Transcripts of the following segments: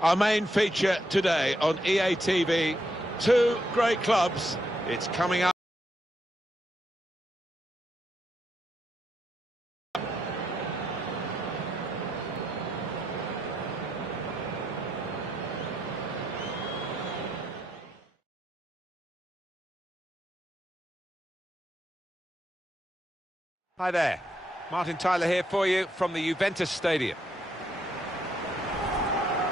Our main feature today on EA TV, two great clubs. It's coming up. Hi there, Martin Tyler here for you from the Juventus Stadium.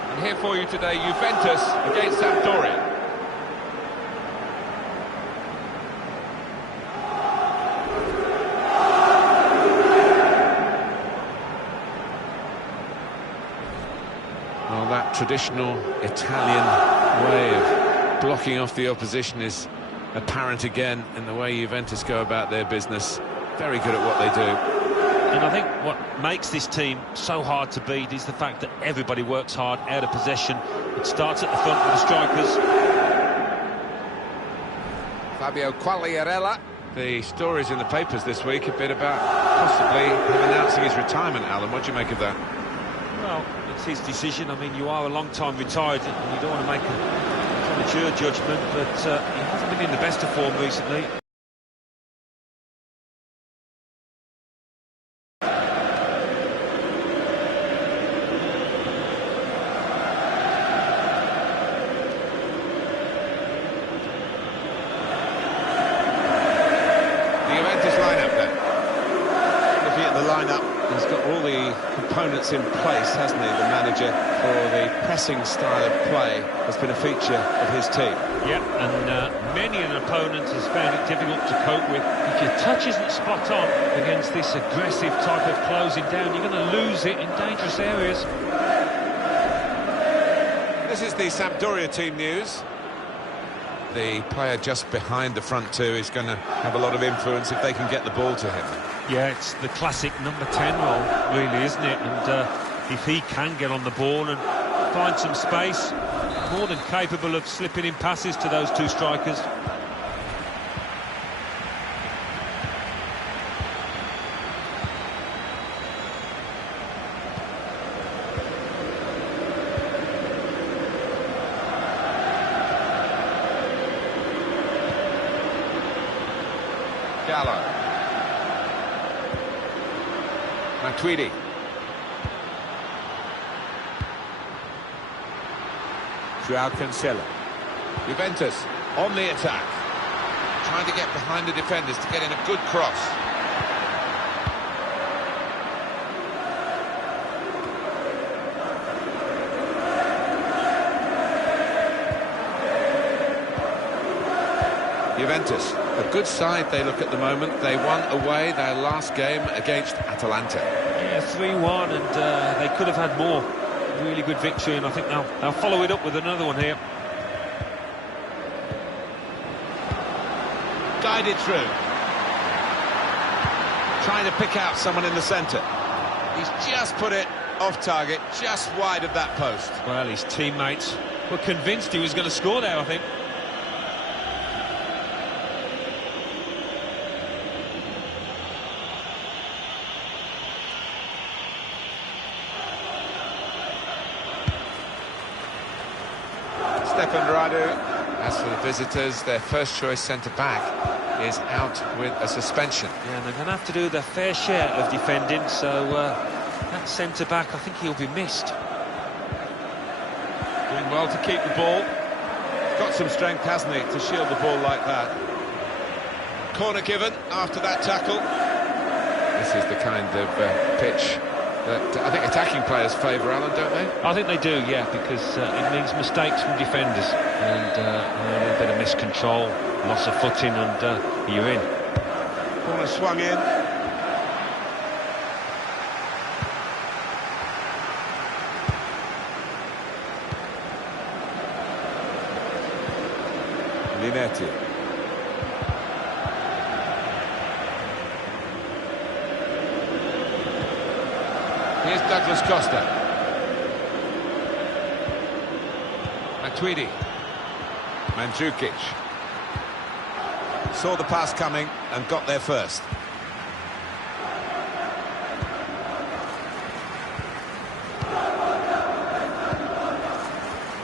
And here for you today, Juventus against Sampdoria. Well, that traditional Italian way of blocking off the opposition is apparent again in the way Juventus go about their business. Very good at what they do. And I think what makes this team so hard to beat is the fact that everybody works hard out of possession. It starts at the front with the strikers. Fabio Quagliarella. The stories in the papers this week have been about possibly him announcing his retirement, Alan. What do you make of that? Well, it's his decision. I mean, you are a long time retired and you don't want to make a premature judgment, but he hasn't been in the best of form recently. He's got all the components in place, hasn't he, the manager, for the pressing style of play has been a feature of his team. Yeah, and many an opponent has found it difficult to cope with. If your touch isn't spot on against this aggressive type of closing down, you're going to lose it in dangerous areas. This is the Sampdoria team news. The player just behind the front two is going to have a lot of influence if they can get the ball to him. Yeah, it's the classic number 10 role, really, isn't it? And if he can get on the ball and find some space, more than capable of slipping in passes to those two strikers. Gallo. Matuidi. Joao Cancelo. Juventus on the attack. Trying to get behind the defenders to get in a good cross. Juventus, a good side they look at the moment. They won away their last game against Atalanta. Yeah, 3-1, and they could have had more. Really good victory, and I think they'll follow it up with another one here. Guided through. Trying to pick out someone in the centre. He's just put it off target, just wide of that post. Well, his teammates were convinced he was going to score there, I think. Stefan Radu. As for the visitors, their first choice centre-back is out with a suspension. Yeah, and they're going to have to do their fair share of defending, so that centre-back, I think he'll be missed. Doing well to keep the ball. Got some strength, hasn't he, to shield the ball like that. Corner given after that tackle. This is the kind of pitch that I think attacking players favour, Alan, don't they? I think they do, yeah, because it means mistakes from defenders and a little bit of miscontrol, loss of footing, and you're in. Corner swung in. Linetti. Here's Douglas Costa. Matuidi. Mandzukic. Saw the pass coming and got there first.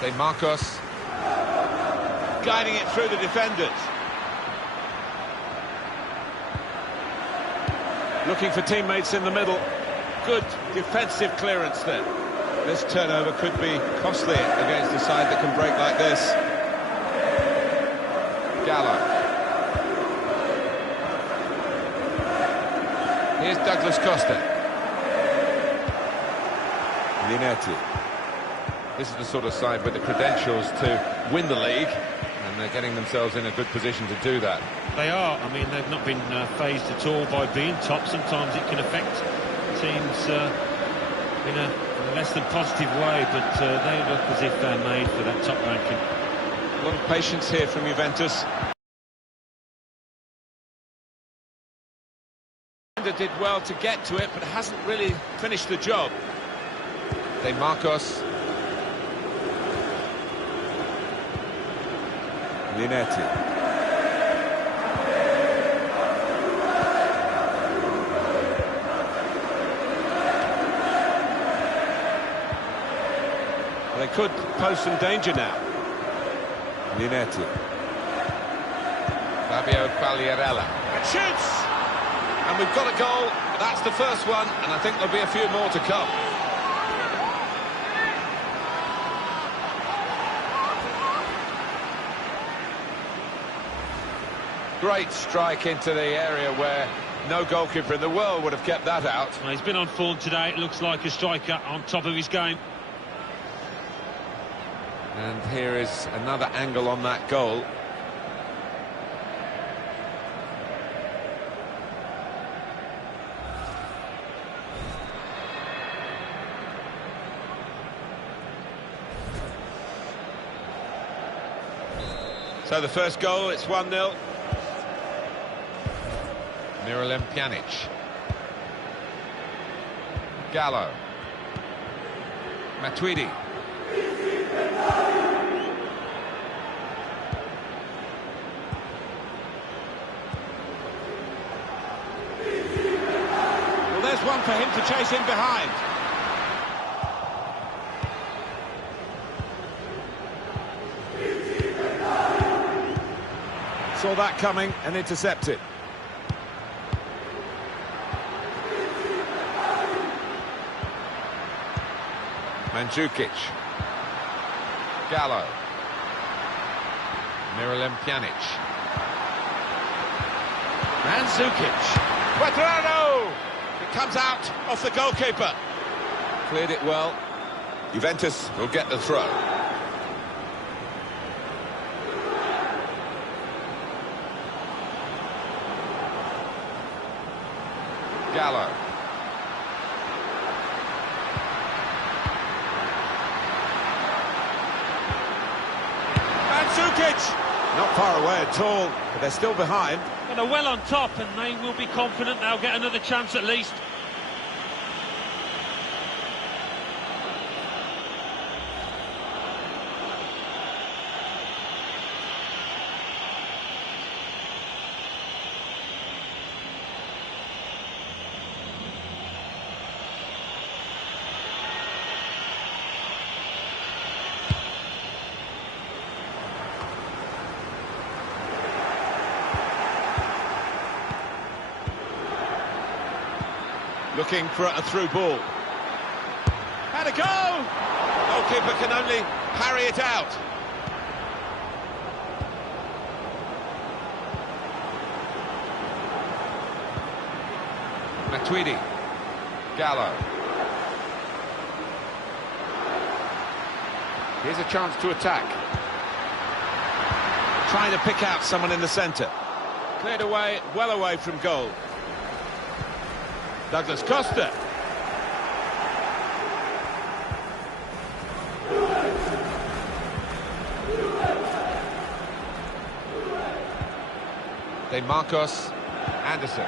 De Marcos guiding it through the defenders. Looking for teammates in the middle. Good defensive clearance there. This turnover could be costly against a side that can break like this. Gallo. Here's Douglas Costa. Linetti. This is the sort of side with the credentials to win the league, and they're getting themselves in a good position to do that. They are. I mean, they've not been fazed at all by being top. Sometimes it can affect teams in a less than positive way, but they look as if they're made for that top ranking. A lot of patience here from Juventus. Did well to get to it, but hasn't really finished the job. De Marcos. Linetti. They could pose some danger now. Linetti. Fabio Quagliarella. And shoots! And we've got a goal. That's the first one, and I think there'll be a few more to come. Great strike into the area where no goalkeeper in the world would have kept that out. Well, he's been on form today. It looks like a striker on top of his game. And here is another angle on that goal. So the first goal, it's 1-0. Miralem Pjanic. Gallo. Matuidi. Well, there's one for him to chase in behind. Saw that coming and intercepted. Mandzukic. Gallo. Miralem Pjanic. Mandzukic. Quadrado! It comes out off the goalkeeper. Cleared it well. Juventus will get the throw. Gallo. Mandzukic! Not far away at all, but they're still behind. And they're well on top, and they will be confident they'll get another chance at least. Looking for a through ball. Had a go! Goalkeeper can only parry it out. Matuidi. Gallo. Here's a chance to attack. Trying to pick out someone in the centre. Cleared away, well away from goal. Douglas Costa. De Marcos. Anderson.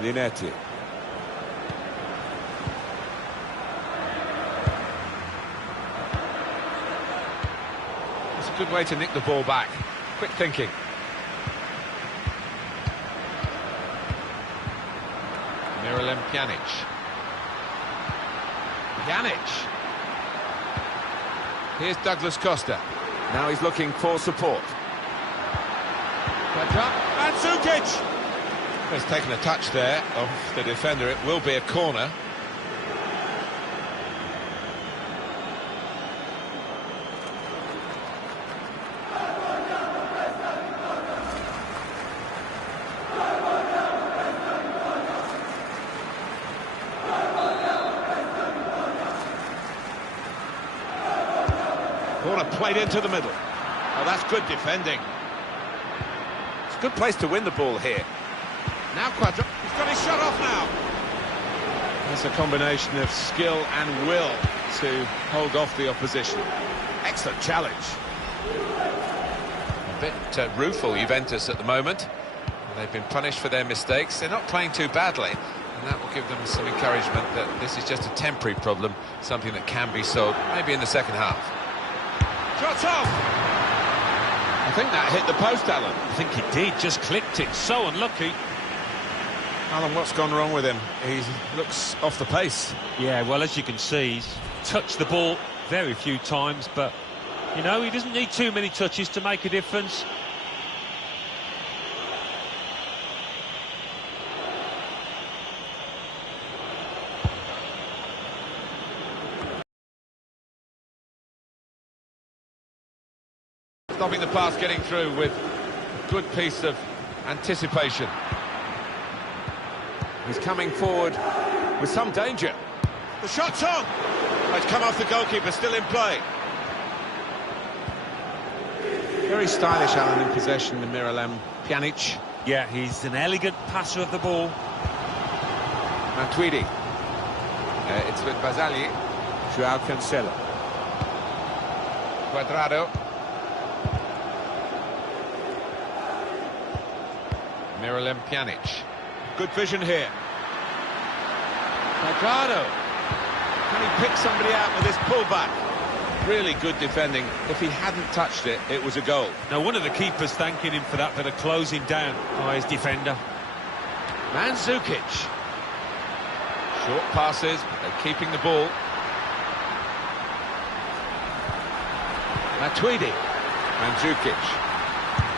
Linetti. It's a good way to nick the ball back. Quick thinking. Miralem Pjanic. Pjanic. Here's Douglas Costa. Now he's looking for support. And Zukic! He's taken a touch there of the defender. It will be a corner. Corner played into the middle. Oh, that's good defending. It's a good place to win the ball here. Now Quadra, he's got his shot off now. That's a combination of skill and will to hold off the opposition. Excellent challenge. A bit rueful, Juventus, at the moment. They've been punished for their mistakes. They're not playing too badly, and that will give them some encouragement that this is just a temporary problem, something that can be solved, maybe in the second half. Shots off! I think that hit the post, Alan. I think it did, just clipped it. So unlucky. Alan, what's gone wrong with him? He looks off the pace. Yeah, well, as you can see, he's touched the ball very few times, but, you know, he doesn't need too many touches to make a difference. Stopping the pass getting through with a good piece of anticipation. He's coming forward with some danger. The shot's on! Oh, it's come off the goalkeeper, still in play. Very stylish, Alan, in possession, the Miralem Pjanic. Yeah, he's an elegant passer of the ball. Matuidi. It's with Basali. Joao Cancelo. Cuadrado. Miralem Pjanic. Good vision here. Elgato. Can he pick somebody out with this pullback? Really good defending. If he hadn't touched it, it was a goal. Now, one of the keepers thanking him for that bit of closing down by his defender. Mandzukic. Short passes, but they're keeping the ball. Matuidi. Mandzukic.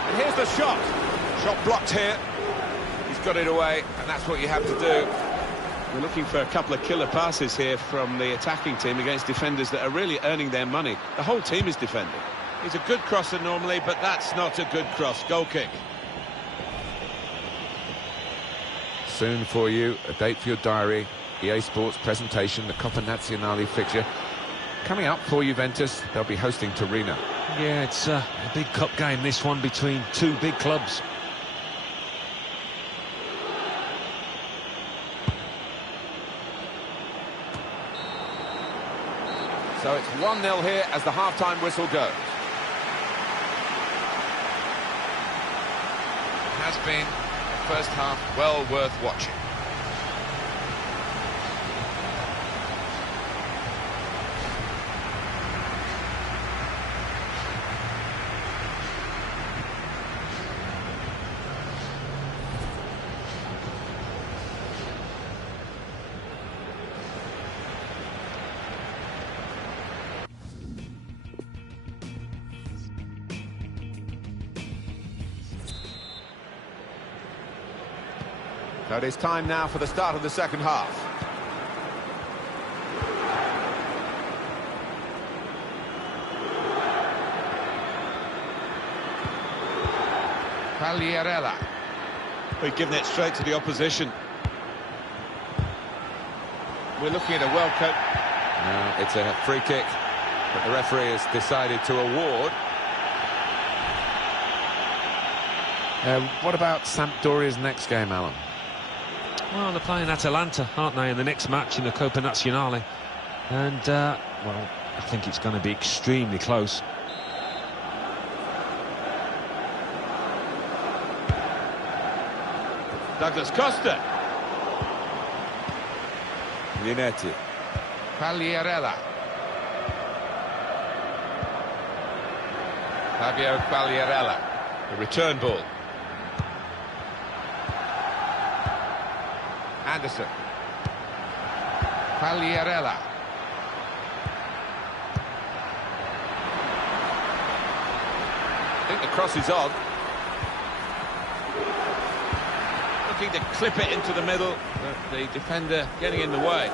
And here's the shot. Shot blocked here. He's got it away, and that's what you have to do. We're looking for a couple of killer passes here from the attacking team against defenders that are really earning their money. The whole team is defending. He's a good crosser normally, but that's not a good cross. Goal kick. Soon for you, a date for your diary. EA Sports presentation, the Coppa Nazionale fixture. Coming up for Juventus, they'll be hosting Torino. Yeah, it's a big cup game, this one, between two big clubs. So it's 1-0 here as the half-time whistle goes. It has been the first half well worth watching. So it is time now for the start of the second half. Pagliarella. We've given it straight to the opposition. We're looking at a well-coached... No, it's a free kick, but the referee has decided to award. What about Sampdoria's next game, Alan? Well, they're playing Atalanta, aren't they, in the next match in the Coppa Nazionale? And, well, I think it's going to be extremely close. Douglas Costa. Linetti. Pagliarella. Fabio Pagliarella. The return ball. Anderson. Pagliarella. I think the cross is on. Looking to clip it into the middle, but the defender getting in the way.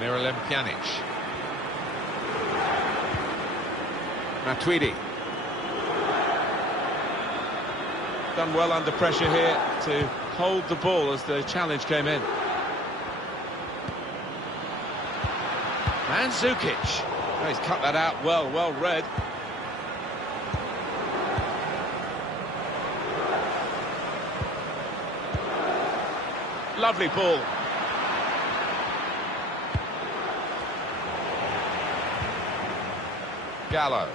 Miralem Pjanic. Matuidi. Done well under pressure here to hold the ball as the challenge came in. Mandzukic. Oh, he's cut that out well read. Lovely ball. Gallo.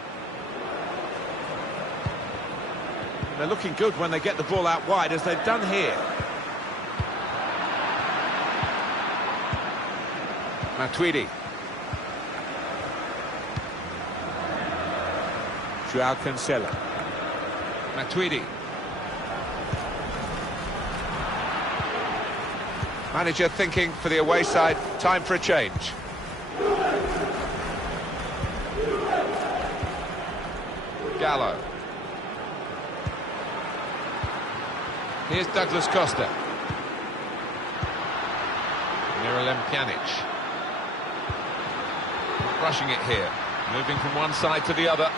They're looking good when they get the ball out wide, as they've done here. Matuidi. Joao Cancelo. Matuidi. Manager thinking for the away side, time for a change. Gallo. Here's Douglas Costa. Miralem Pjanic. Not rushing it here. Moving from one side to the other.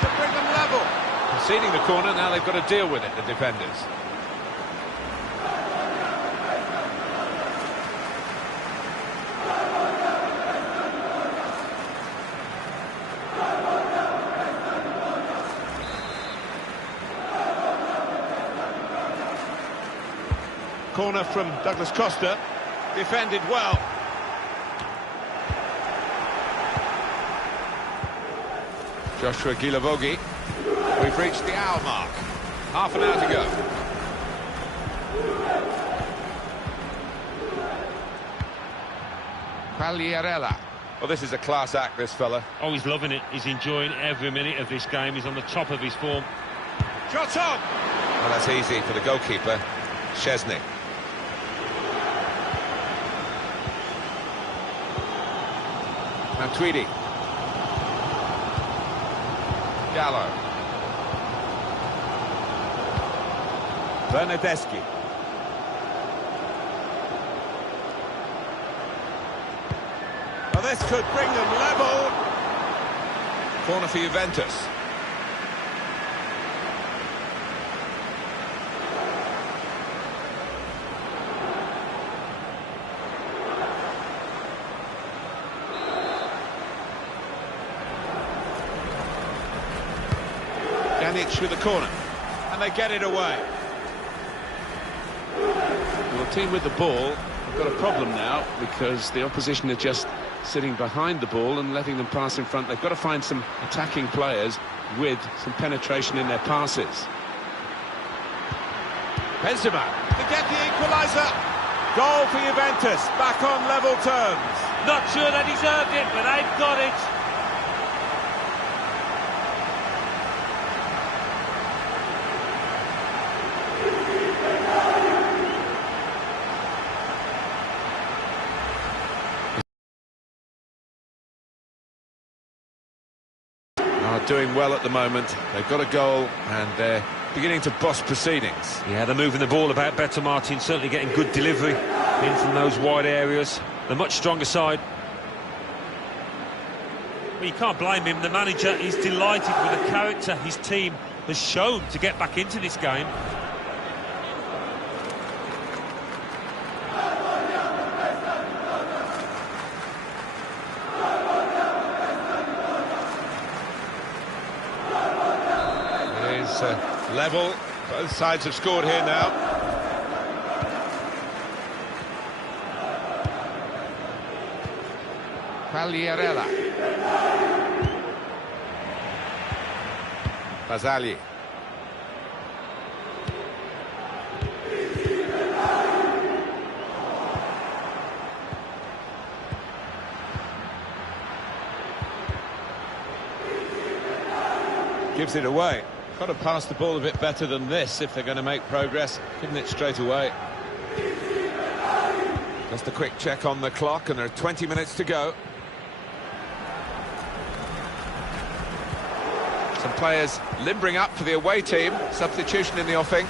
To bring them level. Conceding the corner, now they've got to deal with it, the defenders. Corner from Douglas Costa, defended well. Joshua Guilavogui. We've reached the hour mark. Half an hour to go. Pagliarella. Well, this is a class act, this fella. Oh, he's loving it. He's enjoying every minute of this game. He's on the top of his form. Shot on! Well, that's easy for the goalkeeper, Szczesny. Matuidi. Gallo. Bernardeschi. Well, this could bring them level. Corner for Juventus. With the corner, and they get it away. Well, the team with the ball have got a problem now because the opposition are just sitting behind the ball and letting them pass in front. They've got to find some attacking players with some penetration in their passes. Benzema to get the equaliser. Goal for Juventus, back on level terms. Not sure they deserved it, but they've got it. Doing well at the moment. They've got a goal and they're beginning to boss proceedings. Yeah, they're moving the ball about better, Martin. Certainly getting good delivery in from those wide areas. The much stronger side. Well, you can't blame him. The manager is delighted with the character his team has shown to get back into this game. Level, both sides have scored here now. Pagliarella. Bazzagli. gives it away. Got to pass the ball a bit better than this if they're going to make progress. Giving it straight away. Just a quick check on the clock, and there are 20 minutes to go. Some players limbering up for the away team. Substitution in the offing.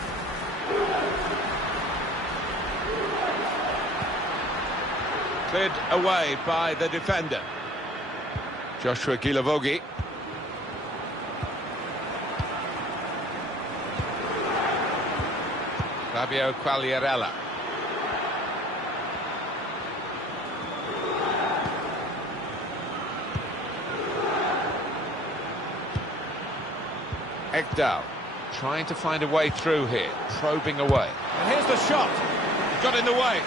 Cleared away by the defender. Joshua Gilavogi. Fabio Quagliarella. Ekdal trying to find a way through here, probing away. And here's the shot. Got in the way.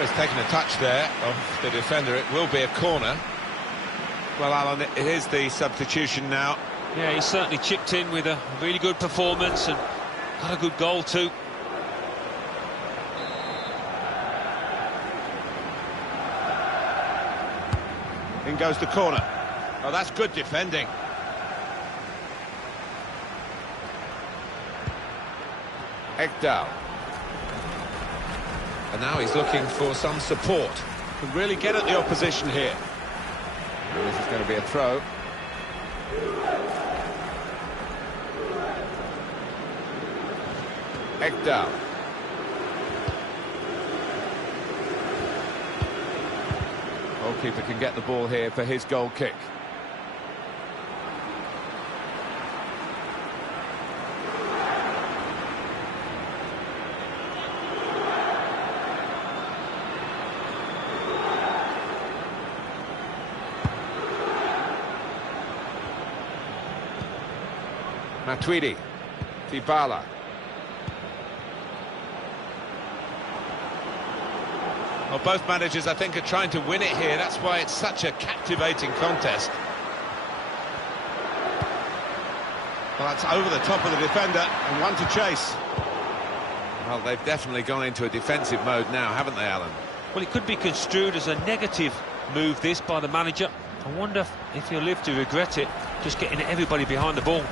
He's taken a touch there of the defender. It will be a corner. Well, Alan, it is the substitution now. Yeah, he certainly chipped in with a really good performance and got a good goal too. In goes the corner. Oh, that's good defending. Ekdal. And now he's looking for some support. Can really get at the opposition here. And this is going to be a throw. Ekdal. Goalkeeper can get the ball here for his goal kick. Matuidi, Dybala. Well, both managers, I think, are trying to win it here. That's why it's such a captivating contest. Well, that's over the top of the defender and one to chase. Well, they've definitely gone into a defensive mode now, haven't they, Alan? Well, it could be construed as a negative move, this, by the manager. I wonder if he'll live to regret it, just getting everybody behind the ball.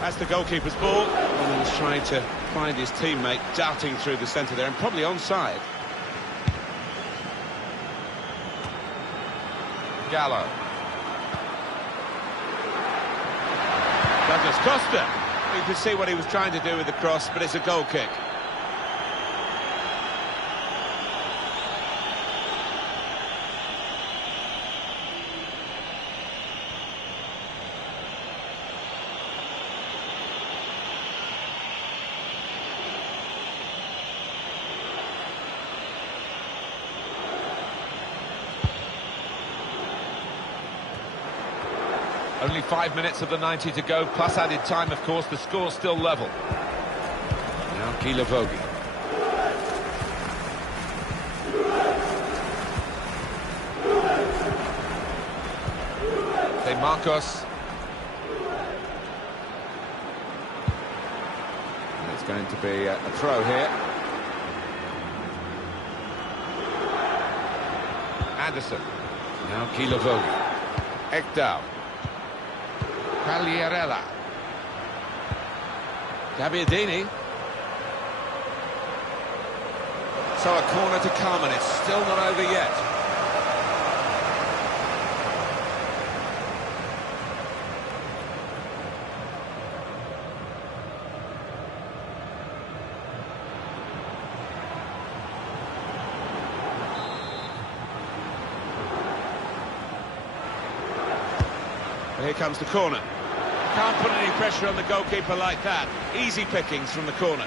That's the goalkeeper's ball. And he's trying to find his teammate darting through the centre there and probably onside. Gallo. Douglas Costa. You can see what he was trying to do with the cross, but it's a goal kick. Only 5 minutes of the 90 to go, plus added time, of course. The score's still level. Now Gilavogi. De Marcos. And it's going to be a throw here. Anderson. Now Gilavogi. Ekdal. Quagliarella. Gabbiadini. So a corner to come, and it's still not over yet. And here comes the corner. Can't put any pressure on the goalkeeper like that. Easy pickings from the corner.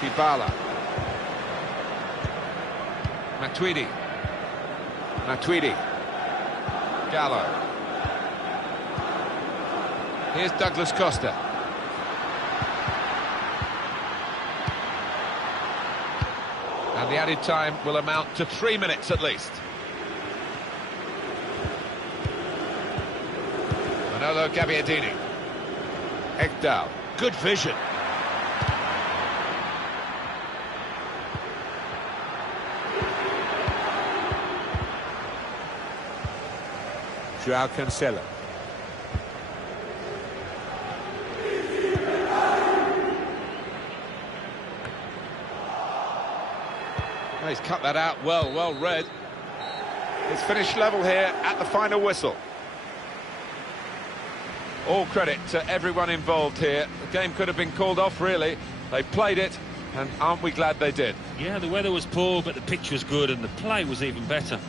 Dybala. Matuidi. Matuidi. Gallo. Here's Douglas Costa. And the added time will amount to 3 minutes at least. Manolo Gabbiadini. Ekdal. Good vision. Joao Cancelo. Oh, he's cut that out well read. It's finished level here at the final whistle. All credit to everyone involved here. The game could have been called off, really. They played it, and aren't we glad they did? Yeah, the weather was poor, but the pitch was good, and the play was even better.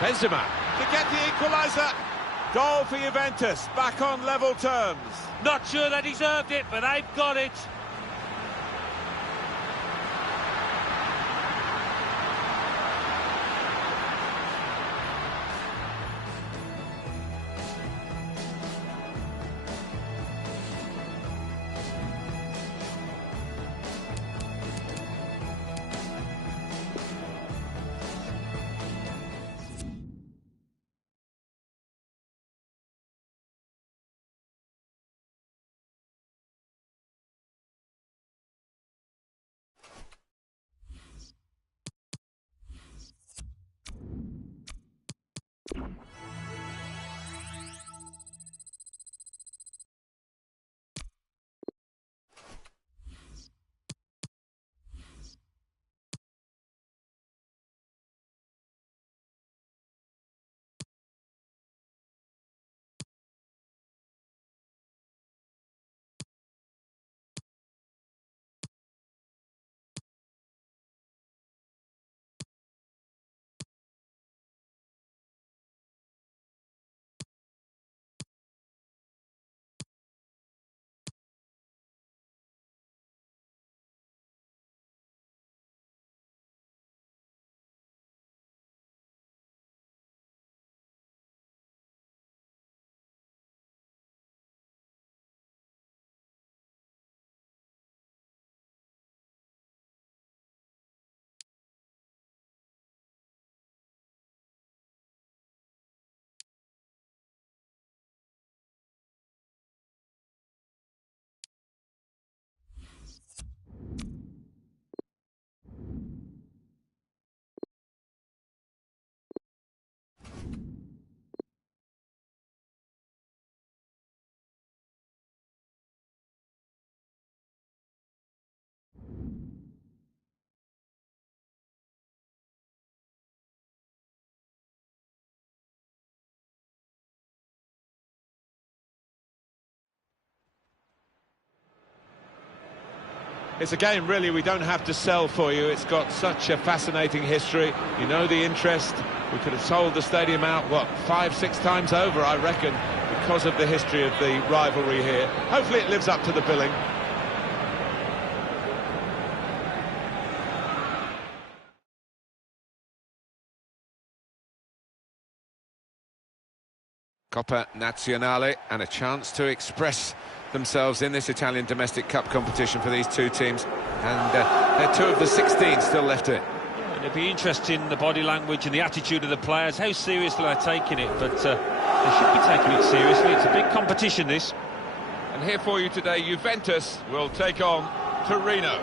Benzema to get the equaliser. Goal for Juventus, back on level terms. Not sure they deserved it, but they've got it. It's a game, really, we don't have to sell for you. It's got such a fascinating history. You know the interest. We could have sold the stadium out, what, 5-6 times over, I reckon, because of the history of the rivalry here. Hopefully it lives up to the billing. Coppa Nazionale, and a chance to express themselves in this Italian domestic cup competition for these two teams, and they're two of the 16 still left in. And it'd be interesting, the body language and the attitude of the players, how seriously they're taking it, but they should be taking it seriously. It's a big competition, this. And here for you today, Juventus will take on Torino.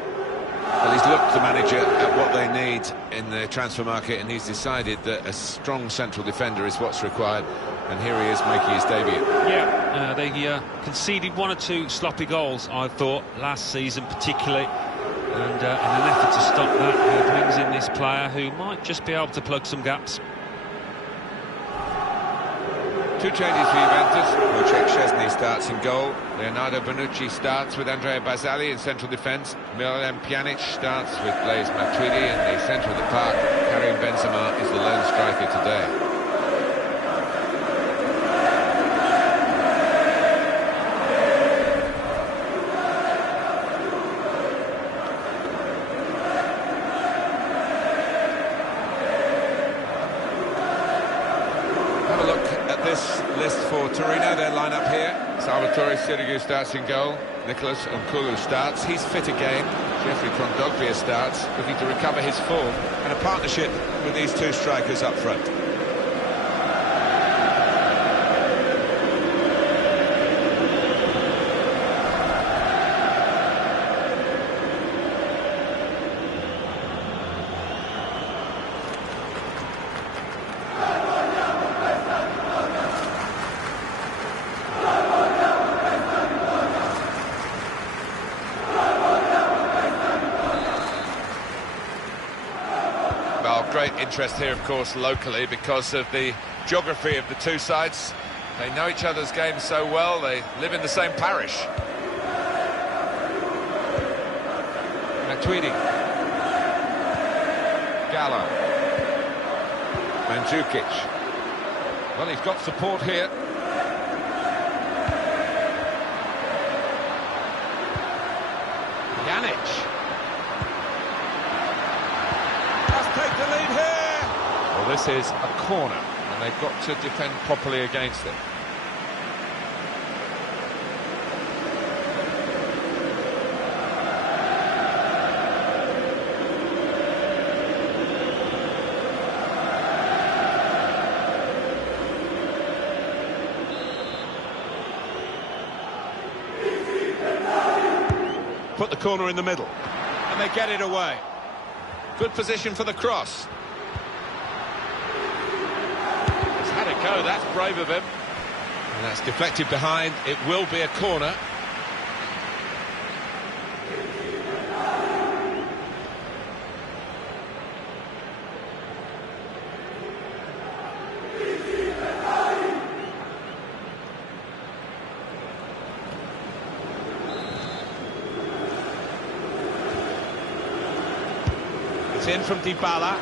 Well, he's looked, the manager, at what they need in the transfer market, and he's decided that a strong central defender is what's required. And here he is making his debut. Yeah, they conceded 1 or 2 sloppy goals, I thought, last season particularly. And in an effort to stop that, he brings in this player who might just be able to plug some gaps. 2 changes for Juventus. Wojciech Szczesny starts in goal. Leonardo Bonucci starts with Andrea Bazzali in central defence. Miralem Pjanic starts with Blaise Matuidi in the centre of the park. Karim Benzema is the lone striker today. Have a look at this list for Torino, their lineup here. Salvatore Sirigu starts in goal. Nicholas Nkulu starts. He's fit again. Jeffrey Kondogbia starts, looking to recover his form. And a partnership with these two strikers up front. Great interest here, of course, locally because of the geography of the two sides. They know each other's games so well, they live in the same parish. Matuidi. Gallo. Mandzukic. Well, he's got support here. Pjanic. Take the lead here. Well, this is a corner, and they've got to defend properly against it. Put the corner in the middle, and they get it away. Good position for the cross. He's had a go, that's brave of him. And that's deflected behind, it will be a corner. In from Dybala,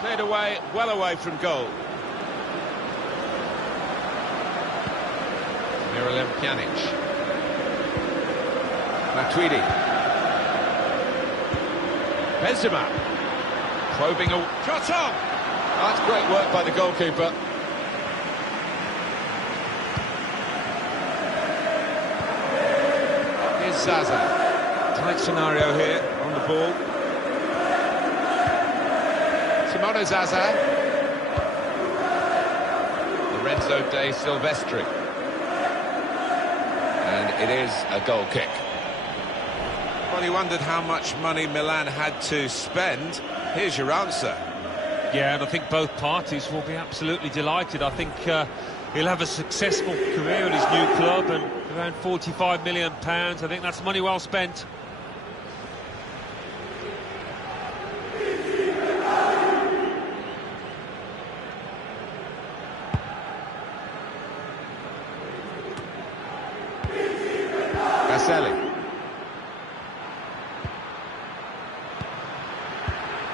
cleared away, well away from goal. Miralem Pjanic. Matuidi. Benzema. Probing a shot on. That's great work by the goalkeeper. Here's Zaza. Tight scenario here on the ball. Simone Zaza. Lorenzo De Silvestri. And it is a goal kick. Well, you wondered how much money Milan had to spend. Here's your answer. Yeah, and I think both parties will be absolutely delighted. I think he'll have a successful career at his new club, and around £45 million. I think that's money well spent.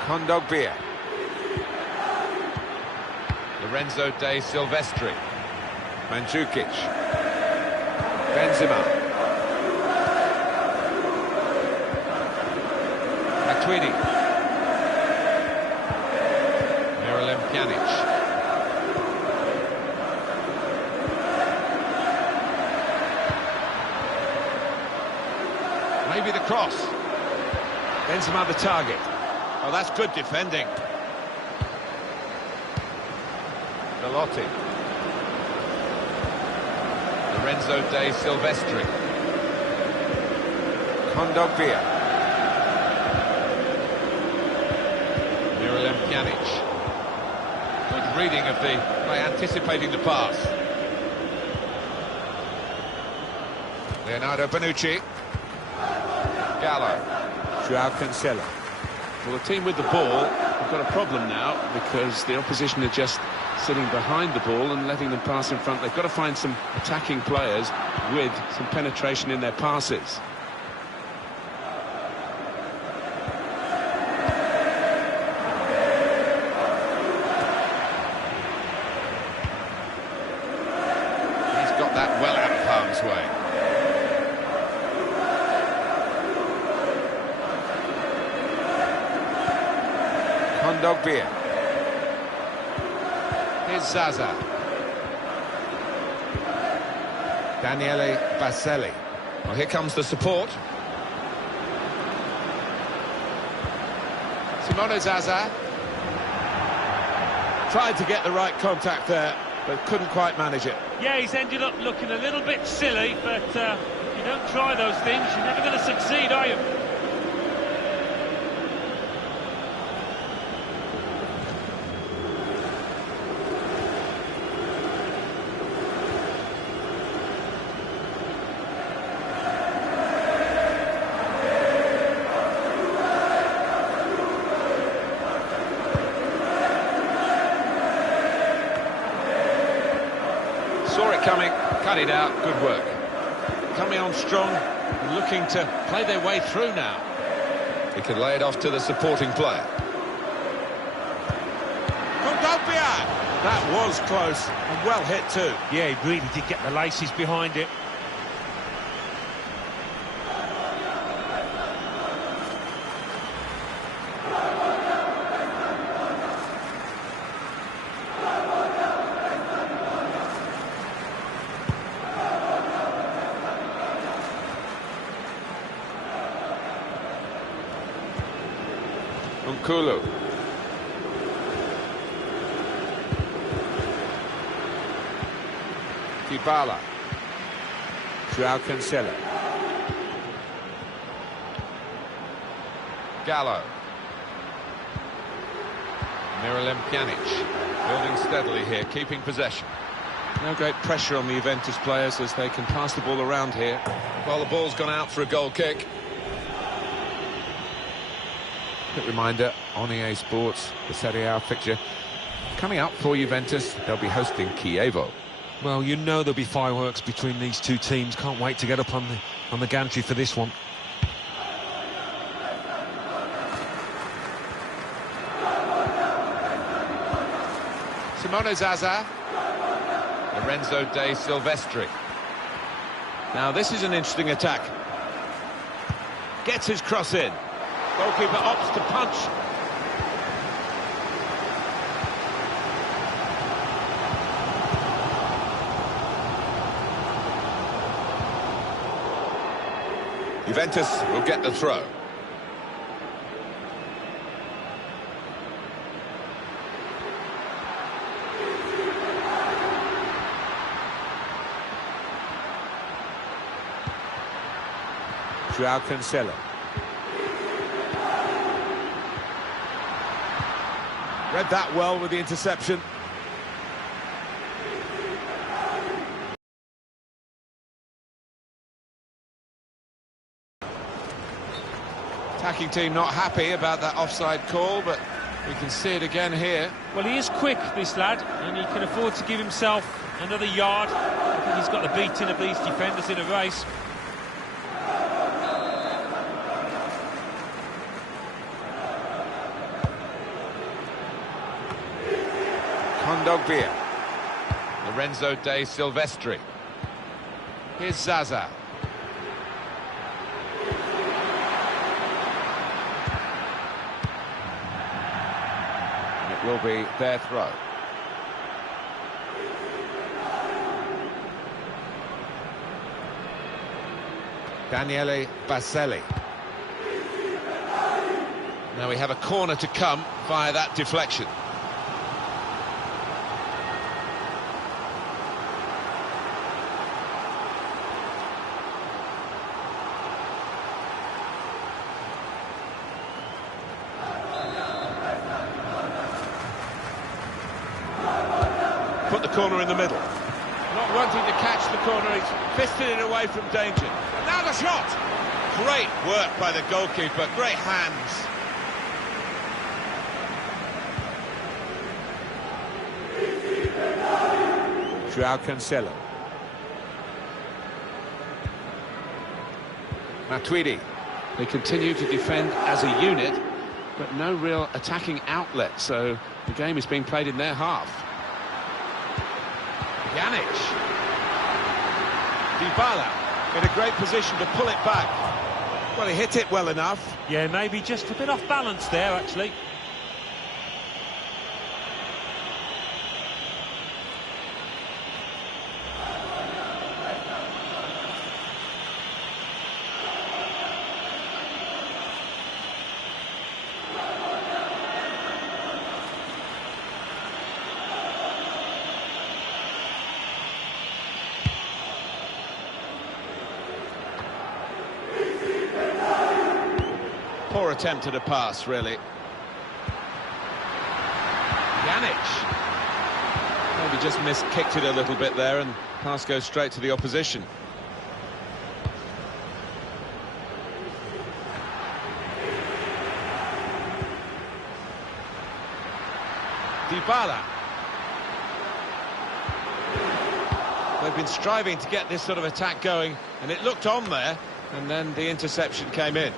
Kondogbia. Lorenzo De Silvestri. Mandzukic. Benzema. Matuidi. Miralem Pjanic. Maybe the cross. Benzema the target. Oh, that's good defending. Velotti. Lorenzo De Silvestri. Kondogbia. Miralem Pjanic. Good reading of the by anticipating the pass. Leonardo Bonucci. Gallo. Joao Cancelo. Well, the team with the ball have got a problem now because the opposition are just sitting behind the ball and letting them pass in front. They've got to find some attacking players with some penetration in their passes. Got that well out of harm's way. Kondogbia. Here's Zaza. Daniele Baselli. Well, here comes the support. Simone Zaza. Tried to get the right contact there, but couldn't quite manage it. Yeah, he's ended up looking a little bit silly, but if you don't try those things, you're never going to succeed, are you? Saw it coming, cut it out, good work. Coming on strong, looking to play their way through now. He can lay it off to the supporting player. Kondogbia! That was close, and well hit too. Yeah, he really did get the laces behind it. Kulu. Dybala. Joao Cancelo. Gallo. Miralem Pjanic. Building steadily here, keeping possession. No great pressure on the Juventus players as they can pass the ball around here. Well, the ball's gone out for a goal kick. Quick reminder on EA Sports, the Serie A fixture coming up for Juventus. They'll be hosting Chievo. Well, you know there'll be fireworks between these two teams. Can't wait to get up on the gantry for this one. Simone Zaza. Lorenzo De Silvestri. Now this is an interesting attack. Gets his cross in. Goalkeeper opts to punch. Juventus will get the throw. Joao Cancelo. Read that well with the interception. Attacking team not happy about that offside call, but we can see it again here. Well, he is quick, this lad, and he can afford to give himself another yard. I think he's got the beating of these defenders in a race. Kondogbia. Lorenzo De Silvestri. Here's Zaza. And it will be their throw. Daniele Baselli. Now we have a corner to come via that deflection. Put the corner in the middle. Not wanting to catch the corner, he's fisted it away from danger. Now the shot! Great work by the goalkeeper, great hands. Joao Cancelo. Matuidi. They continue to defend as a unit, but no real attacking outlet, so the game is being played in their half. Pjanic. Dybala in a great position to pull it back. Well, he hit it well enough. Yeah, maybe just a bit off balance there, actually. Poor attempt at a pass, really. Pjanic. Maybe just kicked it a little bit there, and pass goes straight to the opposition. Dybala. They've been striving to get this sort of attack going, and it looked on there, and then the interception came in.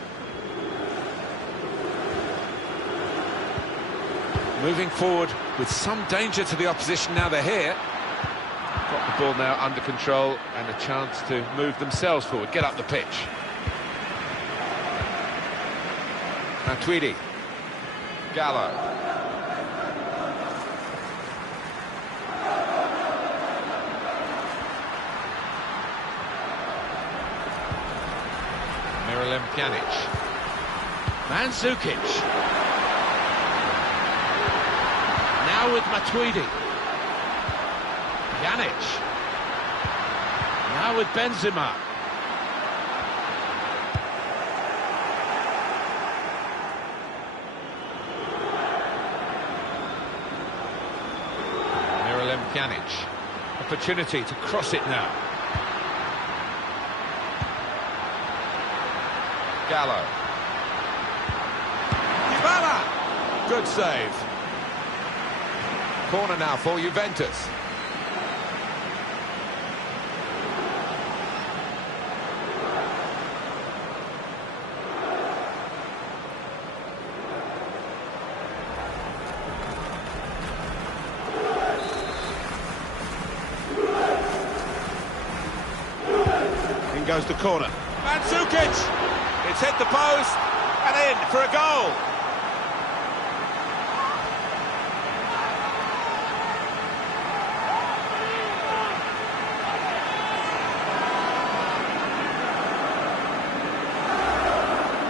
Moving forward with some danger to the opposition now they're here. Got the ball now under control and a chance to move themselves forward, get up the pitch. Matuidi. Gallo. Miralem Pjanic. Mandzukic. Now with Matuidi. Pjanic. Now with Benzema. Miralem Pjanic. Opportunity to cross it now. Gallo. Dybala! Good save. Corner now for Juventus. In goes the corner. Mandzukic! It's hit the post and in for a goal.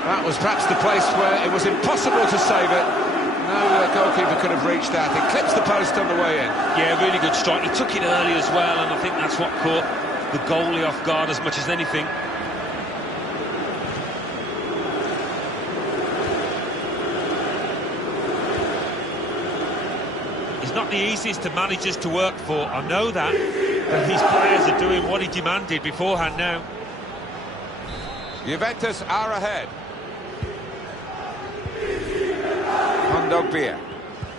That was perhaps the place where it was impossible to save it. No goalkeeper could have reached that. It clips the post on the way in. Yeah, really good strike. He took it early as well, and I think that's what caught the goalie off guard as much as anything. He's not the easiest of managers to work for, I know that, but these players are doing what he demanded beforehand now. Juventus are ahead. Kondogbia.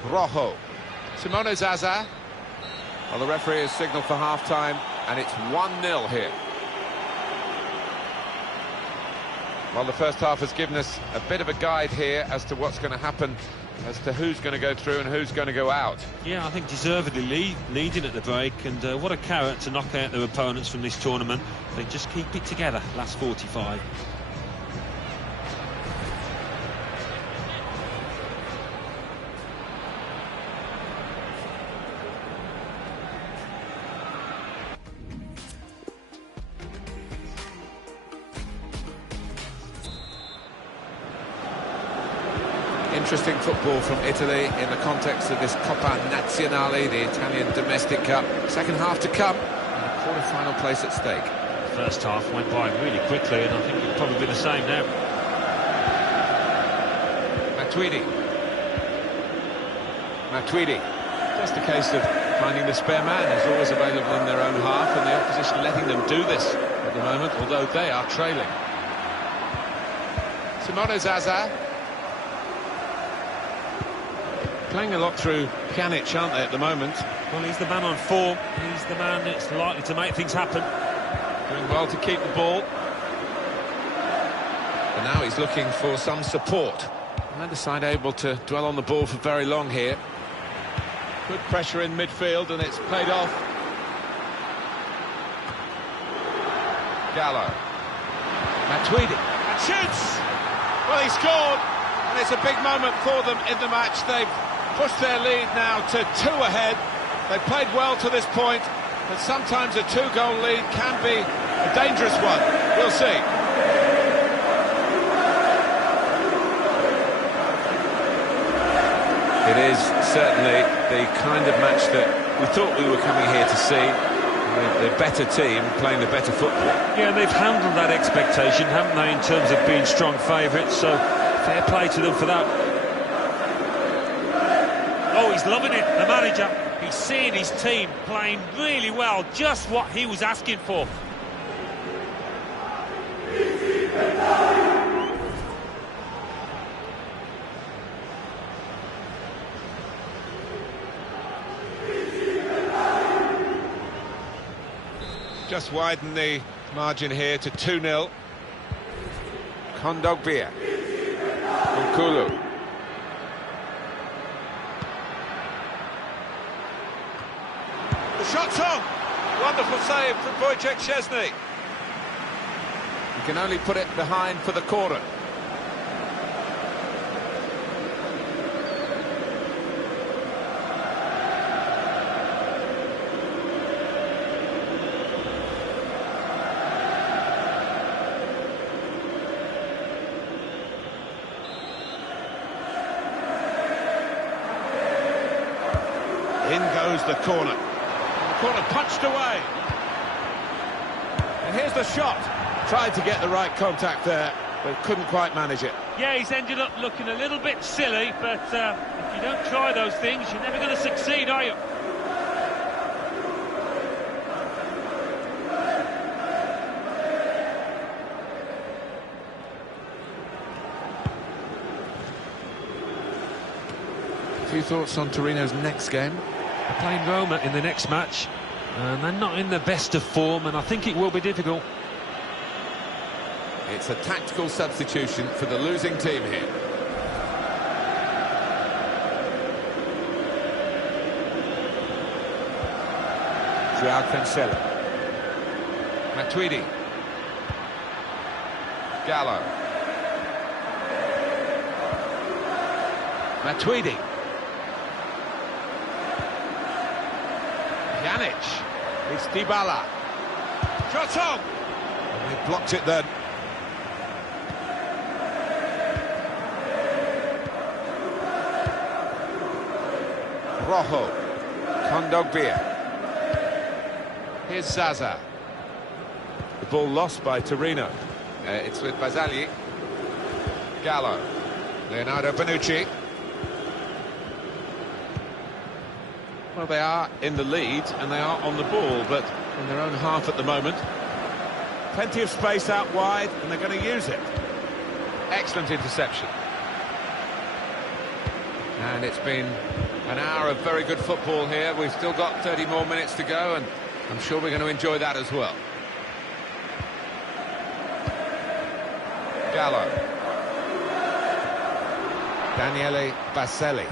Rojo. Simone Zaza. Well, the referee has signalled for half-time, and it's 1-0 here. Well, the first half has given us a bit of a guide here as to what's going to happen, as to who's going to go through and who's going to go out. Yeah, I think deservedly leading at the break, and what a carrot to knock out their opponents from this tournament. They just keep it together, last 45. Interesting football from Italy in the context of this Coppa Nazionale, the Italian domestic cup. Second half to come, and a quarter-final place at stake. First half went by really quickly, and I think it'll probably be the same now. Matuidi. Just a case of finding the spare man is always available in their own half, and the opposition letting them do this at the moment, although they are trailing. Simone Zaza. Playing a lot through Pjanic, aren't they, at the moment? Well, he's the man on form. He's the man that's likely to make things happen. Doing well to keep the ball. And now he's looking for some support. Neither side able to dwell on the ball for very long here. Good pressure in midfield, and it's played off. Gallo. Matuidi. And shoots! Well, he scored, and it's a big moment for them in the match. They've pushed their lead now to 2 ahead. They've played well to this point, but sometimes a 2-goal lead can be a dangerous one. We'll see. It is certainly the kind of match that we thought we were coming here to see. The better team playing the better football. Yeah, they've handled that expectation, haven't they, in terms of being strong favourites, so fair play to them for that. Oh, he's loving it, the manager. He's seeing his team playing really well, just what he was asking for. Just widen the margin here to 2-0. Kondogbia. Nkulu. The shot's on! Wonderful save from Wojciech Szczesny. He can only put it behind for the corner. In goes the corner. The corner punched away. And here's the shot. Tried to get the right contact there, but couldn't quite manage it. Yeah, he's ended up looking a little bit silly, but if you don't try those things, you're never going to succeed, are you? A few thoughts on Torino's next game? They're playing Roma in the next match, and they're not in the best of form, and I think it will be difficult. It's a tactical substitution for the losing team here. Joao Cancelo. Matuidi. Gallo. Matuidi. Pjanic. It's Dybala. Shot on! And they blocked it then. Rojo. Kondogbia. Here's Zaza. The ball lost by Torino. It's with Barzagli. Gallo. Leonardo Bonucci. Well, they are in the lead and they are on the ball, but in their own half at the moment. Plenty of space out wide and they're going to use it. Excellent interception. And it's been an hour of very good football here. We've still got 30 more minutes to go, and I'm sure we're going to enjoy that as well. Gallo. Daniele Baselli.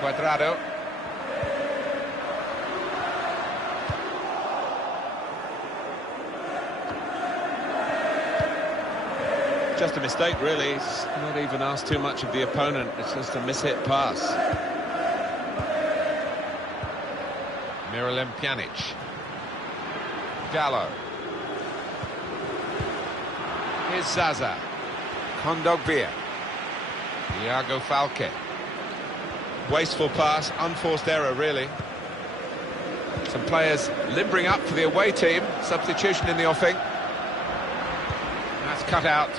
Cuadrado. Just a mistake, really. He's not even asked too much of the opponent. It's just a mishit pass. Miralem Pjanic. Gallo. Here's Zaza. Kondogbia. Iago Falque. Wasteful pass, unforced error, really. Some players limbering up for the away team. Substitution in the offing. That's cut out.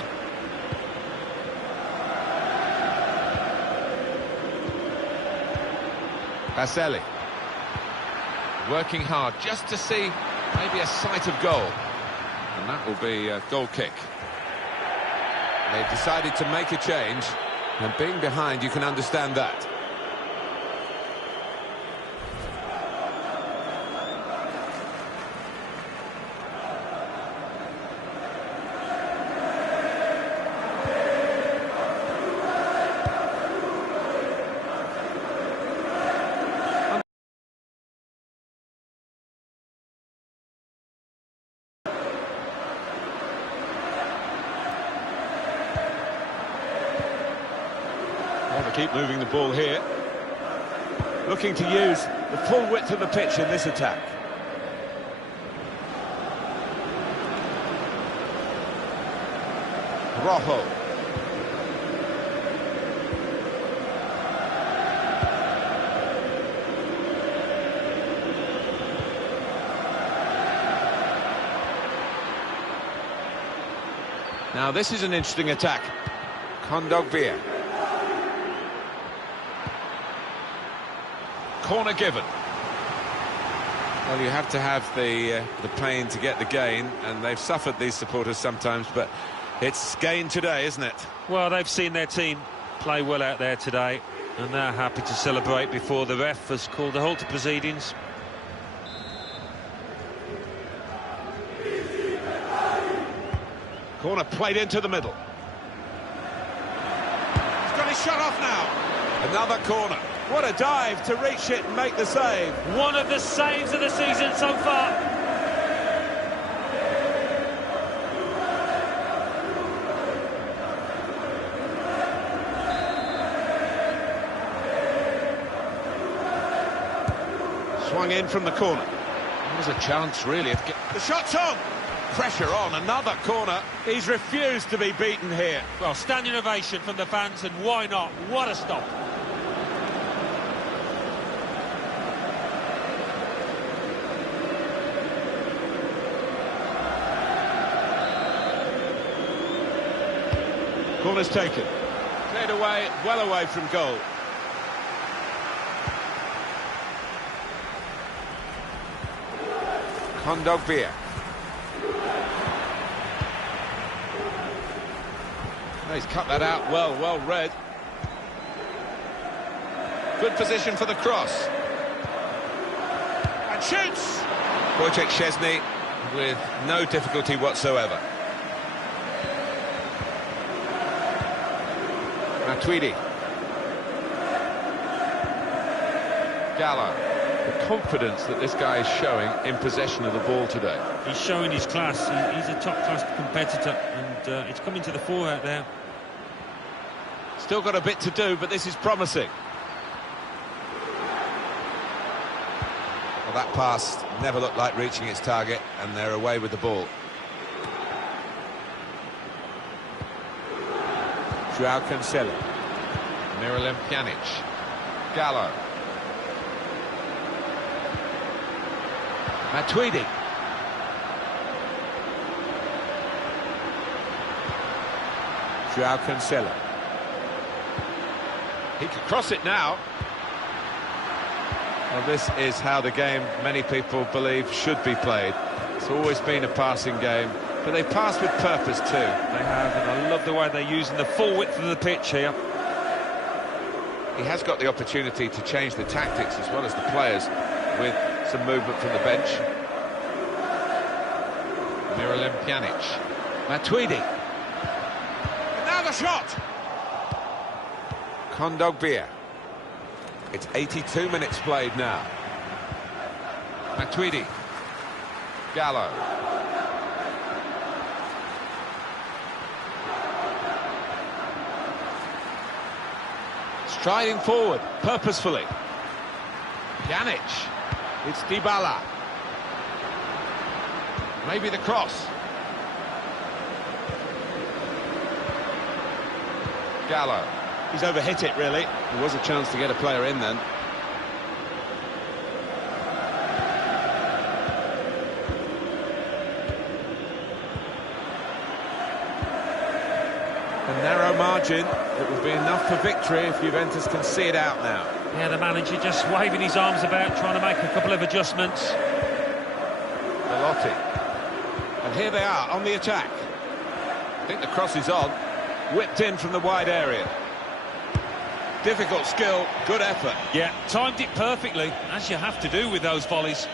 Baselli. Working hard just to see maybe a sight of goal. And that will be a goal kick. They've decided to make a change, and being behind, you can understand that. keep moving the ball here. Looking to use the full width of the pitch in this attack. Rojo. Now this is an interesting attack. Kondogbia. Corner given. Well, you have to have the pain to get the gain, and they've suffered, these supporters, sometimes, but it's gain today, isn't it? Well, they've seen their team play well out there today, and they're happy to celebrate before the ref has called a halt to proceedings. Corner played into the middle. He's got his shot off now. Another corner. What a dive to reach it and make the save. One of the saves of the season so far. Swung in from the corner. There's a chance, really. The shot's on. Pressure on, another corner. He's refused to be beaten here. Well, standing ovation from the fans, and why not? What a stop. Corner's taken. Cleared away, well away from goal. Kondogbia. He's cut that out well read. Good position for the cross. And shoots! Wojciech Szczesny with no difficulty whatsoever. Matuidi. Gallo. The confidence that this guy is showing in possession of the ball today. He's showing his class. He's a top-class competitor, and it's coming to the fore out there. Still got a bit to do, but this is promising. Well, that pass never looked like reaching its target, and they're away with the ball. Joao Cancelo. Miralem Pjanic. Gallo. Matuidi. Joao Cancelo. He could cross it now. Well, this is how the game, many people believe, should be played. It's always been a passing game, but they pass with purpose too. They have, and I love the way they're using the full width of the pitch here. He has got the opportunity to change the tactics as well as the players with some movement from the bench. Miralem Pjanic. Matuidi. Now the shot! Kondogbia. It's 82 minutes played now. Matuidi. Gallo. Striding forward, purposefully. Pjanic. It's Dybala. Maybe the cross. Gallo. He's overhit it, really. There was a chance to get a player in then. A narrow margin that will be enough for victory if Juventus can see it out now. Yeah, the manager just waving his arms about, trying to make a couple of adjustments. Belotti. And here they are on the attack. I think the cross is on. Whipped in from the wide area. Difficult skill, good effort. Yeah, timed it perfectly, as you have to do with those volleys.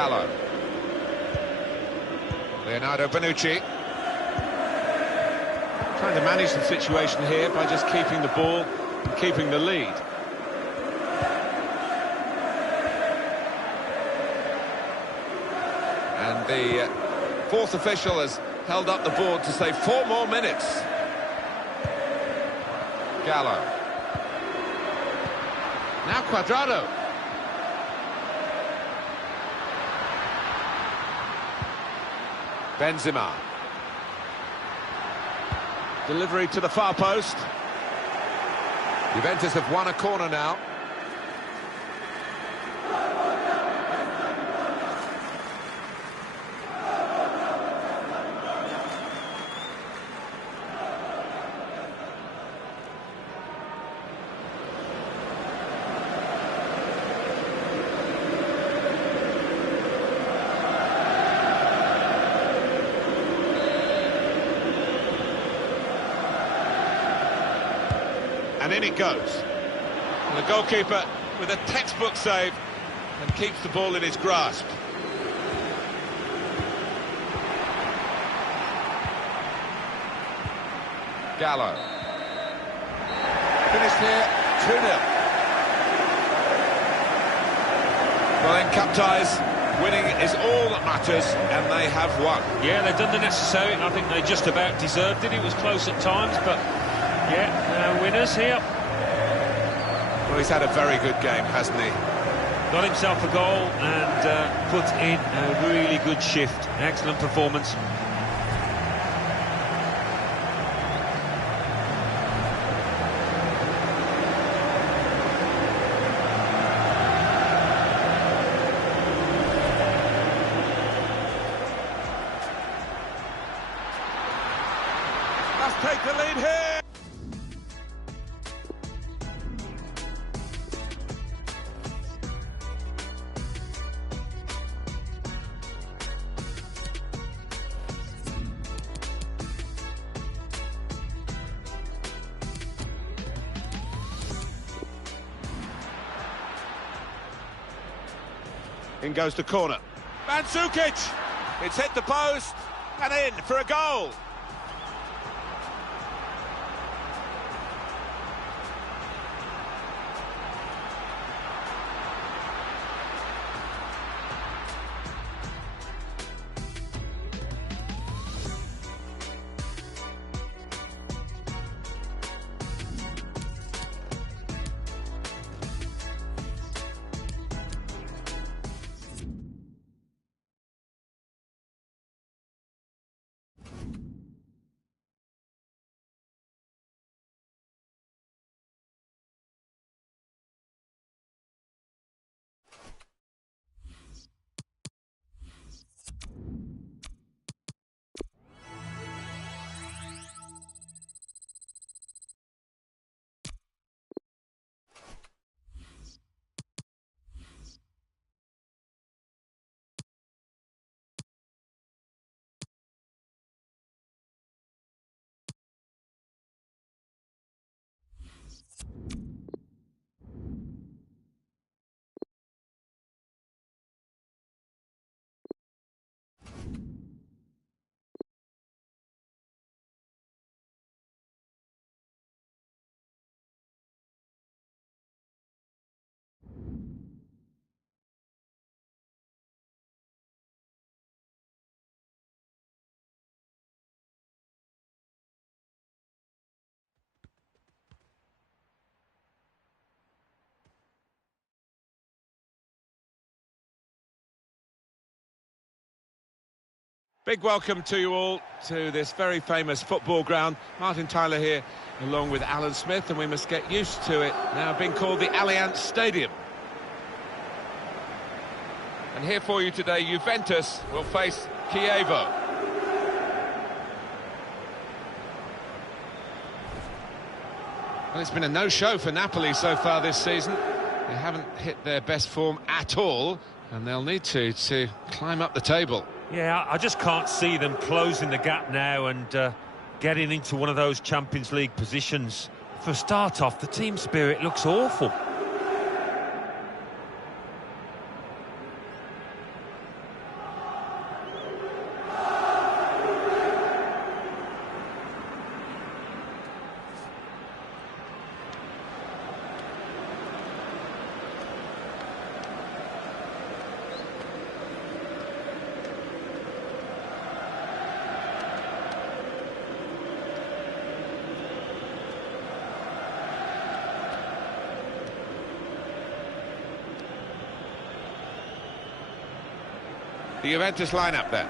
Gallo. Leonardo Bonucci. Trying to manage the situation here by just keeping the ball and keeping the lead. And the fourth official has held up the board to say 4 more minutes. Gallo. Now Cuadrado. Benzema. Delivery to the far post. Juventus have won a corner now. And in it goes. And the goalkeeper with a textbook save and keeps the ball in his grasp. Gallo. Finished here, 2-0. Well, in cup ties, winning is all that matters, and they have won. Yeah, they've done the necessary. I think they just about deserved it. It was close at times, but yeah, winners here. Well, he's had a very good game, hasn't he? Got himself a goal and put in a really good shift. Excellent performance. Must take the lead here. In goes the corner. Mandzukic! It's hit the post and in for a goal. Big welcome to you all to this very famous football ground. Martin Tyler here along with Alan Smith, and we must get used to it now being called the Allianz Stadium. And here for you today, Juventus will face Chievo. Well, it's been a no-show for Napoli so far this season. They haven't hit their best form at all, and they'll need to climb up the table. Yeah, I just can't see them closing the gap now and getting into one of those Champions League positions. For a start off, the team spirit looks awful. The Juventus lineup there.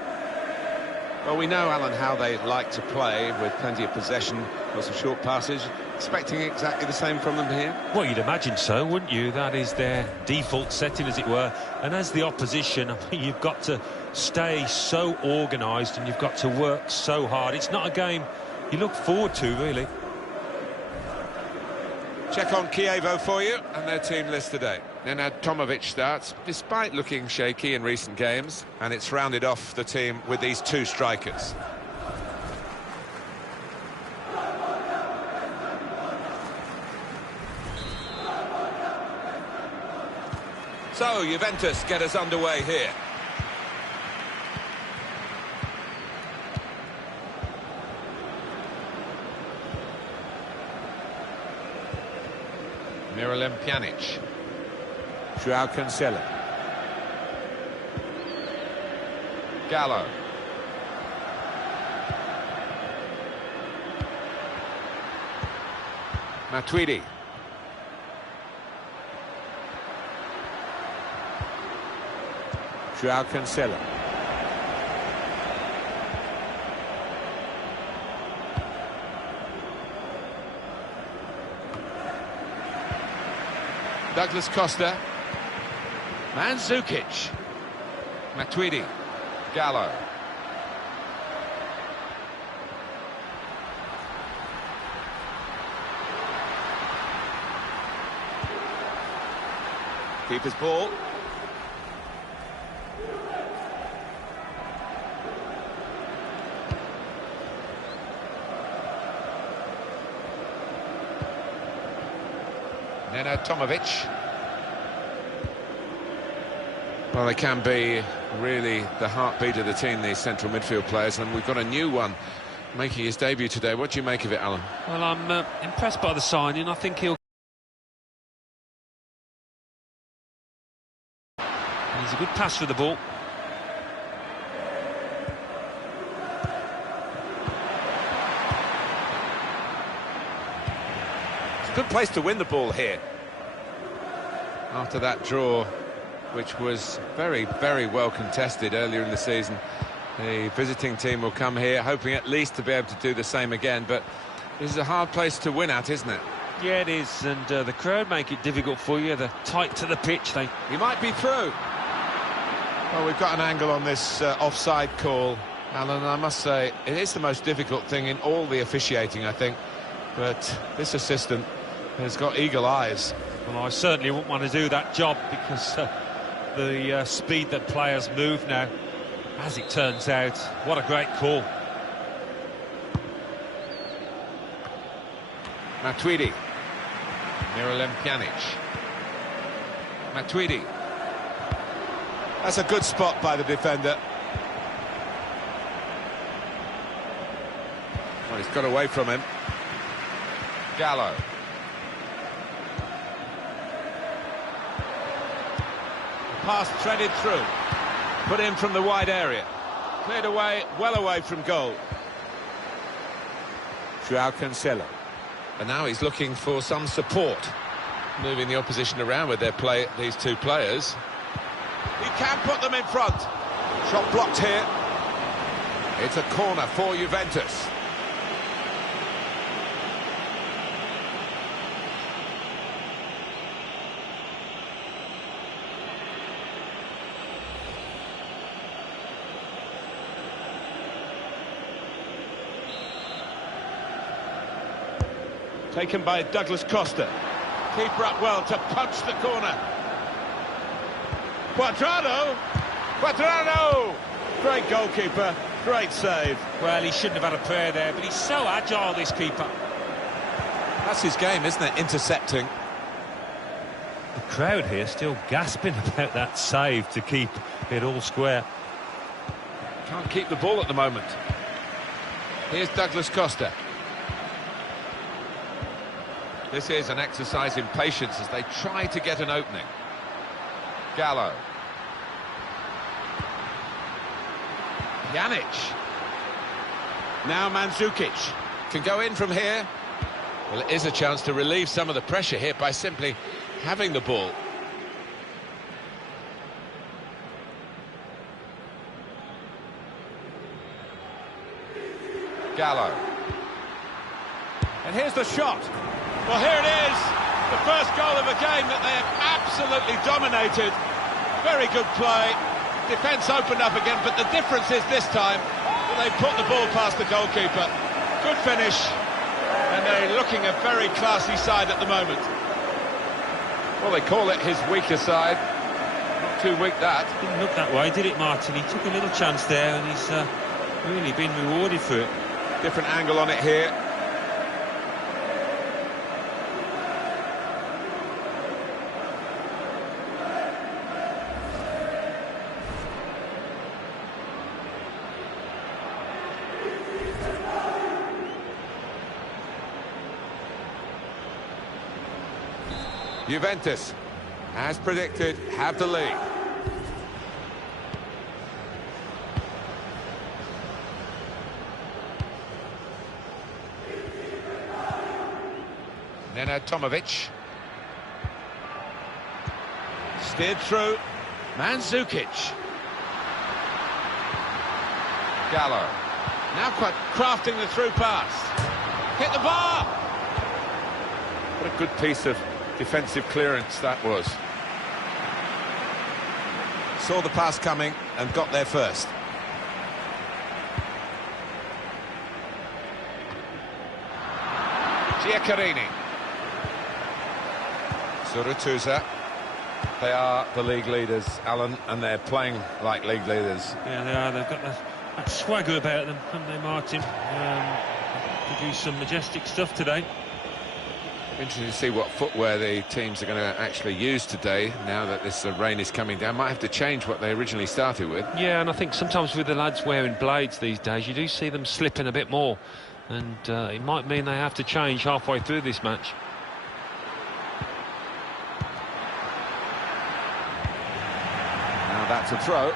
Well, we know, Alan, how they like to play, with plenty of possession, lots of short passes. Expecting exactly the same from them here? Well, you'd imagine so, wouldn't you? That is their default setting, as it were. And as the opposition, I mean, you've got to stay so organised and you've got to work so hard. It's not a game you look forward to, really. Check on Chievo for you and their team list today. Nenad Tomovic starts, despite looking shaky in recent games, and it's rounded off the team with these two strikers. So, Juventus get us underway here. Miralem Pjanic. Joao Cancelo. Gallo. Matuidi. Joao Cancelo. Douglas Costa. Mandzukic. Matuidi. Gallo. Keeper's ball. Nenad Tomovic. Well, they can be really the heartbeat of the team, these central midfield players, and we've got a new one making his debut today. What do you make of it, Alan? Well, I'm impressed by the signing. I think he's a good pass for the ball. It's a good place to win the ball here. After that draw, which was very, very well contested earlier in the season, the visiting team will come here hoping at least to be able to do the same again, but this is a hard place to win at, isn't it? Yeah, it is, and the crowd make it difficult for you. They're tight to the pitch. He might be through. Well, we've got an angle on this offside call, Alan. I must say, it is the most difficult thing in all the officiating, I think. But this assistant has got eagle eyes. Well, I certainly wouldn't want to do that job, because the speed that players move now, as it turns out, what a great call. Matuidi. Miralem Pjanic. Matuidi. That's a good spot by the defender. Well, he's got away from him. Gallo. Pass threaded through. Put in from the wide area. Cleared away, well away from goal. Joao Cancelo. And now he's looking for some support. Moving the opposition around with these two players. He can put them in front. Shot blocked here. It's a corner for Juventus. Taken by Douglas Costa. Keeper up well to punch the corner. Quadrado! Great goalkeeper, great save. Well, he shouldn't have had a prayer there, but he's so agile, this keeper. That's his game, isn't it? Intercepting. The crowd here still gasping about that save to keep it all square. Can't keep the ball at the moment. Here's Douglas Costa. This is an exercise in patience as they try to get an opening. Gallo. Pjanic. Now Mandzukic. Can go in from here. Well, it is a chance to relieve some of the pressure here by simply having the ball. Gallo. And here's the shot. Well, here it is. The first goal of a game that they have absolutely dominated. Very good play. Defence opened up again, but the difference is this time that they put the ball past the goalkeeper. Good finish. And they're looking a very classy side at the moment. Well, they call it his weaker side. Not too weak, that. Didn't look that way, did it, Martin? He took a little chance there, and he's really been rewarded for it. Different angle on it here. Juventus, as predicted, have the lead. Nenad Tomovic. Steered through. Mandzukic. Gallo. Now quite crafting the through pass. Hit the bar! What a good piece of defensive clearance that was. Saw the pass coming and got there first. Giaccherini. Zurutuza. They are the league leaders, Alan, and they're playing like league leaders. Yeah, they are. They've got that swagger about them, haven't they, Martin? Produced some majestic stuff today. Interesting to see what footwear the teams are going to actually use today, now that this rain is coming down. Might have to change what they originally started with. Yeah, and I think sometimes with the lads wearing blades these days, you do see them slipping a bit more. And it might mean they have to change halfway through this match. Now that's a throw.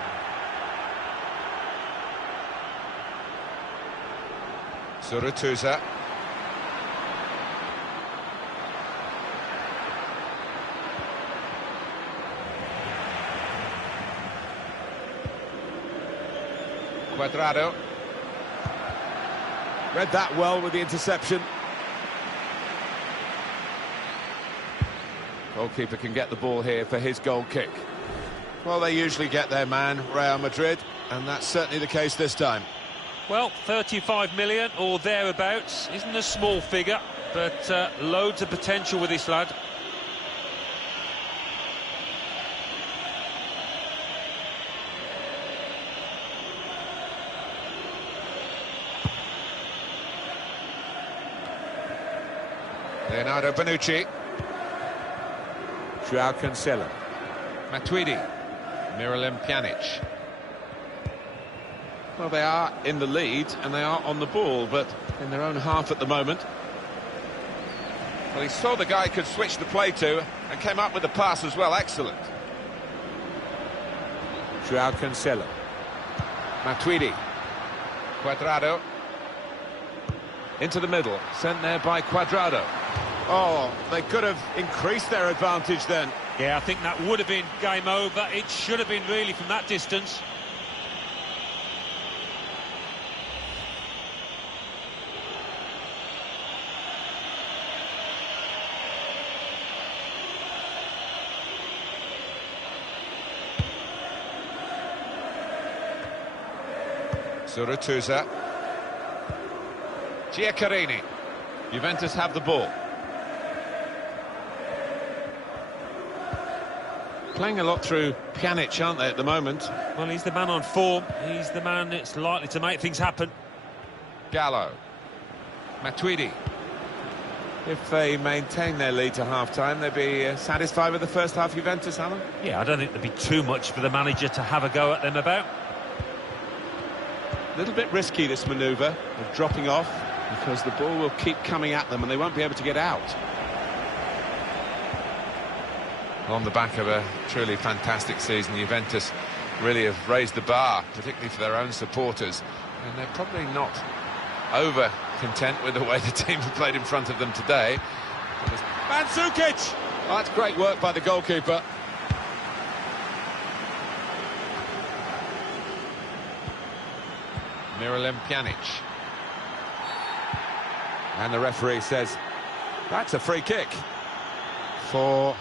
Zurutuza. Cuadrado. Read that well with the interception. Goalkeeper can get the ball here for his goal kick. Well, they usually get their man, Real Madrid, and that's certainly the case this time. Well, 35 million or thereabouts isn't a small figure, but loads of potential with this lad. Leonardo Bonucci. Joao Cancelo. Matuidi. Miralem Pjanic. Well, they are in the lead and they are on the ball, but in their own half at the moment. Well, he saw the guy could switch the play to and came up with the pass as well. Excellent. Joao Cancelo. Matuidi. Cuadrado. Into the middle, sent there by Cuadrado. Oh, they could have increased their advantage then. Yeah, I think that would have been game over. It should have been really from that distance. Zurutuza. Giaccherini. Juventus have the ball. Playing a lot through Pjanic, aren't they, at the moment? Well, he's the man on form. He's the man that's likely to make things happen. Gallo. Matuidi. If they maintain their lead to half-time, they'd be satisfied with the first half, Juventus, Alan? Yeah, I don't think there'd be too much for the manager to have a go at them about. A little bit risky, this manoeuvre of dropping off, because the ball will keep coming at them and they won't be able to get out. On the back of a truly fantastic season, Juventus really have raised the bar, particularly for their own supporters. And they're probably not over content with the way the team have played in front of them today. Mandzukic! Oh, that's great work by the goalkeeper. Miralem Pjanic. And the referee says, that's a free kick. For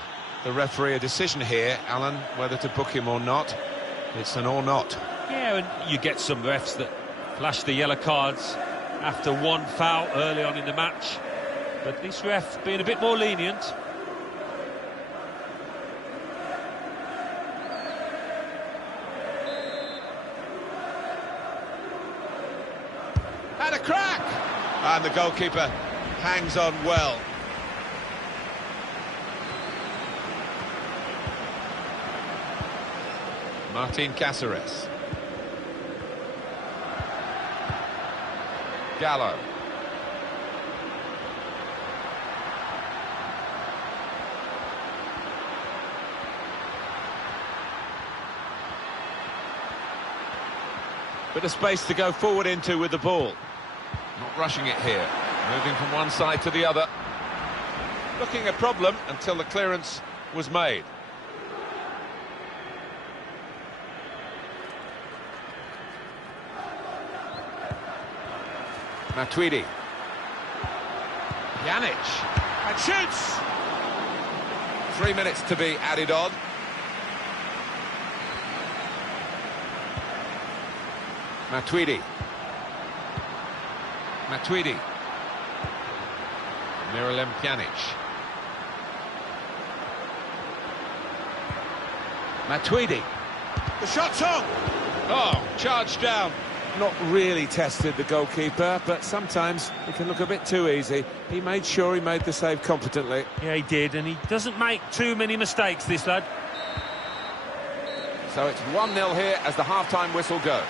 the referee, a decision here, Alan, whether to book him or not. It's an or not. Yeah, and you get some refs that flash the yellow cards after one foul early on in the match. But this ref being a bit more lenient. And a crack! And the goalkeeper hangs on well. Martin Cáceres. Gallo. Bit of space to go forward into with the ball. Not rushing it here. Moving from one side to the other. Looking a problem until the clearance was made. Matuidi. Pjanic. And shoots! 3 minutes to be added on. Matuidi. Matuidi. Miralem Pjanic. Matuidi. The shot's on! Oh, charged down. Not really tested the goalkeeper, but sometimes it can look a bit too easy. He made sure he made the save competently. Yeah, he did, and he doesn't make too many mistakes, this lad. So it's 1-0 here as the half-time whistle goes.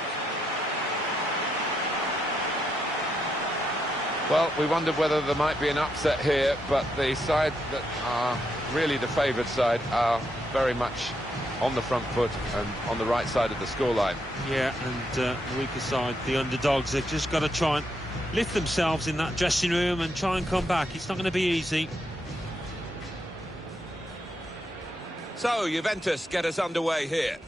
Well, we wondered whether there might be an upset here, but the side that are really the favoured side are very much on the front foot and on the right side of the scoreline. Yeah, and the weaker side, the underdogs, they've just got to try and lift themselves in that dressing room and try and come back. It's not going to be easy. So, Juventus get us underway here.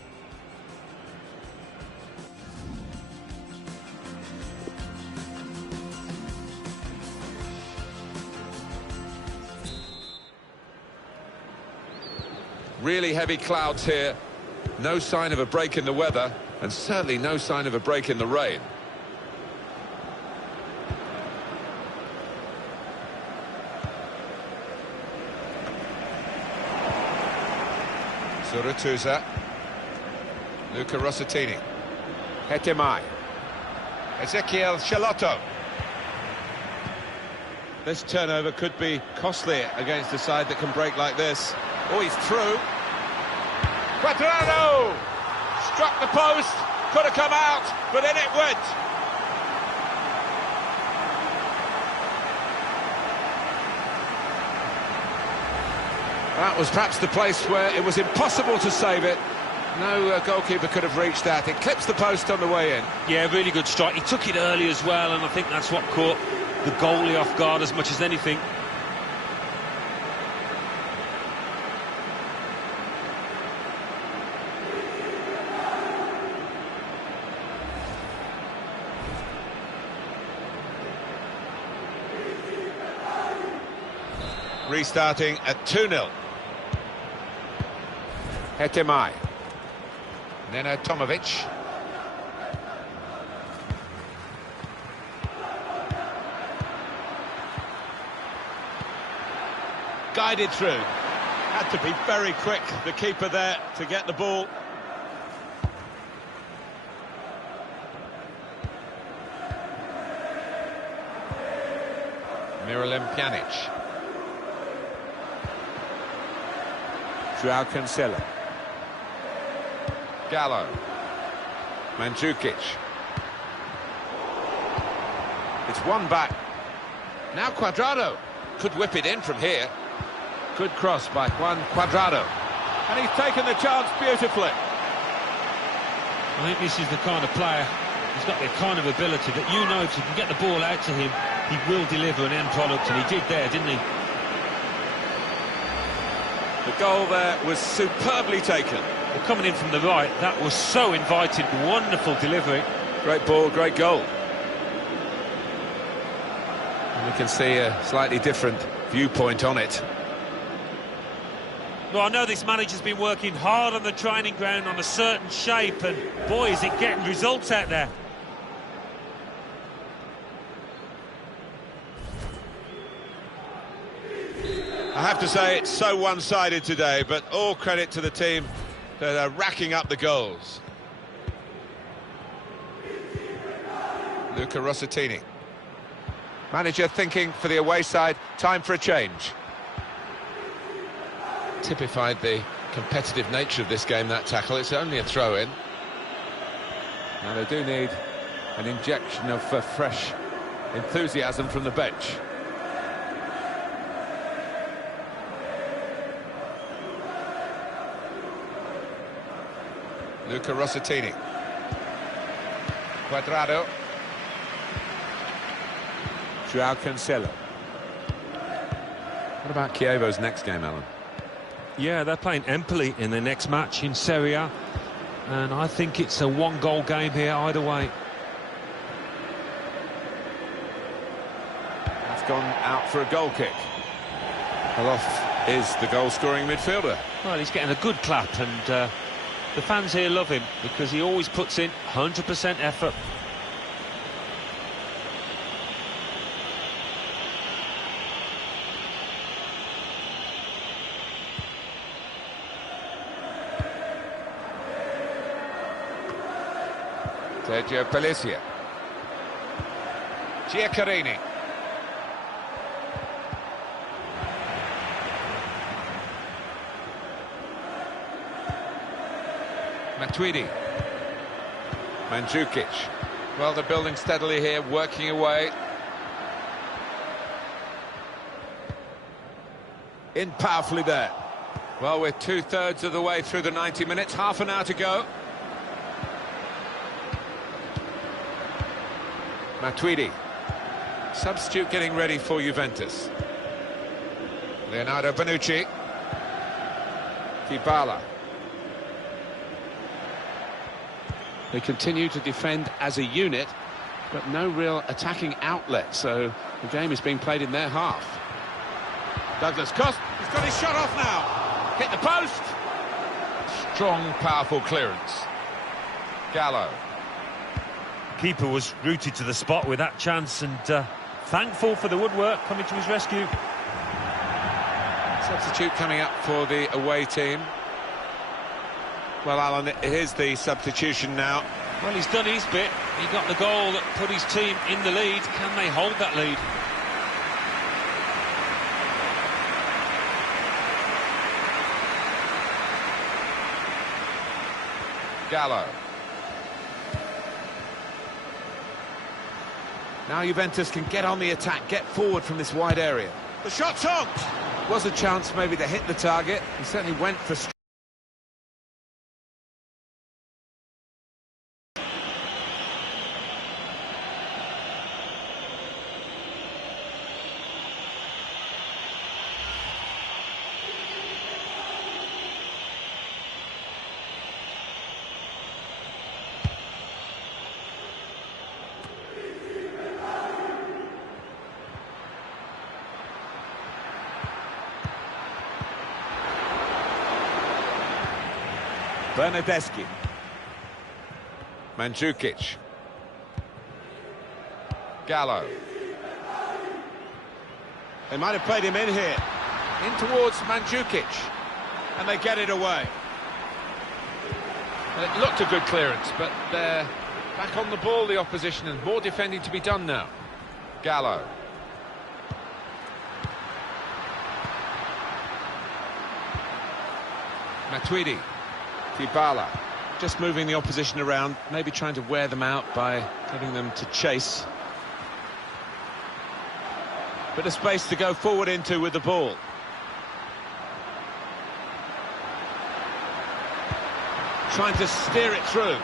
Really heavy clouds here. No sign of a break in the weather, and certainly no sign of a break in the rain. Suratuza. Luca Rossettini. Hetemai. Ezequiel Chalotto. This turnover could be costly against a side that can break like this. Oh, he's through. Cuadrado! Struck the post, could have come out, but in it went. That was perhaps the place where it was impossible to save it. No goalkeeper could have reached that. It clips the post on the way in. Yeah, really good strike. He took it early as well, and I think that's what caught the goalie off guard as much as anything. Restarting at 2-0. Hetemai. Neno Tomovic. Guided through. Had to be very quick, the keeper there, to get the ball. Miralem Pjanic. Joao Cancelo. Gallo. Mandzukic. It's one back. Now Cuadrado could whip it in from here. Good cross by Juan Cuadrado. And he's taken the chance beautifully. I think this is the kind of player, he's got the kind of ability that you know if you can get the ball out to him, he will deliver an end product, and he did there, didn't he? The goal there was superbly taken. Well, coming in from the right, that was so inviting, wonderful delivery. Great ball, great goal. And we can see a slightly different viewpoint on it. Well, I know this manager's been working hard on the training ground on a certain shape, and boy, is it getting results out there. I have to say it's so one-sided today, but all credit to the team that are racking up the goals. Luca Rossettini. Manager thinking for the away side, time for a change. Typified the competitive nature of this game, that tackle. It's only a throw-in. Now they do need an injection of fresh enthusiasm from the bench. Luca Rossettini. Quadrado. Joao Cancelo. What about Chievo's next game, Alan? Yeah, they're playing Empoli in their next match in Serie A, and I think it's a one-goal game here either way. That's gone out for a goal kick. Alof is the goal-scoring midfielder. Well, he's getting a good clap, and the fans here love him because he always puts in 100% effort. Sergio Pelissier. Giaccherini. Matuidi. Mandzukic. Well, they're building steadily here, working away. In powerfully there. Well, we're two-thirds of the way through the 90 minutes, half an hour to go. Matuidi. Substitute getting ready for Juventus. Leonardo Bonucci. Dybala. They continue to defend as a unit, but no real attacking outlet, so the game is being played in their half. Douglas Costa, he's got his shot off now. Hit the post. Strong, powerful clearance. Gallo. Keeper was rooted to the spot with that chance, and thankful for the woodwork coming to his rescue. Substitute coming up for the away team. Well, Alan, here's the substitution now. Well, he's done his bit. He got the goal that put his team in the lead. Can they hold that lead? Gallo. Now Juventus can get on the attack, get forward from this wide area. The shot's on! Was a chance maybe to hit the target. He certainly went for... Bernardeschi. Mandzukic. Gallo. They might have played him in here. In towards Mandzukic. And they get it away. Well, it looked a good clearance, but they're back on the ball, the opposition, and more defending to be done now. Gallo. Matuidi. Dybala. Just moving the opposition around, maybe trying to wear them out by getting them to chase. Bit of space to go forward into with the ball. Trying to steer it through.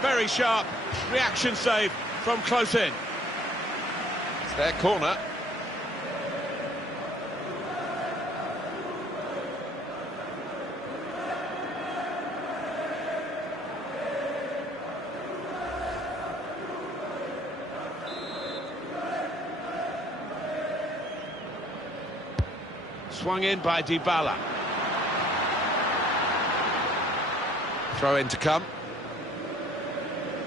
Very sharp reaction save from close in. It's their corner. Swung in by Dybala. Throw in to come.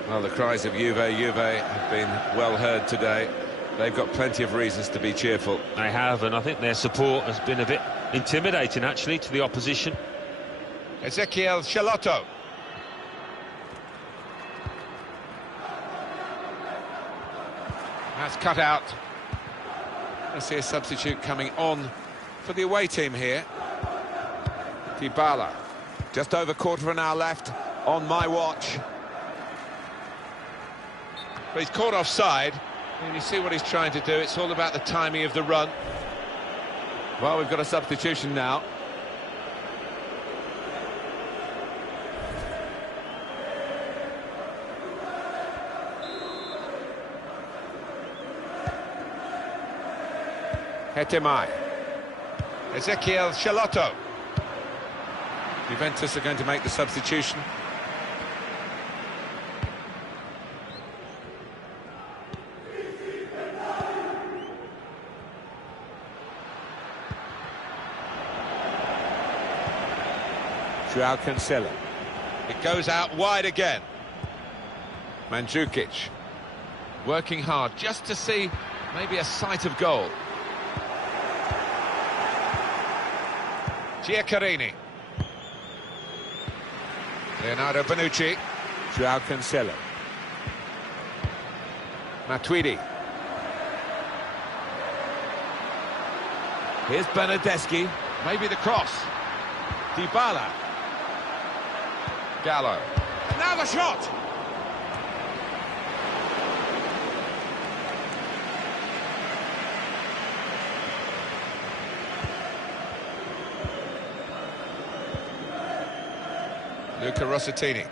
Well, the cries of Juve have been well heard today. They've got plenty of reasons to be cheerful. They have, and I think their support has been a bit intimidating, actually, to the opposition. Ezequiel Chalotto. That's cut out. I see a substitute coming on for the away team here. Dybala. Just over quarter of an hour left on my watch. But he's caught offside. And you see what he's trying to do. It's all about the timing of the run. Well, we've got a substitution now. Hetemai. Ezequiel Chalotto. Juventus are going to make the substitution. Joao Cancelo. It goes out wide again. Mandzukic. Working hard just to see maybe a sight of goal. Giaccherini. Leonardo Bonucci. Joao Cancelo. Matuidi. Here's Bernardeschi. Maybe the cross. Dybala. Gallo. And now the shot. Luca Rossettini.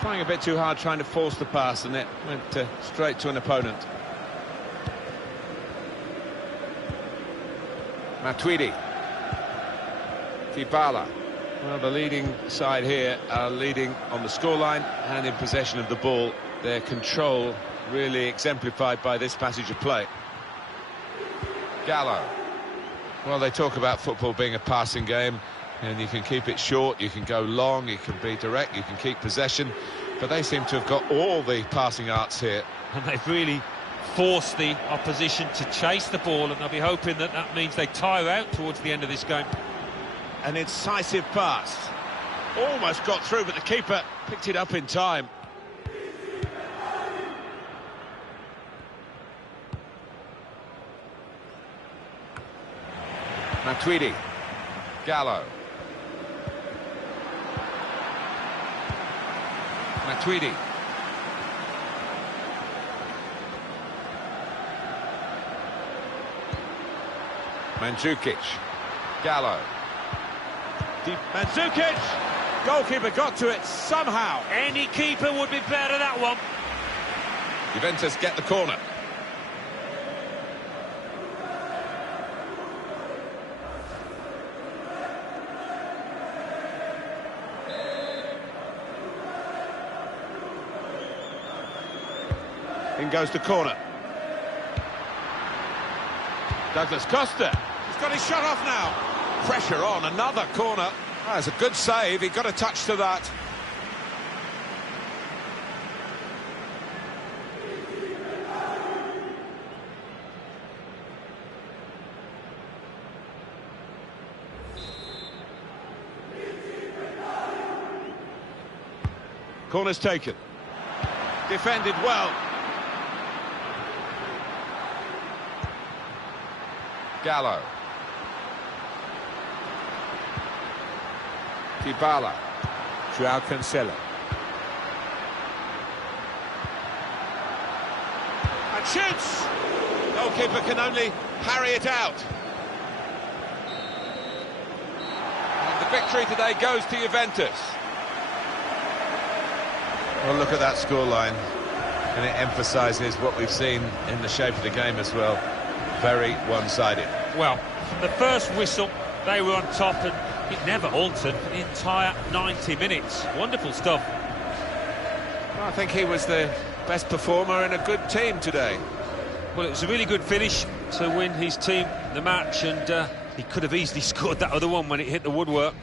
Trying a bit too hard, trying to force the pass, and it went straight to an opponent. Matuidi. Dybala. Well, the leading side here are leading on the scoreline and in possession of the ball. Their control really exemplified by this passage of play. Gallo. Well, they talk about football being a passing game, and you can keep it short, you can go long, you can be direct, you can keep possession, but they seem to have got all the passing arts here. And they've really forced the opposition to chase the ball, and they'll be hoping that that means they tire out towards the end of this game. An incisive pass. Almost got through, but the keeper picked it up in time. Matuidi. Gallo. Matuidi. Mandzukic. Gallo. Mandzukic! Goalkeeper got to it somehow. Any keeper would be better that one. Juventus get the corner. In goes the corner. Douglas Costa. He's got his shot off now. Pressure on, another corner. Oh, that's a good save, he got a touch to that. Corner's taken. Defended well. Gallo. Dybala. Joao Cancelo. And shoots! Goalkeeper can only parry it out. And the victory today goes to Juventus. Well, look at that scoreline. And it emphasises what we've seen in the shape of the game as well. Very one-sided. Well, from the first whistle, they were on top, and it never altered for the entire 90 minutes. Wonderful stuff. Well, I think he was the best performer in a good team today. Well, it was a really good finish to win his team the match, and he could have easily scored that other one when it hit the woodwork.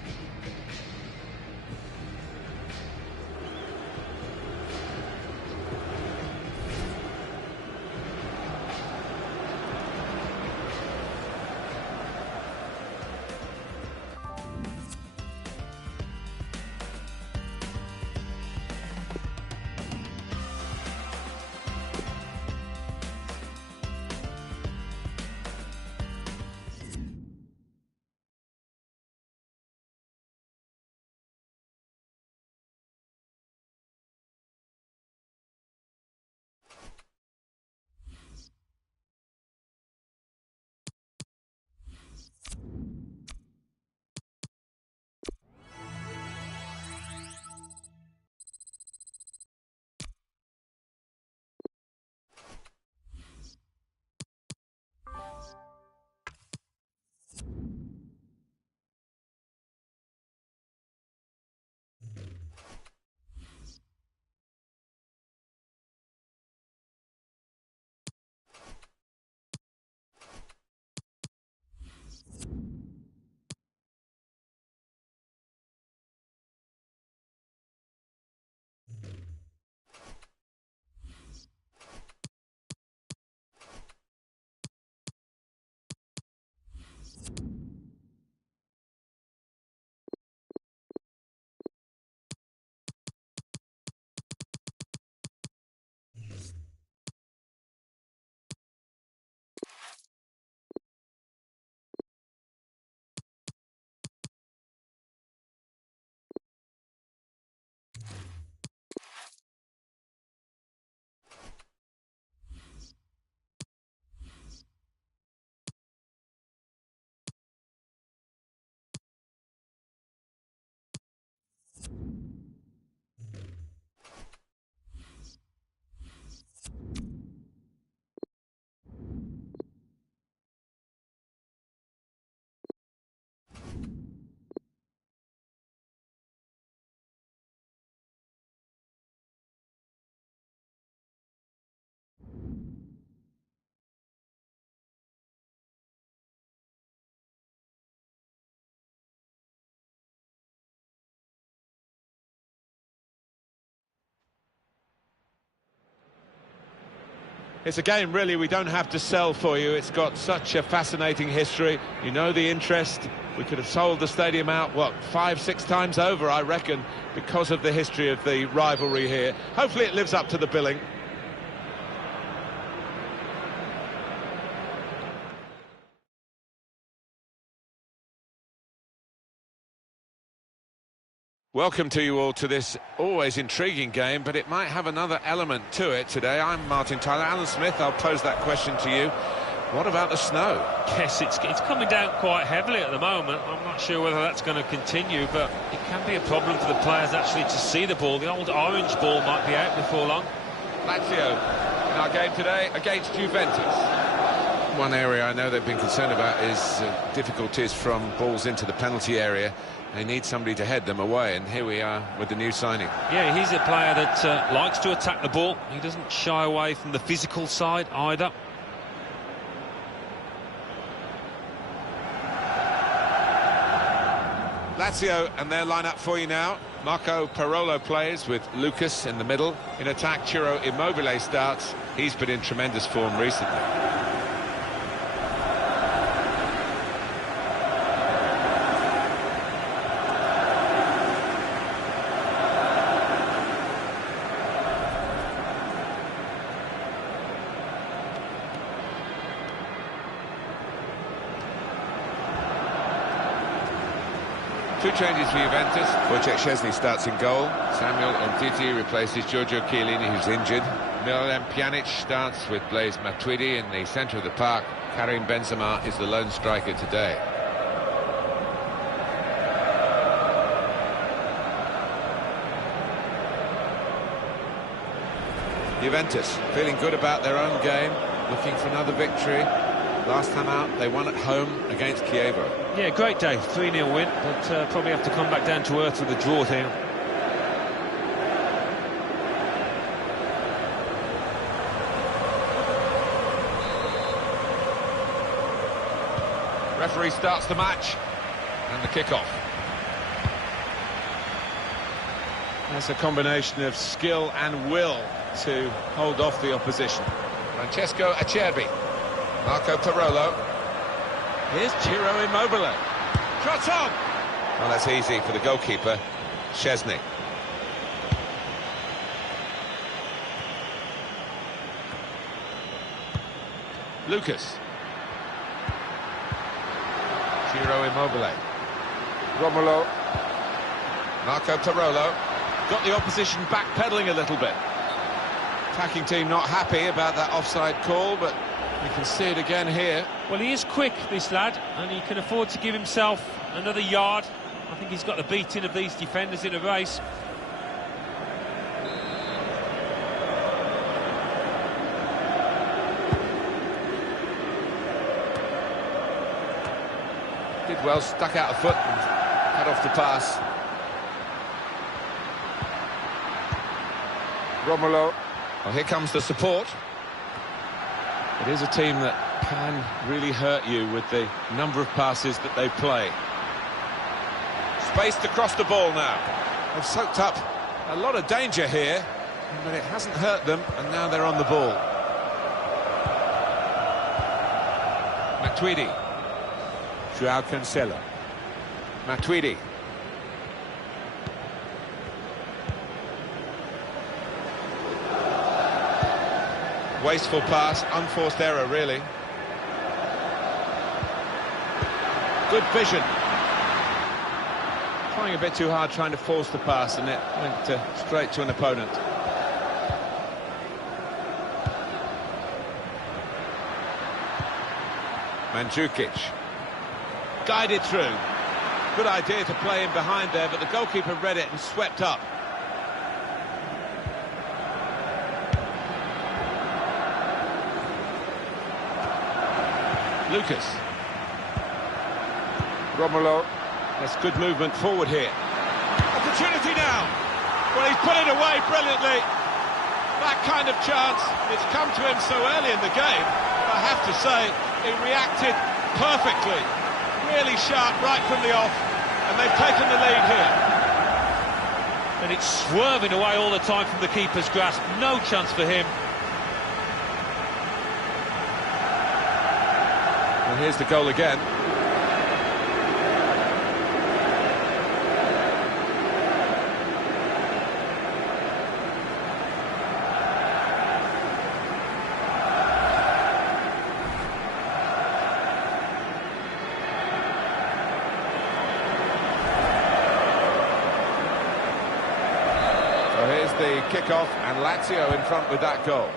It's a game, really, we don't have to sell for you. It's got such a fascinating history. You know the interest. We could have sold the stadium out, what, 5-6 times over, I reckon, because of the history of the rivalry here. Hopefully it lives up to the billing. Welcome to you all to this always intriguing game, but it might have another element to it today. I'm Martin Tyler. Alan Smith, I'll pose that question to you. What about the snow? Yes, it's coming down quite heavily at the moment. I'm not sure whether that's going to continue, but it can be a problem for the players actually to see the ball. The old orange ball might be out before long. Lazio in our game today against Juventus. One area I know they've been concerned about is difficulties from balls into the penalty area. They need somebody to head them away, and here we are with the new signing. Yeah, he's a player that likes to attack the ball. He doesn't shy away from the physical side either. Lazio and their lineup for you now. Marco Parolo plays with Lucas in the middle. In attack, Ciro Immobile starts. He's been in tremendous form recently. Two changes for Juventus. Wojciech Szczesny starts in goal. Samuel Umtiti replaces Giorgio Chiellini, who's injured. Miralem Pjanic starts with Blaise Matuidi in the centre of the park. Karim Benzema is the lone striker today. Juventus feeling good about their own game, looking for another victory. Last time out, they won at home against Chievo. Yeah, great day, 3-0 win, but probably have to come back down to earth with a draw here. Referee starts the match, and the kick-off. That's a combination of skill and will to hold off the opposition. Francesco Acerbi. Marco Parolo. Here's Ciro Immobile. Shot on! Well, that's easy for the goalkeeper, Szczesny. Lucas. Ciro Immobile. Romulo. Marco Parolo. Got the opposition backpedaling a little bit. Attacking team not happy about that offside call, but we can see it again here. Well, he is quick, this lad, and he can afford to give himself another yard. I think he's got the beating of these defenders in a race. Did well, stuck out a foot and cut off the pass. Romulo. Well, here comes the support. It is a team that can really hurt you with the number of passes that they play. Space to cross the ball now. They've soaked up a lot of danger here, but it hasn't hurt them, and now they're on the ball. Matuidi. Joao Cancelo. Matuidi. Wasteful pass, unforced error, really. Good vision. Trying a bit too hard, trying to force the pass, and it went straight to an opponent. Mandzukic. Guided through. Good idea to play in behind there, but the goalkeeper read it and swept up. Lucas. Romulo. That's good movement forward here. Opportunity now. Well, he's put it away brilliantly. That kind of chance, it's come to him so early in the game. I have to say, he reacted perfectly. Really sharp right from the off, and they've taken the lead here. And it's swerving away all the time from the keeper's grasp. No chance for him. Well, here's the goal again. So here's the kick-off, and Lazio in front with that goal.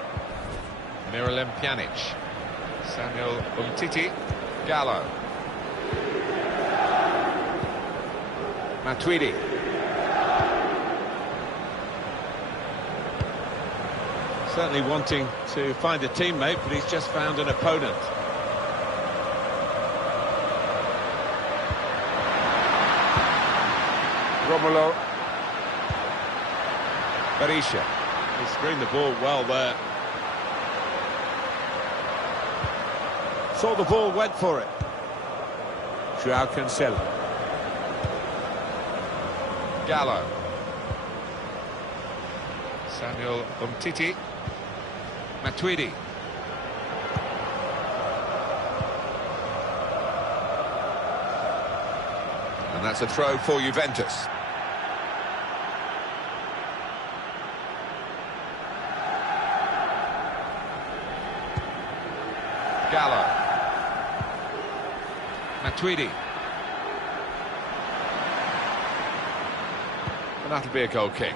Miralem Pjanic. Samuel Umtiti. Gallo. Matuidi. Certainly wanting to find a teammate, but he's just found an opponent. Romulo. Berisha. He screened the ball well there. Saw the ball, went for it. Joao Cancelo. Gallo. Samuel Umtiti. Matuidi. And that's a throw for Juventus. Gallo. Matuidi. And that'll be a goal kick.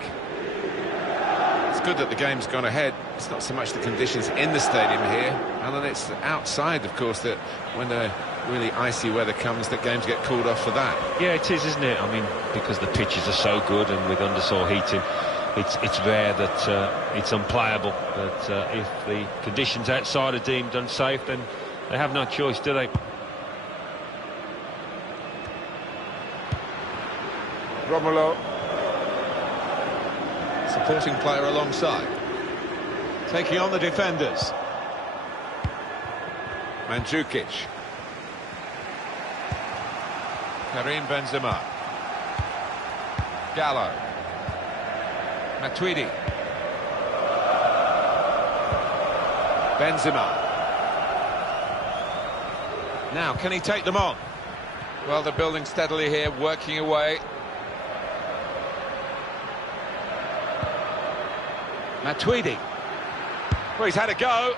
It's good that the game's gone ahead. It's not so much the conditions in the stadium here, and then it's outside, of course, that when the really icy weather comes, that games get called off for that. Yeah, it is, isn't it? I mean, because the pitches are so good, and with undersaw heating, it's rare that it's unplayable. But if the conditions outside are deemed unsafe, then they have no choice, do they? Romulo. Supporting player alongside. Taking on the defenders. Mandzukic. Karim Benzema. Gallo. Matuidi. Benzema. Now, can he take them on? Well, they're building steadily here, working away. Matuidi. Well, he's had a go.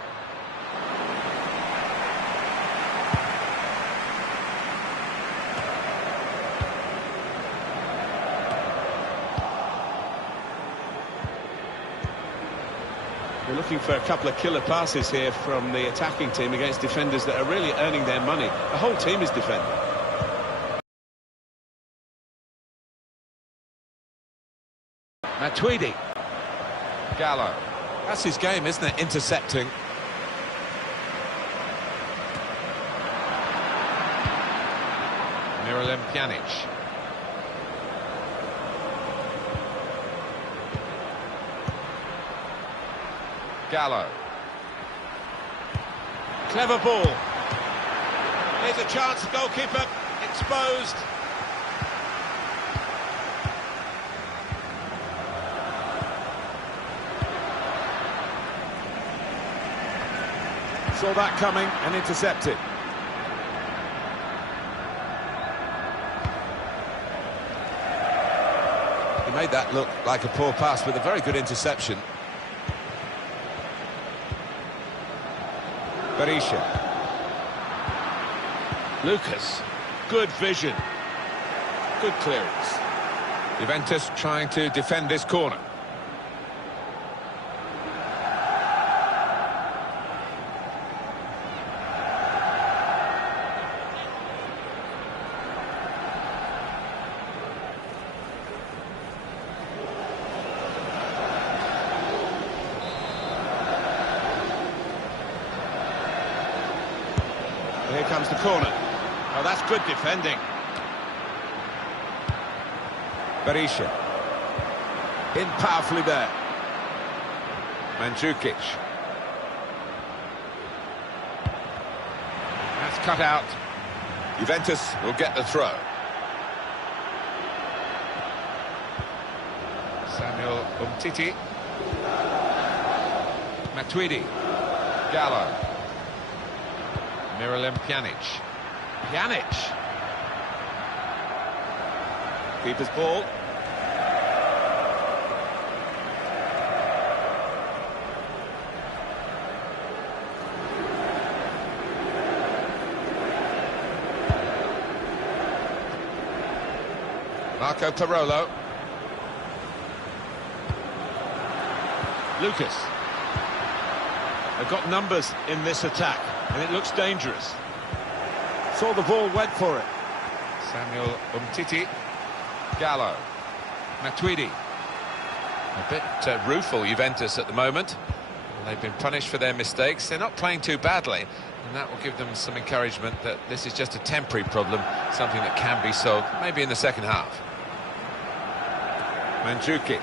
We're looking for a couple of killer passes here from the attacking team against defenders that are really earning their money. The whole team is defending. Matuidi. Gallo. That's his game, isn't it? Intercepting. Miralem Pjanic. Gallo. Clever ball. Here's a chance, goalkeeper exposed. Saw that coming and intercepted. He made that look like a poor pass with a very good interception. Berisha. Lucas. Good vision. Good clearance. Juventus trying to defend this corner. Here comes the corner. Oh, that's good defending. Berisha. In powerfully there. Mandzukic. That's cut out. Juventus will get the throw. Samuel Umtiti. Matuidi. Gallo. Miralem Pjanic. Pjanic. Keeper's ball. Marco Parolo. Lucas. They've got numbers in this attack, and it looks dangerous. Saw the ball, went for it. Samuel Umtiti. Gallo. Matuidi. A bit rueful, Juventus, at the moment. They've been punished for their mistakes. They're not playing too badly, and that will give them some encouragement that this is just a temporary problem, something that can be solved, maybe in the second half. Mandzukic.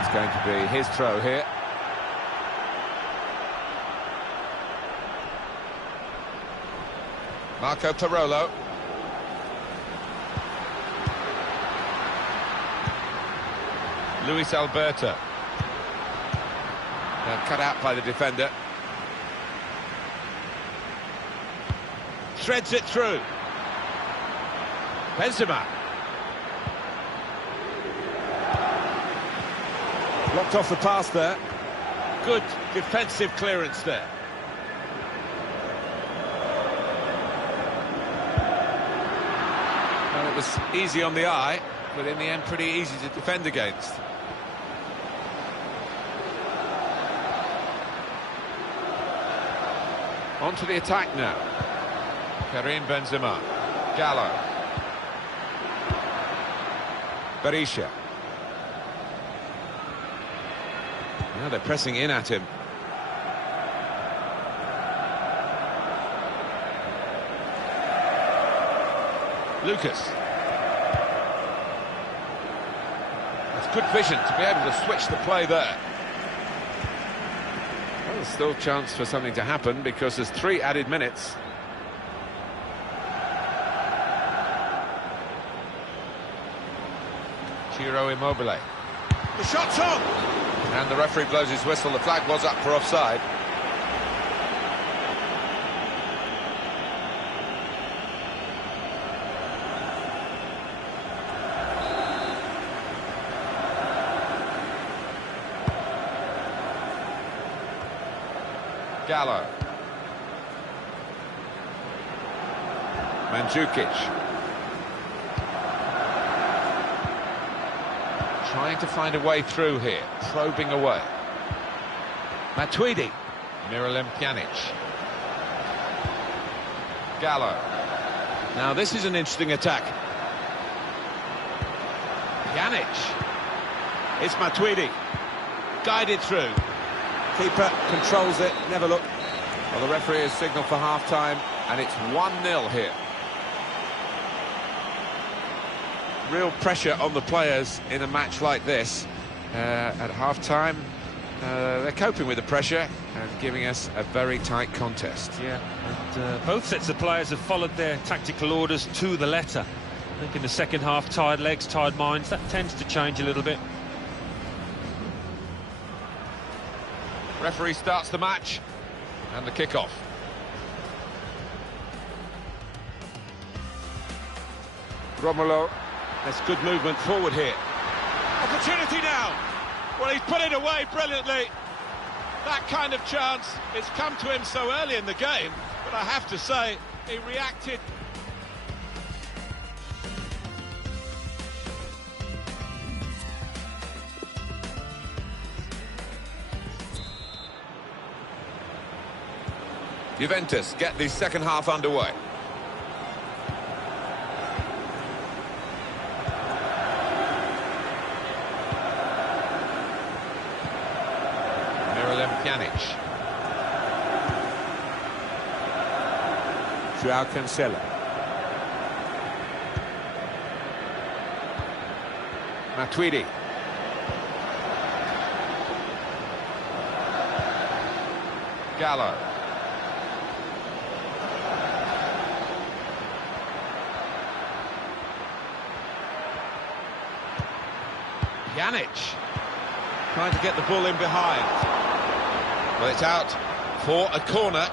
It's going to be his throw here. Marco Parolo. Luis Alberto. They're cut out by the defender. Threads it through. Benzema. Blocked off the pass there. Good defensive clearance there. Well, it was easy on the eye, but in the end pretty easy to defend against. On to the attack now. Karim Benzema. Gallo. Berisha. Now they're pressing in at him. Lucas. That's good vision to be able to switch the play there. Well, there's still a chance for something to happen because there's 3 added minutes. Ciro Immobile. The shot's on! And the referee blows his whistle. The flag was up for offside. Gallo. Mandzukic. Trying to find a way through here, probing away. Matuidi. Miralem Pjanic. Gallo. Now this is an interesting attack. Pjanic. It's Matuidi. Guided through. Keeper controls it, never look. Well, the referee has signalled for half-time, and it's 1-0 here. Real pressure on the players in a match like this. At half-time, they're coping with the pressure and giving us a very tight contest. Yeah, and both sets of players have followed their tactical orders to the letter. I think in the second half, tired legs, tired minds, that tends to change a little bit. Referee starts the match and the kick-off. Romulo. That's good movement forward here. Opportunity now. Well, he's put it away brilliantly. That kind of chance, it's come to him so early in the game, but I have to say, he reacted. Juventus get the second half underway. Miralem Pjanic. Joao Cancelo. Matuidi. Gallo. Pjanic trying to get the ball in behind. Well, it's out for a corner.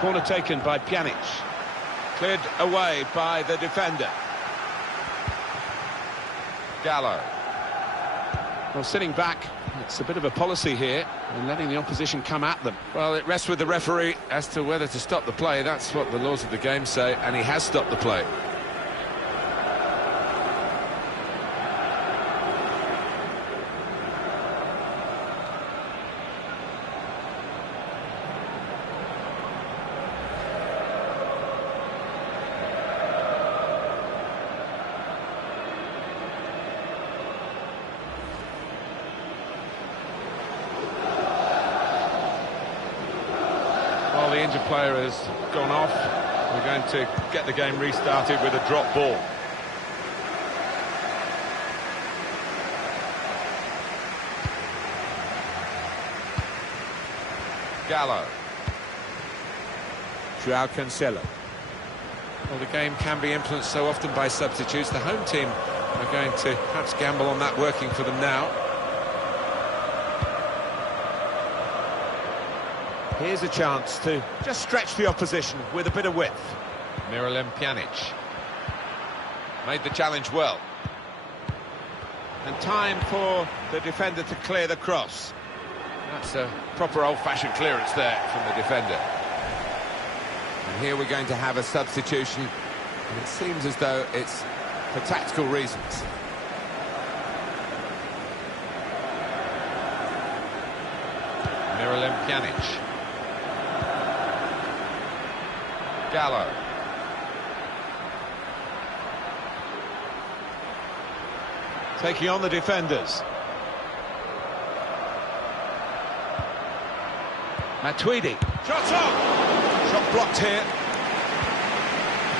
Corner taken by Pjanic. Cleared away by the defender. Gallo. Well, sitting back, it's a bit of a policy here, and letting the opposition come at them. Well, it rests with the referee as to whether to stop the play. That's what the laws of the game say, and he has stopped the play. Well, the injured player has gone off. We're going to get the game restarted with a drop ball. Gallo. Joao Cancelo. Well, the game can be influenced so often by substitutes. The home team are going to perhaps gamble on that working for them now. Here's a chance to just stretch the opposition with a bit of width. Miralem Pjanic. Made the challenge well. And time for the defender to clear the cross. That's a proper old-fashioned clearance there from the defender. And here we're going to have a substitution, and it seems as though it's for tactical reasons. Miralem Pjanic. Gallo. Taking on the defenders. Matuidi. Shot on! Shot blocked here.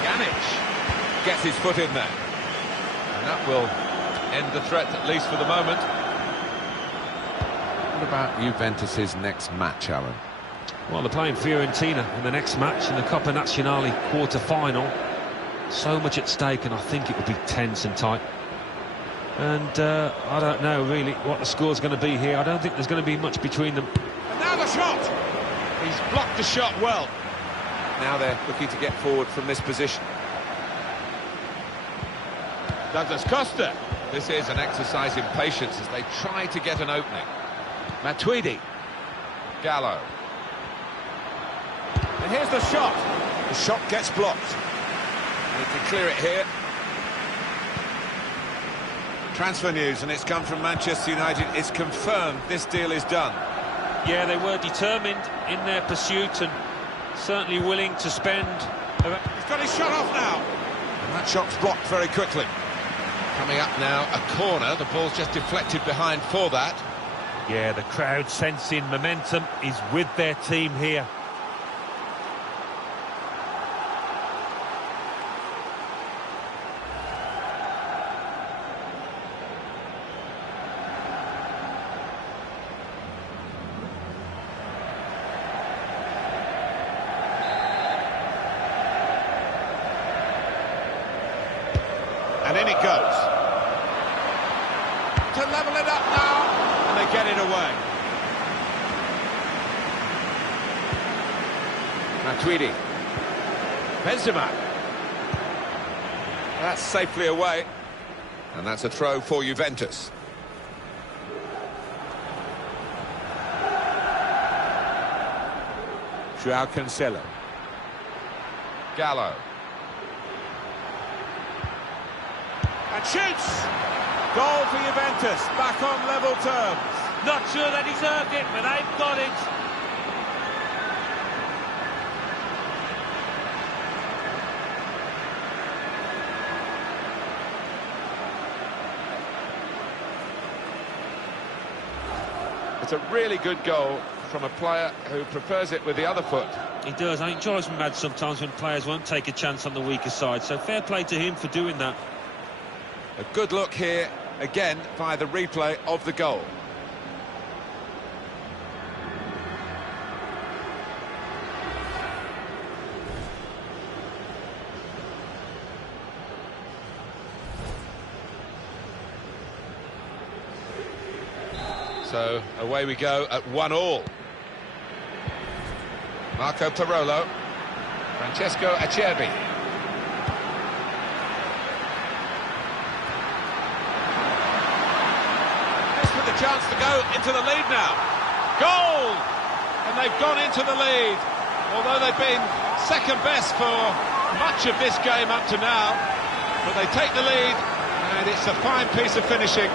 Pjanic gets his foot in there. And that will end the threat, at least for the moment. What about Juventus's next match, Alan? Well, they're playing Fiorentina in the next match in the Coppa Nazionale quarter-final. So much at stake, and I think it will be tense and tight. And I don't know, really, what the score's going to be here. I don't think there's going to be much between them. And now the shot! He's blocked the shot well. Now they're looking to get forward from this position. Douglas Costa. This is an exercise in patience as they try to get an opening. Matuidi. Gallo. And here's the shot. The shot gets blocked. Need to clear it here. Transfer news, and it's come from Manchester United. It's confirmed this deal is done. Yeah, they were determined in their pursuit and certainly willing to spend... He's got his shot off now. And that shot's blocked very quickly. Coming up now, a corner. The ball's just deflected behind for that. Yeah, the crowd sensing momentum is with their team here. And in it goes. To level it up now, and they get it away. Matuidi. Benzema. That's safely away. And that's a throw for Juventus. Joao Cancelo. Gallo. And shoots! Goal for Juventus, back on level terms. Not sure they deserved it, but they've got it. It's a really good goal from a player who prefers it with the other foot. He does. I think it drives me mad sometimes when players won't take a chance on the weaker side, so fair play to him for doing that. A good look here, again, by the replay of the goal. So, away we go at 1-1. Marco Parolo. Francesco Acerbi. Chance to go into the lead now. Goal! And they've gone into the lead. Although they've been second best for much of this game up to now. But they take the lead, and it's a fine piece of finishing.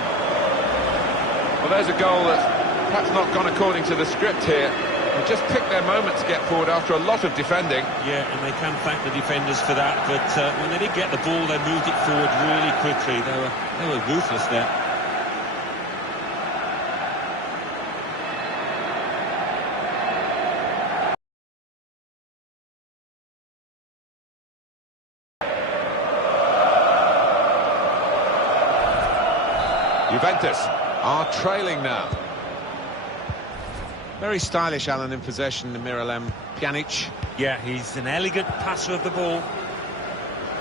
Well, there's a goal that's perhaps not gone according to the script here. They just picked their moment to get forward after a lot of defending. Yeah, and they can thank the defenders for that. But when they did get the ball, they moved it forward really quickly. They were ruthless there. Juventus are trailing now. Very stylish, Alan, in possession, Miralem Pjanic. Yeah, he's an elegant passer of the ball.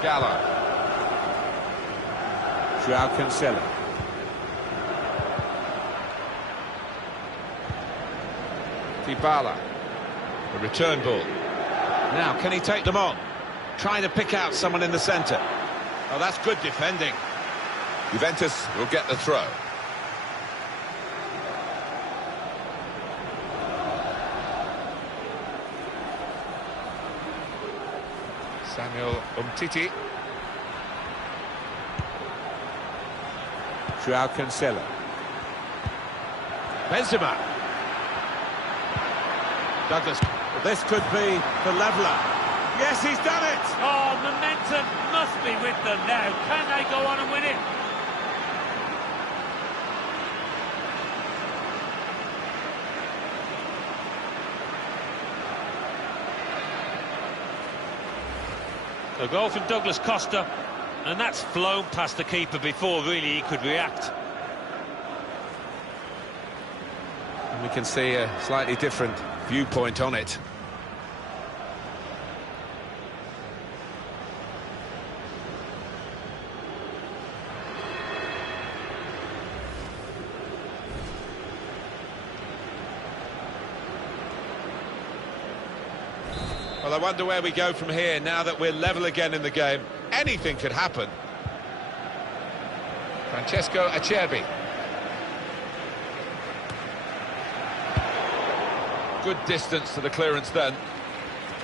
Gallo. Joao Cancelo. Dybala. The return ball. Now, can he take them on? Trying to pick out someone in the centre. Oh, that's good defending. Juventus will get the throw. Samuel Umtiti. Joao Cancelo. Benzema. Douglas. This could be the leveller. Yes, he's done it! Oh, momentum must be with them now. Can they go on and win it? A goal from Douglas Costa, and that's flown past the keeper before really he could react. And we can see a slightly different viewpoint on it. Well, I wonder where we go from here now that we're level again in the game. Anything could happen. Francesco Acerbi. Good distance to the clearance then.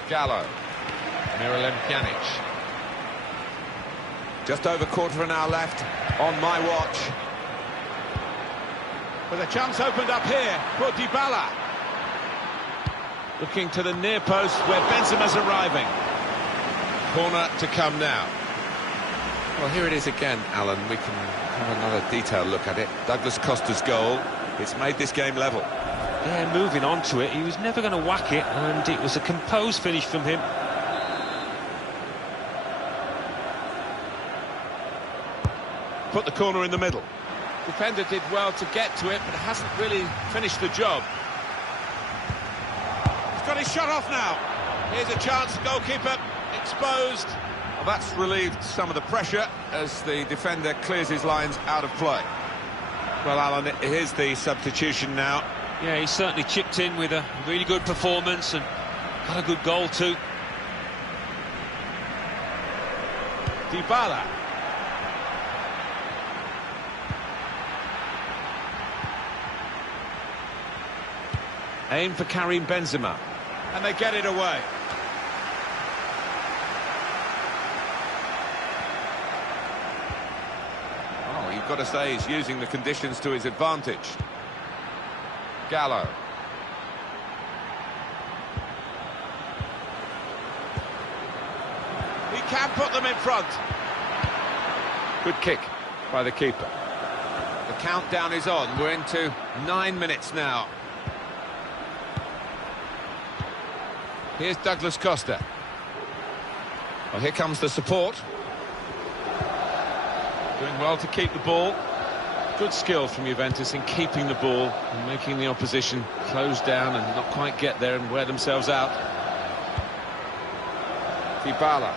Gallo. Miralem Pjanic. Just over quarter of an hour left on my watch. With a chance opened up here for Dybala. Looking to the near post where Benzema's arriving. Corner to come now. Well, here it is again, Alan. We can have another detailed look at it. Douglas Costa's goal. It's made this game level. Yeah, moving on to it, he was never going to whack it, and it was a composed finish from him. Put the corner in the middle. Defender did well to get to it, but hasn't really finished the job. He's got his shot off now. Here's a chance, goalkeeper exposed. Well, that's relieved some of the pressure as the defender clears his lines out of play. Well, Alan, here's the substitution now. Yeah, he certainly chipped in with a really good performance and got a good goal too. Dybala. Aim for Karim Benzema. And they get it away. Oh, you've got to say he's using the conditions to his advantage. Gallo. He can put them in front. Good kick by the keeper. The countdown is on. We're into 9 minutes now. Here's Douglas Costa. Well, here comes the support. Doing well to keep the ball. Good skill from Juventus in keeping the ball and making the opposition close down and not quite get there and wear themselves out. Dybala.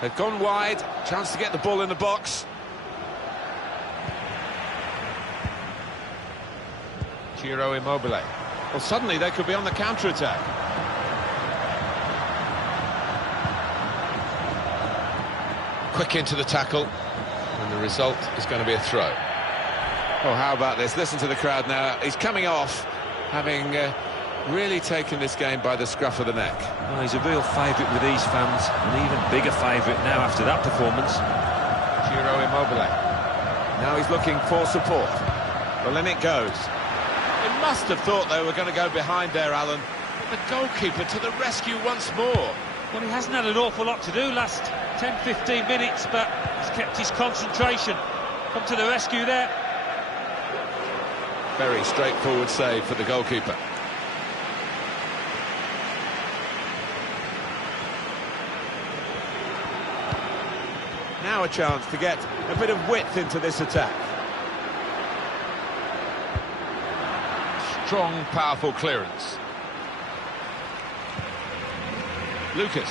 They've gone wide. Chance to get the ball in the box. Ciro Immobile. Well, suddenly they could be on the counter-attack. Quick into the tackle, and the result is going to be a throw. Oh, how about this? Listen to the crowd now. He's coming off, having really taken this game by the scruff of the neck. Well, he's a real favourite with these fans, an even bigger favourite now after that performance. Ciro Immobile. Now he's looking for support. Well, in it goes. They must have thought they were going to go behind there, Alan. But the goalkeeper to the rescue once more. Well, he hasn't had an awful lot to do last 10-15 minutes, but he's kept his concentration. Come to the rescue there. Very straightforward save for the goalkeeper. Now a chance to get a bit of width into this attack. Strong, powerful clearance. Lucas.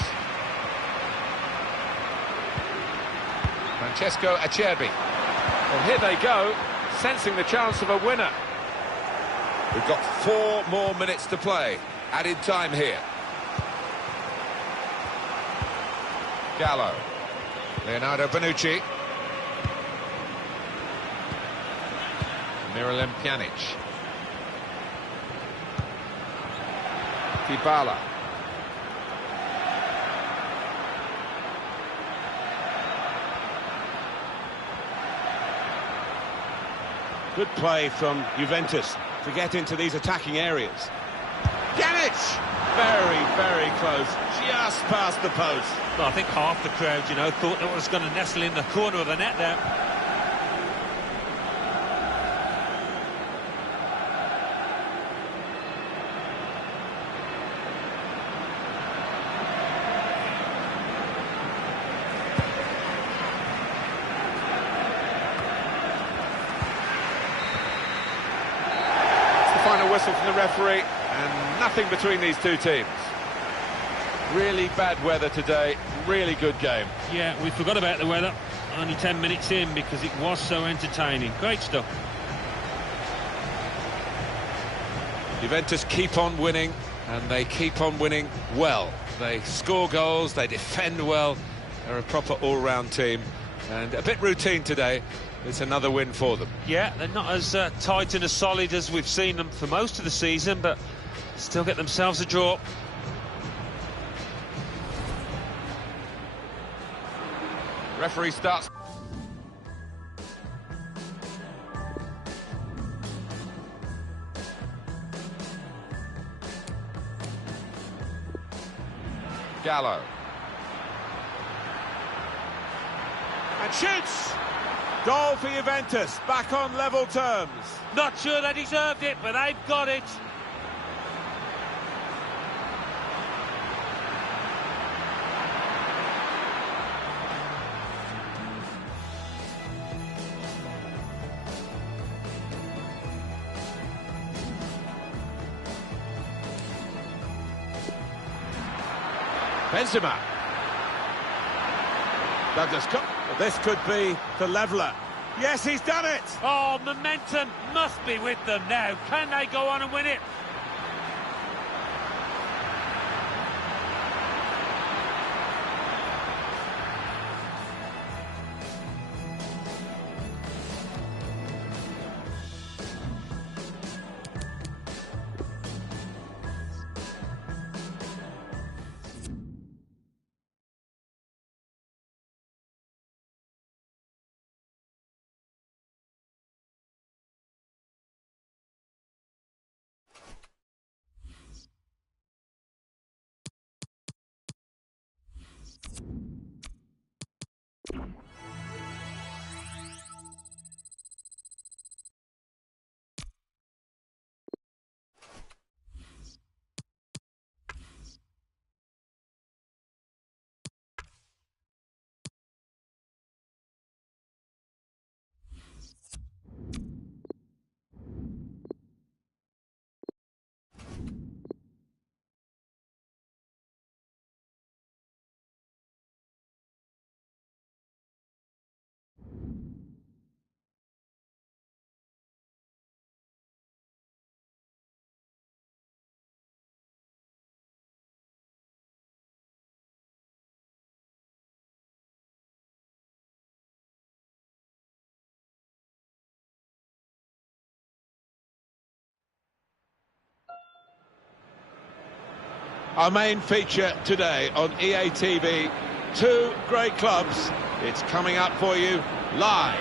Francesco Acerbi. Well, here they go, sensing the chance of a winner. We've got 4 more minutes to play. Added time here. Gallo. Leonardo Bonucci. Miralem Pjanic. Dybala. Good play from Juventus to get into these attacking areas. Pjanic! Very, very close. Just past the post. Well, I think half the crowd, you know, thought that was going to nestle in the corner of the net there. The final whistle from the referee, and nothing between these two teams. Really bad weather today, really good game. Yeah, we forgot about the weather. Only 10 minutes in because it was so entertaining. Great stuff. Juventus keep on winning, and they keep on winning well. They score goals, they defend well. They're a proper all-round team, and a bit routine today. It's another win for them. Yeah, they're not as tight and as solid as we've seen them for most of the season, but still get themselves a draw. Referee starts. Gallo. And shoots! Goal for Juventus, back on level terms. Not sure they deserved it, but they've got it. Benzema. Douglas Cook. This could be the leveller. Yes, he's done it! Oh, momentum must be with them now. Can they go on and win it? Our main feature today on EA TV, two great clubs. It's coming up for you live.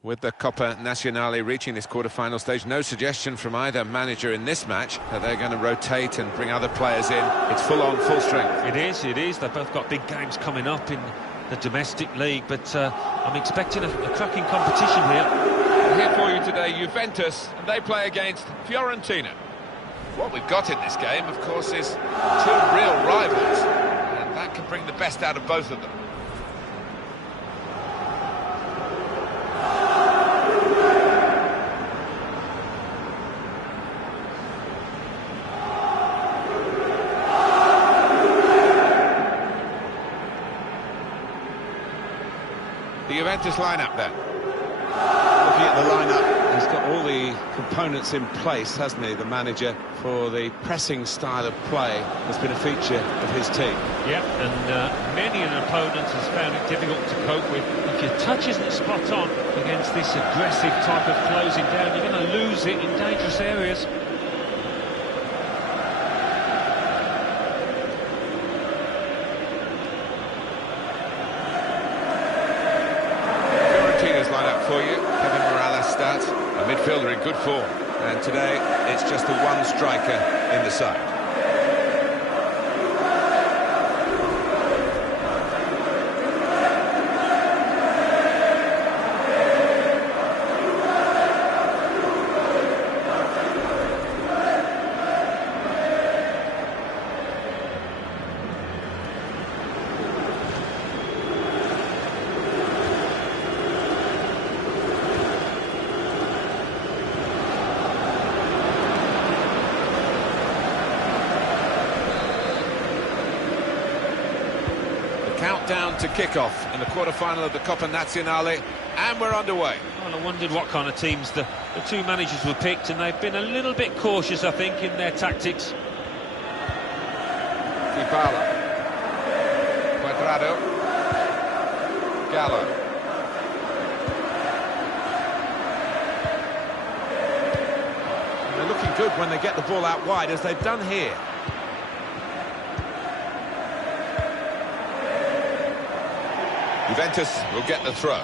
With the Coppa Nazionale reaching this quarter-final stage, no suggestion from either manager in this match that they're going to rotate and bring other players in. It's full-on, full strength. It is. They've both got big games coming up in the domestic league, but I'm expecting a cracking competition here. Here for you today, Juventus, and they play against Fiorentina. What we've got in this game, of course, is two real rivals, and that can bring the best out of both of them. The Juventus lineup then. Looking at the lineup, he's got all the components in place, hasn't he, the manager, for the pressing style of play that's been a feature of his team. Yep, and many an opponent has found it difficult to cope with. If your touch isn't spot on against this aggressive type of closing down, you're going to lose it in dangerous areas. For you, Kevin Morales starts, a midfielder in good form, and today it's just the one striker in the side. countdown to kick-off in the quarter-final of the Coppa Nazionale, and we're underway. Well, I wondered what kind of teams the two managers were picked, and they've been a little bit cautious, I think, in their tactics. Dybala, Cuadrado, Gallo. And they're looking good when they get the ball out wide, as they've done here. Juventus will get the throw.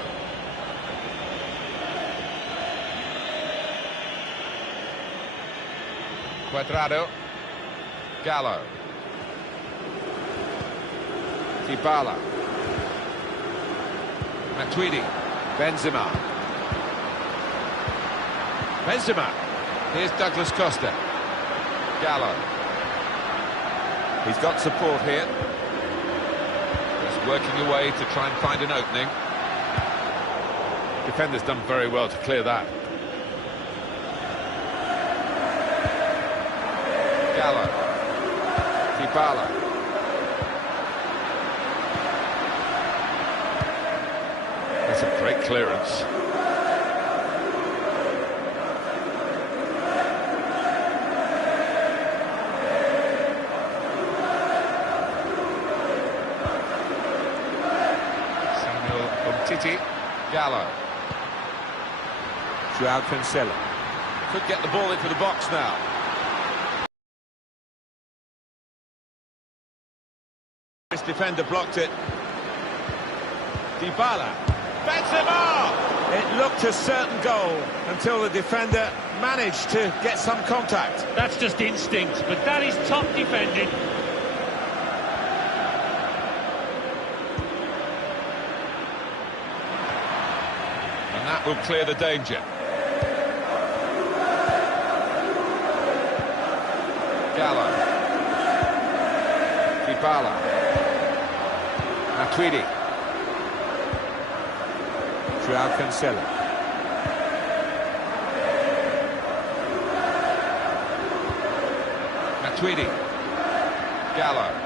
Cuadrado, Gallo, Dybala, Matuidi, Benzema. Here's Douglas Costa. Gallo. He's got support here. He's working away to try and find an opening. Defender's done very well to clear that. Gallo. Dybala. That's a great clearance. Titi, Gallo. Joao Cancelo. Could get the ball into the box now. This defender blocked it. Dybala. Benzema! It looked a certain goal until the defender managed to get some contact. That's just instinct, but that is top defending. That will clear the danger. Gallo. Dybala. Matuidi. Joao Cancelo. Matuidi. Gallo.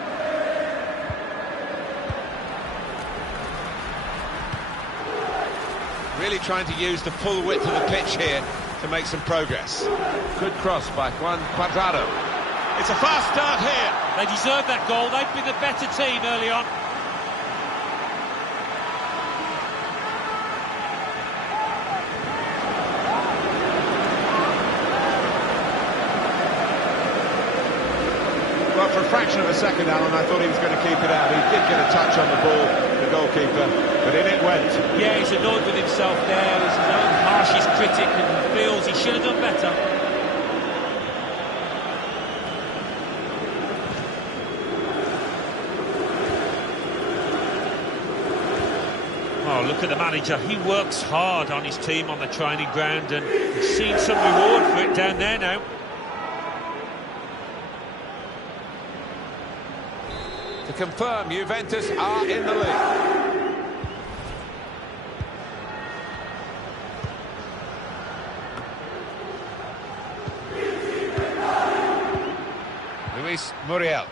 Really trying to use the full width of the pitch here to make some progress. Good cross by Juan Cuadrado. It's a fast start here. They deserve that goal. They've been the better team early on. Well, for a fraction of a second, Alan, I thought he was going to keep it out. He did get a touch on the ball, the goalkeeper, but in it went. Yeah, he's annoyed with himself there. He's his own harshest critic and feels he should have done better. Oh, look at the manager. He works hard on his team on the training ground, and he's seen some reward for it down there now. To confirm, Juventus are in the lead. Luis Muriel.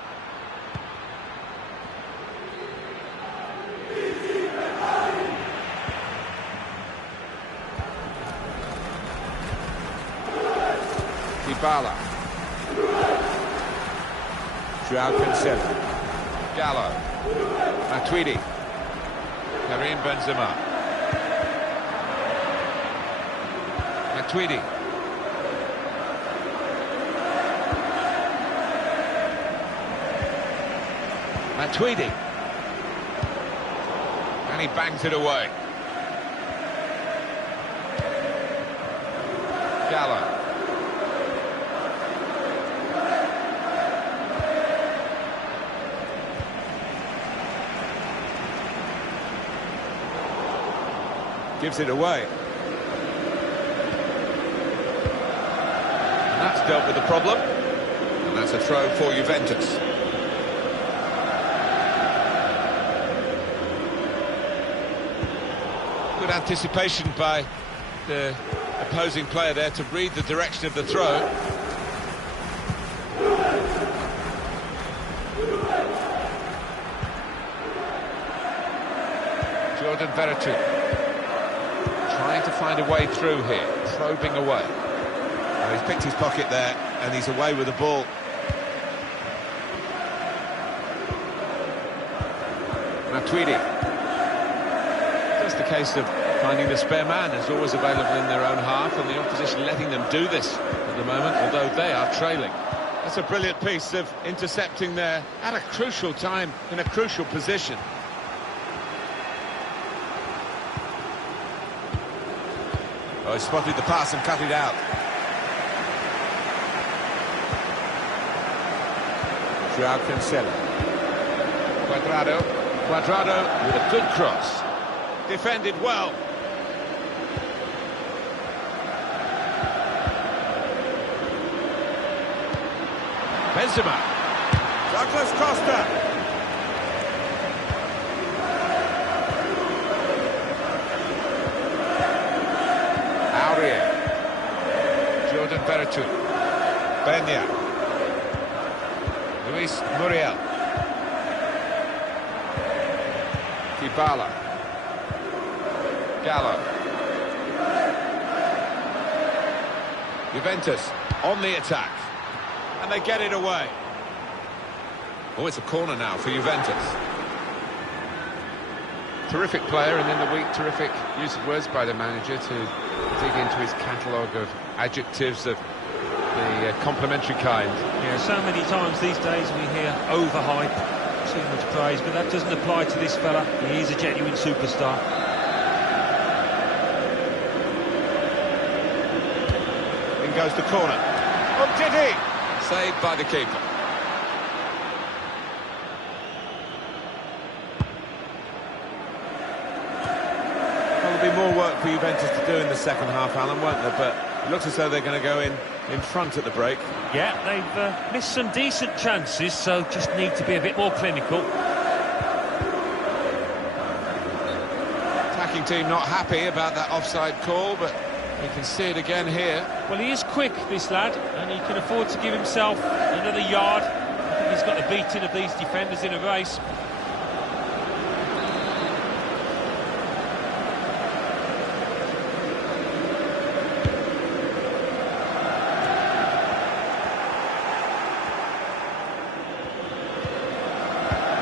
Dybala. Joao Cancelo. Gallo. Matuidi. Karim Benzema. Matuidi. Matuidi. And he bangs it away. Gallo. Gives it away. And that's dealt with the problem. And that's a throw for Juventus. Good anticipation by the opposing player there to read the direction of the throw. Jordan Veretout trying to find a way through here, probing away. Well, he's picked his pocket there, and he's away with the ball. Matuidi. Just a case of finding the spare man is always available in their own half, and the opposition letting them do this at the moment, although they are trailing. That's a brilliant piece of intercepting there at a crucial time, in a crucial position. Oh, he spotted the pass and cut it out. Joao Cancelo. Cuadrado with a good cross. Defended well. Benzema. Douglas Costa. Jordan Veretout. Benya. Luis Muriel. Dybala. Gallo. Juventus On the attack. And they get it away. Oh, it's a corner now for Juventus. Terrific player, and in the week, terrific use of words by the manager to dig into his catalogue of adjectives of the complimentary kind. Yeah, so many times these days we hear overhype, too much praise, but that doesn't apply to this fella. He is a genuine superstar. In goes the corner. Oh, did he? Saved by the keeper. There'll be more work for Juventus to do in the second half, Alan, won't there? But it looks as though they're going to go in front at the break. Yeah, they've missed some decent chances, so just need to be a bit more clinical. Attacking team not happy about that offside call, but we can see it again here. Well, he is quick, this lad, and he can afford to give himself another yard. I think he's got the beating of these defenders in a race.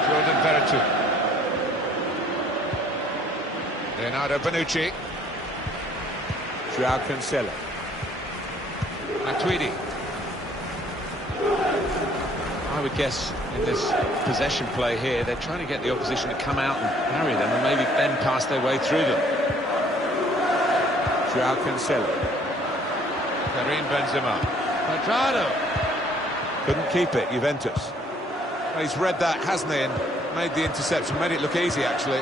Jordan Veretout. Leonardo Bonucci. Joao Cancelo. Matuidi. I would guess in this possession play here, they're trying to get the opposition to come out and harry them and maybe bend past their way through them. Joao Cancelo. Karim Benzema. Cuadrado. Couldn't keep it, Juventus. Well, he's read that, hasn't he, and made the interception, made it look easy, actually.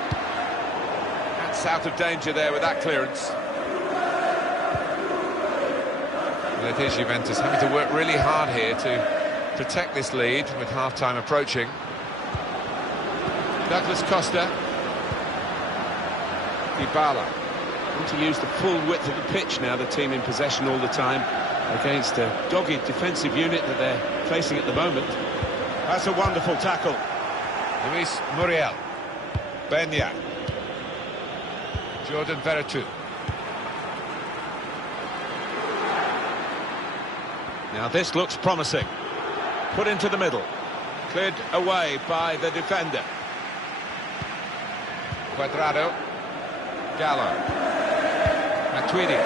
That's out of danger there with that clearance. Well, it is Juventus having to work really hard here to protect this lead with half-time approaching. Douglas Costa. Dybala. Want to use the full width of the pitch now, the team in possession all the time, against a dogged defensive unit that they're facing at the moment. That's a wonderful tackle. Luis Muriel. Benya. Jordan Veretout. Now this looks promising. Put into the middle. Cleared away by the defender. Cuadrado. Gallo. Matuidi.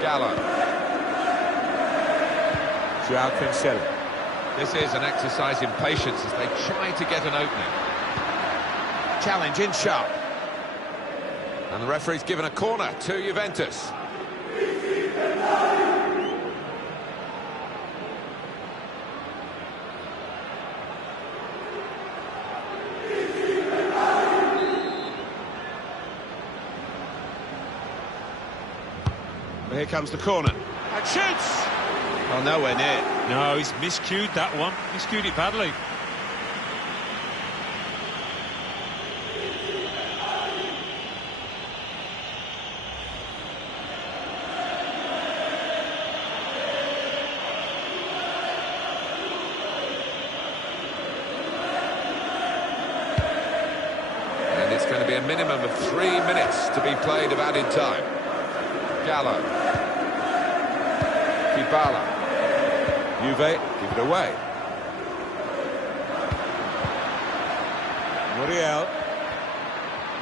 Gallo. Joao Cancelo. This is an exercise in patience as they try to get an opening. Challenge in sharp. And the referee's given a corner to Juventus. Here comes the corner. And shoots! Oh, nowhere near. No, he's miscued that one. Miscued it badly. to be a minimum of 3 minutes to be played of added time. Gallo. Dybala. Juve give it away. Muriel.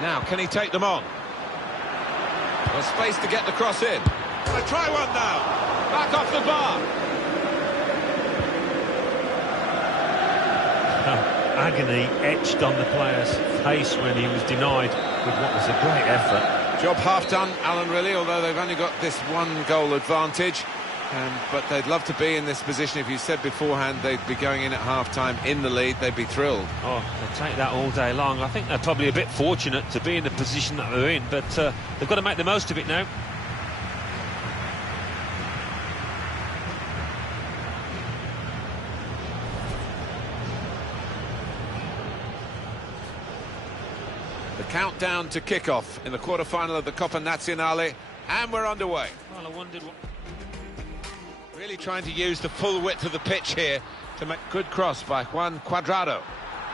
Now, can he take them on? Well, space to get the cross in. Gonna try one now. Back off the bar. Agony etched on the player's face when he was denied with what was a great effort. Job half done, Alan, really, although they've only got this 1 goal advantage. But they'd love to be in this position. If you said beforehand they'd be going in at half-time in the lead, they'd be thrilled. Oh, they'll take that all day long. I think they're probably a bit fortunate to be in the position that they're in, but they've got to make the most of it now. The countdown to kick-off in the quarter-final of the Coppa Nazionale, and we're underway. Well, I wondered what... Really trying to use the full width of the pitch here to make good cross by Juan Cuadrado.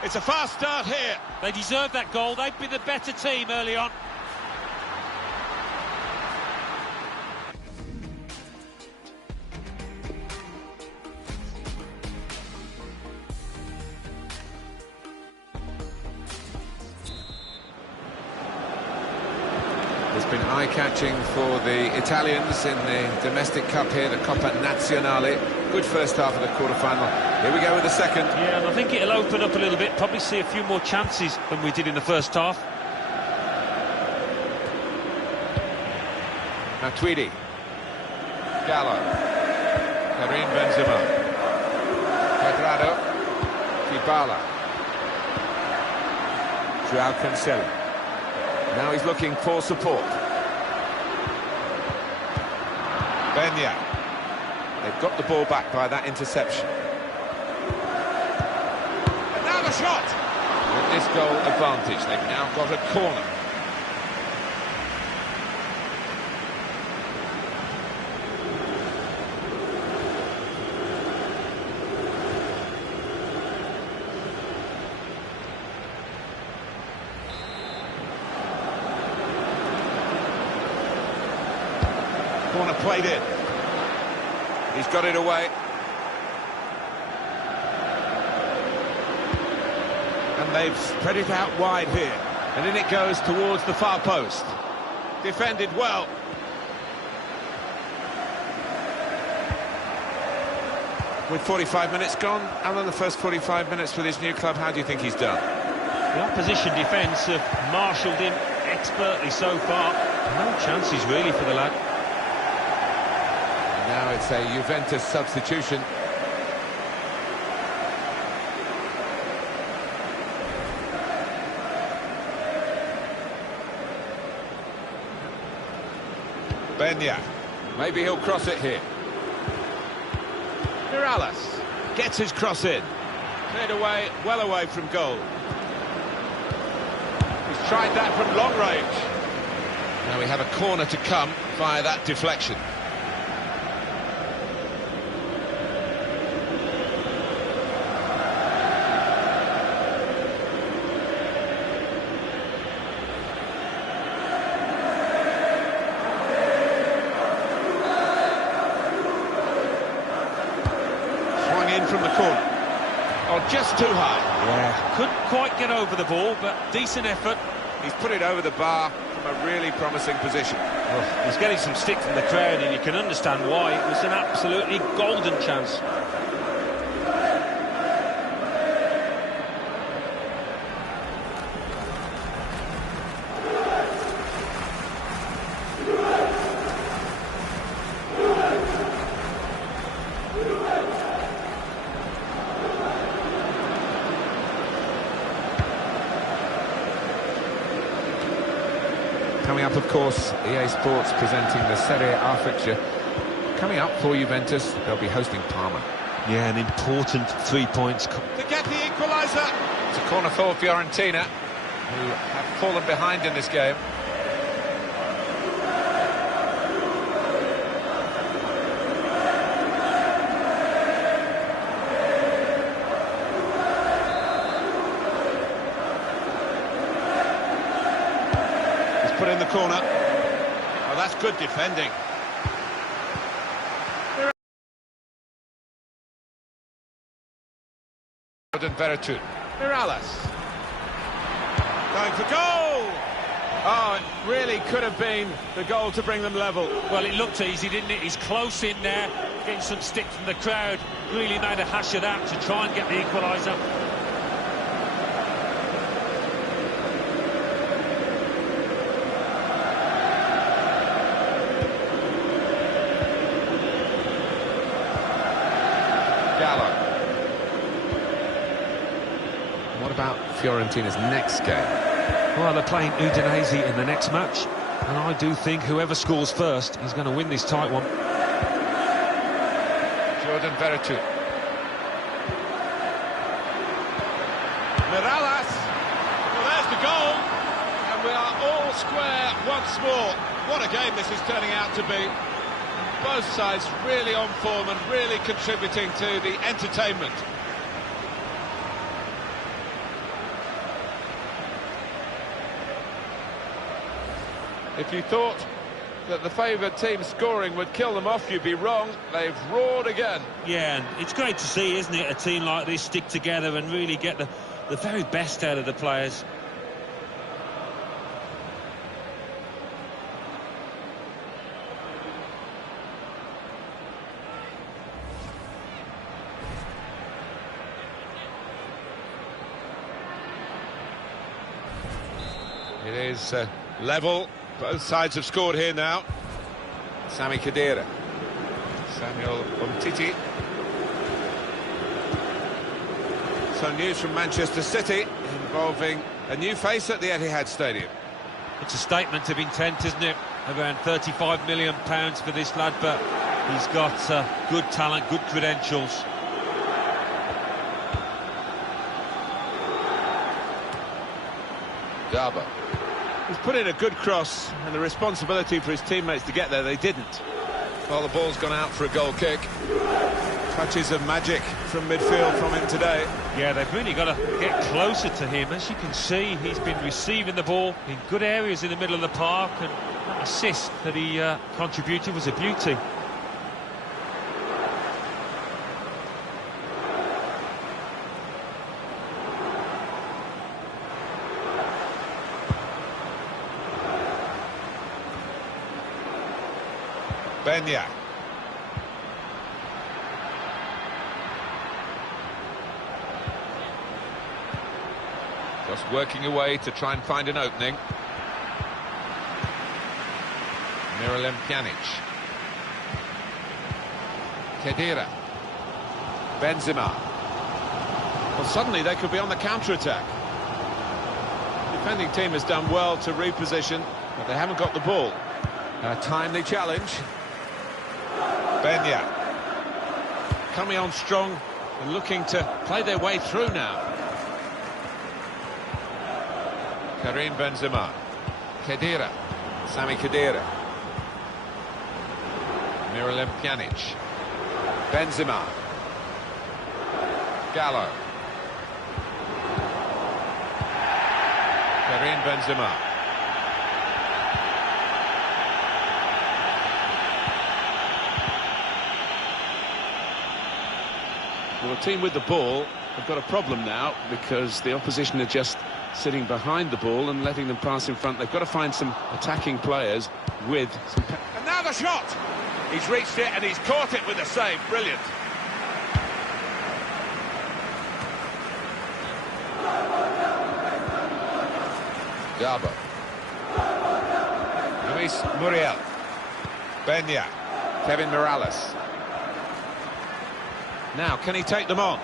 It's a fast start here. They deserve that goal. They've been the better team early on. It's been eye-catching for the Italians in the domestic cup here, the Coppa Nazionale. Good first half of the quarter-final. Here we go with the second. Yeah, and I think it'll open up a little bit. Probably see a few more chances than we did in the first half. Matuidi. Gallo. Karim Benzema. Cuadrado. Dybala. Joao Cancelo. Now he's looking for support. Benya. They've got the ball back by that interception. And now the shot! With this goal advantage, they've now got a corner. Corner played in. He's got it away. And they've spread it out wide here. And in it goes towards the far post. Defended well. With 45 minutes gone, Alan, the first 45 minutes for this new club, how do you think he's done? The opposition defence have marshalled him expertly so far. No chances really for the lad. Now it's a Juventus substitution. Benya. Maybe he'll cross it here. Morales gets his cross in. Cleared away, well away from goal. He's tried that from long range. Now we have a corner to come via that deflection. From the corner. Oh, just too high. Yeah, couldn't quite get over the ball, but decent effort. He's put it over the bar from a really promising position. Oh, he's getting some stick from the crowd, and you can understand why. It was an absolutely golden chance. Coming up, of course, EA Sports presenting the Serie A fixture. Coming up for Juventus, they'll be hosting Parma. Yeah, an important 3 points. To get the equaliser. It's a corner for Fiorentina, who have fallen behind in this game. put in the corner. Oh, that's good defending. Morales. Going for goal! Oh, it really could have been the goal to bring them level. Well, it looked easy, didn't it? He's close in there, getting some stick from the crowd. Really made a hash of that to try and get the equaliser. What about Fiorentina's next game? Well, they're playing Udinese in the next match, and I do think whoever scores first is going to win this tight one. Jordan Veretout. Morales. Well, there's the goal. And we are all square once more. What a game this is turning out to be. Both sides really on form and really contributing to the entertainment. If you thought that the favoured team scoring would kill them off, you'd be wrong. They've roared again. Yeah, and it's great to see, isn't it, a team like this stick together and really get the very best out of the players. It is level. Both sides have scored here now. Sami Khedira. Samuel Umtiti. So news from Manchester City involving a new face at the Etihad Stadium. It's a statement of intent, isn't it? Around £35 million for this lad, but he's got good talent, good credentials. Garbo. He's put in a good cross, and the responsibility for his teammates to get there, they didn't. Well, the ball's gone out for a goal kick. Touches of magic from midfield from him today. Yeah, they've really got to get closer to him. As you can see, he's been receiving the ball in good areas in the middle of the park, and that assist that he contributed was a beauty. Benya. Just working away to try and find an opening. Miralem Pjanic. Khedira. Benzema. Well, suddenly they could be on the counter-attack. The defending team has done well to reposition, but they haven't got the ball. A timely challenge. Benya. Coming on strong and looking to play their way through now. Karim Benzema. Khedira. Sami Khedira. Miralem Pjanic. Benzema. Gallo. Karim Benzema. Well, the team with the ball have got a problem now because the opposition are just sitting behind the ball and letting them pass in front. They've got to find some attacking players with some... And now the shot! He's reached it and he's caught it with a save. Brilliant. Garbo. Luis Muriel. Benya. Kevin Morales. Now, can he take them on?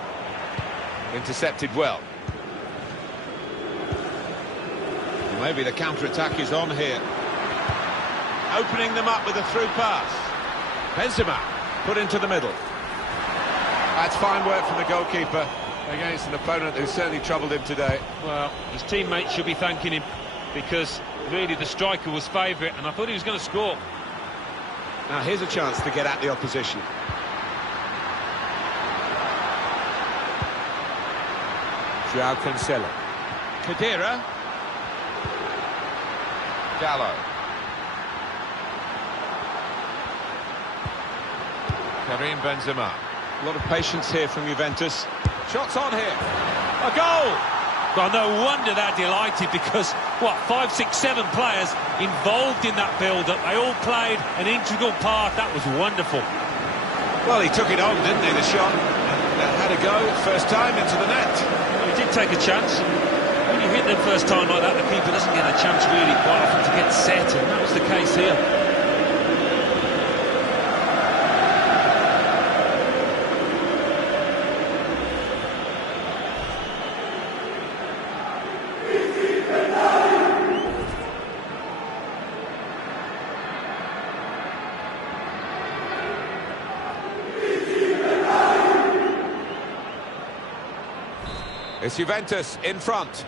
Intercepted well. Maybe the counter-attack is on here. Opening them up with a through pass. Benzema put into the middle. That's fine work from the goalkeeper against an opponent who certainly troubled him today. Well, his teammates should be thanking him because really the striker was favourite and I thought he was going to score. Now here's a chance to get at the opposition. João Cancelo. Khedira. Gallo. Karim Benzema. A lot of patience here from Juventus. Shots on here. A goal! Well, no wonder they're delighted because, 5, 6, 7 players involved in that build-up. They all played an integral part. That was wonderful. Well, he took it on, didn't he, the shot? And had a go, first time into the net. Well, he did take a chance. When you hit them first time like that, the keeper doesn't get a chance really quite often to get set, and that was the case here. It's Juventus in front.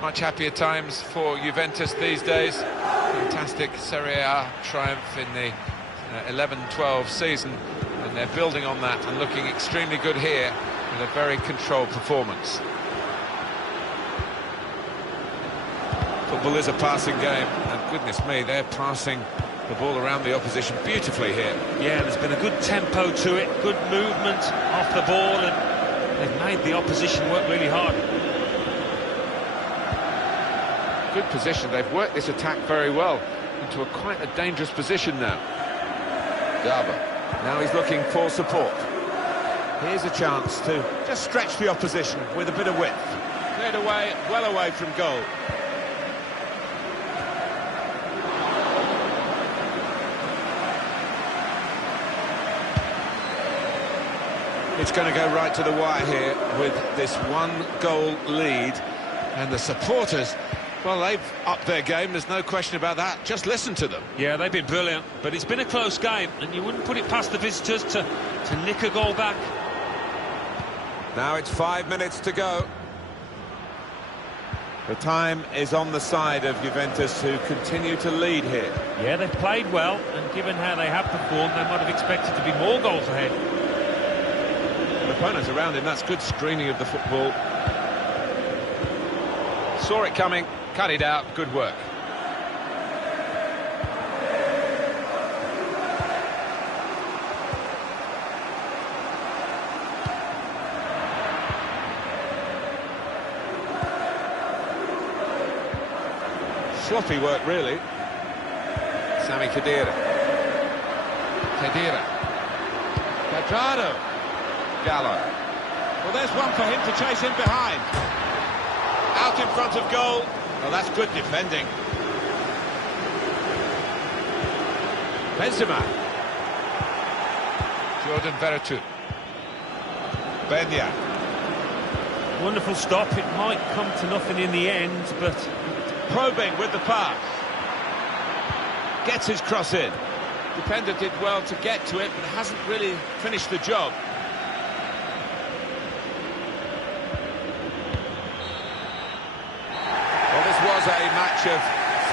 Much happier times for Juventus these days. Fantastic Serie A triumph in the 11-12 season, and they're building on that and looking extremely good here with a very controlled performance. Football is a passing game, and goodness me, they're passing the ball around the opposition beautifully here. Yeah, there's been a good tempo to it, good movement off the ball, and they've made the opposition work really hard. Good position, they've worked this attack very well into quite a dangerous position now. Garber, now he's looking for support. Here's a chance to just stretch the opposition with a bit of width. Cleared away, well away from goal. It's going to go right to the wire here with this one-goal lead. And the supporters, well, they've upped their game, there's no question about that. Just listen to them. Yeah, they've been brilliant, but it's been a close game, and you wouldn't put it past the visitors to nick a goal back. Now it's 5 minutes to go. The time is on the side of Juventus, who continue to lead here. Yeah, they've played well, and given how they have performed, they might have expected to be more goals ahead. The opponents around him, that's good screening of the football. Saw it coming, cut it out, good work. Sloppy work, really. Sami Khedira. Quadrado. Gallo. Well, there's one for him to chase in behind. Out in front of goal. Well, that's good defending. Benzema. Jordan Veretout. Benya. Wonderful stop. It might come to nothing in the end, but Probing with the pass. Gets his cross in. Defender did well to get to it, but hasn't really finished the job. Well, this was a match of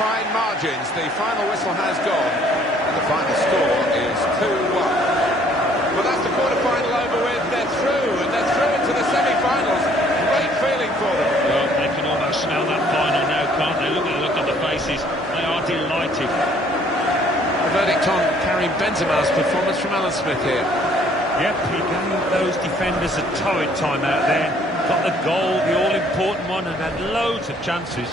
fine margins. The final whistle has gone, and the final score is 2-1. Well, that's the quarter-final over with. They're through, and they're through into the semi-finals. Great feeling for them. well, they can almost smell that final now, can't they? Look at the look on the faces. They are delighted. The verdict on Karim Benzema's performance from Alan Smith here. Yep, he gave those defenders a torrid time out there. Got the goal, the all-important one, and had loads of chances.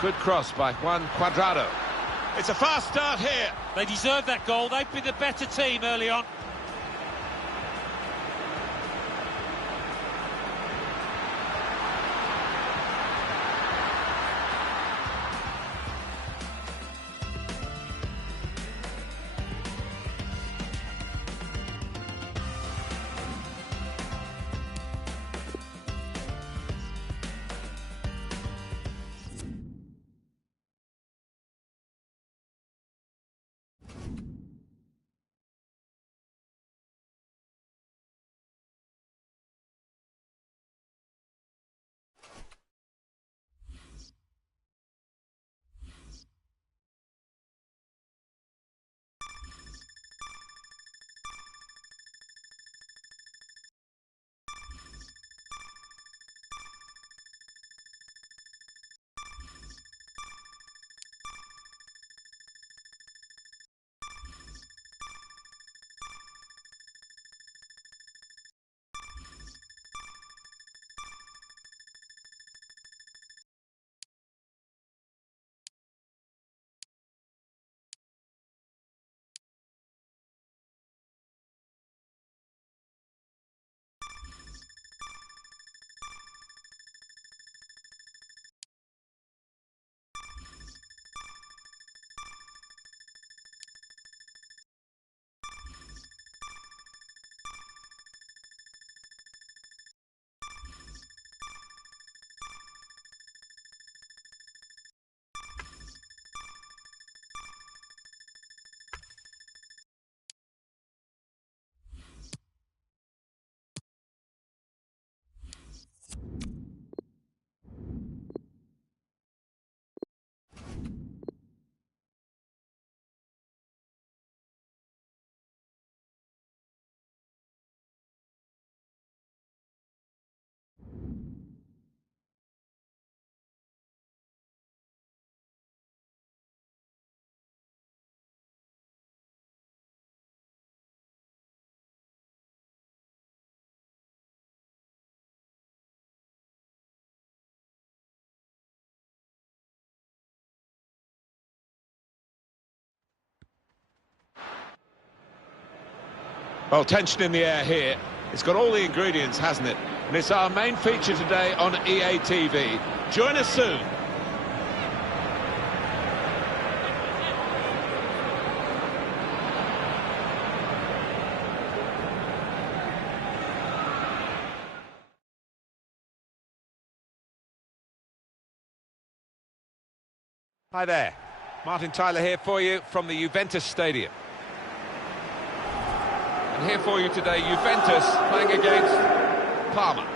Good cross by Juan Quadrado. It's a fast start here. They deserve that goal. They've been the better team early on. Well, tension in the air here. It's got all the ingredients, hasn't it? And it's our main feature today on EA TV. Join us soon. Hi there, Martin Tyler here for you from the Juventus Stadium. And here for you today, Juventus playing against Parma.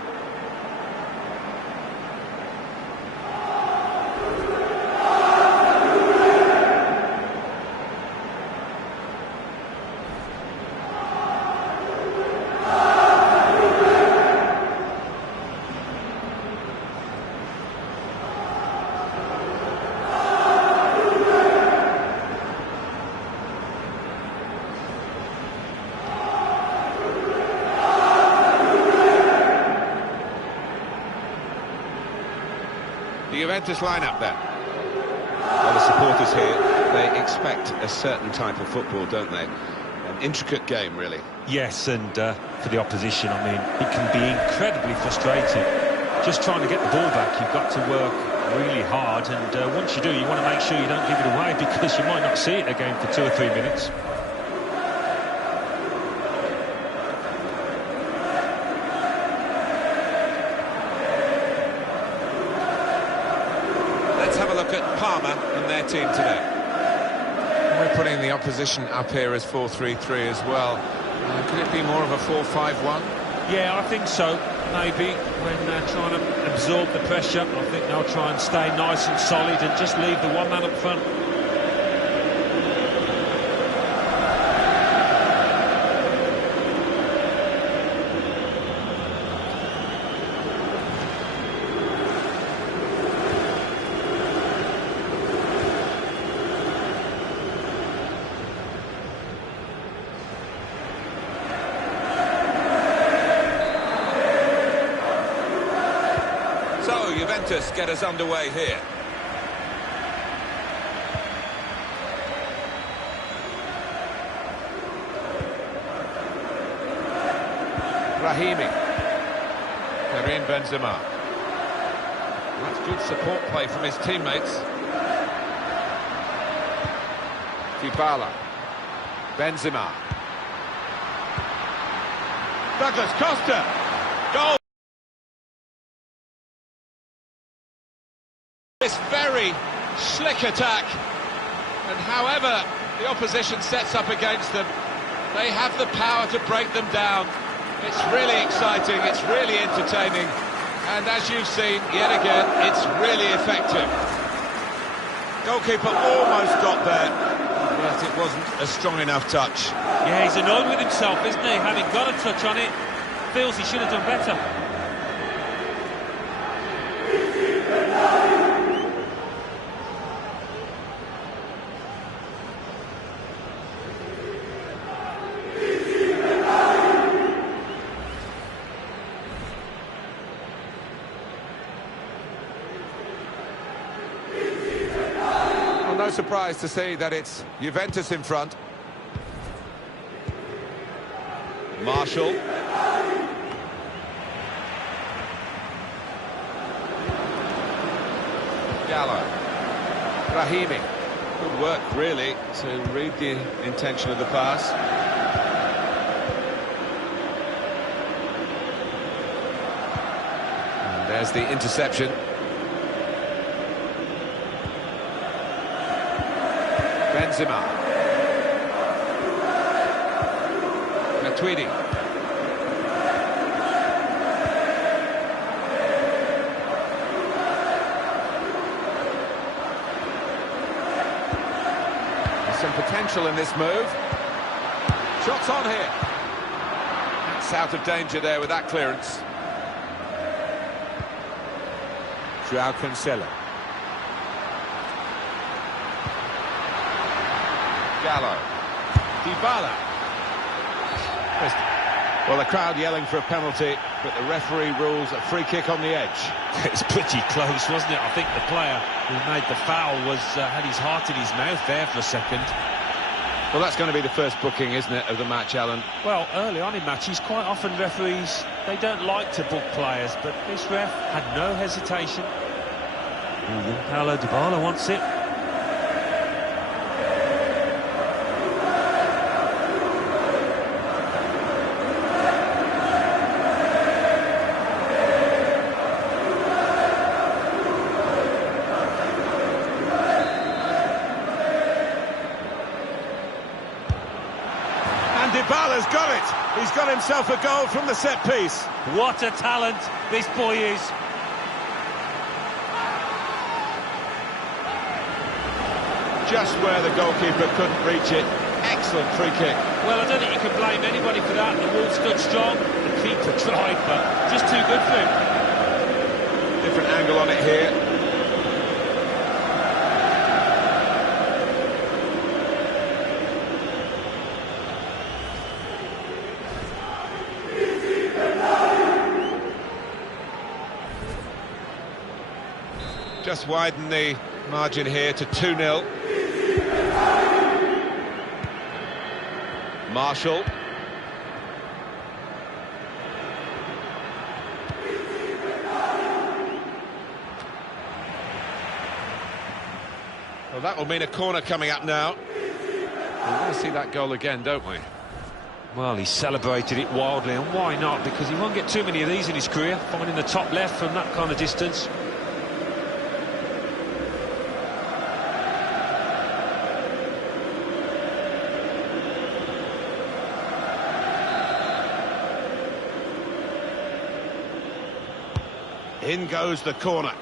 The Juventus lineup there. Well, the supporters here, they expect a certain type of football, don't they? An intricate game, really. Yes, and for the opposition, I mean, it can be incredibly frustrating. Just trying to get the ball back, you've got to work really hard, and once you do, you want to make sure you don't give it away, because you might not see it again for 2 or 3 minutes. Let's have a look at Parma and their team today. We're putting the opposition up here as 4-3-3 as well. Could it be more of a 4-5-1? Yeah, I think so. Maybe when they're trying to absorb the pressure, I think they'll try and stay nice and solid and just leave the one man up front. So, Juventus get us underway here. Brahimi. Karim Benzema. That's good support play from his teammates. Dybala. Benzema. Douglas Costa. Goal. This very slick attack, and however the opposition sets up against them, they have the power to break them down. It's really exciting, it's really entertaining, and as you've seen, yet again, it's really effective. Goalkeeper almost got there, but it wasn't a strong enough touch. Yeah, he's annoyed with himself, isn't he? Having got a touch on it, feels he should have done better. No surprise to see that it's Juventus in front. Marshall. Gallo. Brahimi. Good work, really, to read the intention of the pass. And there's the interception. Benzema. Matuidi. There's some potential in this move. Shots on here. That's out of danger there with that clearance. Joao Cancelo. Gallo. Dybala. Well, the crowd yelling for a penalty, but the referee rules a free kick on the edge. It's pretty close, wasn't it? I think the player who made the foul had his heart in his mouth there for a second. Well, that's going to be the first booking, isn't it, of the match, Alan? Well, early on in matches, quite often referees, they don't like to book players, but this ref had no hesitation. Paulo Dybala wants it. Dybala's got it. He's got himself a goal from the set piece. What a talent this boy is. Just where the goalkeeper couldn't reach it. Excellent free kick. Well, I don't think you can blame anybody for that. The ball stood strong. The keeper tried, but just too good for him. Different angle on it here. Just widen the margin here to 2-0. Marshall. Well, that will mean a corner coming up now. We want to see that goal again, don't we? Well, he celebrated it wildly, and why not? Because he won't get too many of these in his career, finding the top left from that kind of distance. In goes the corner.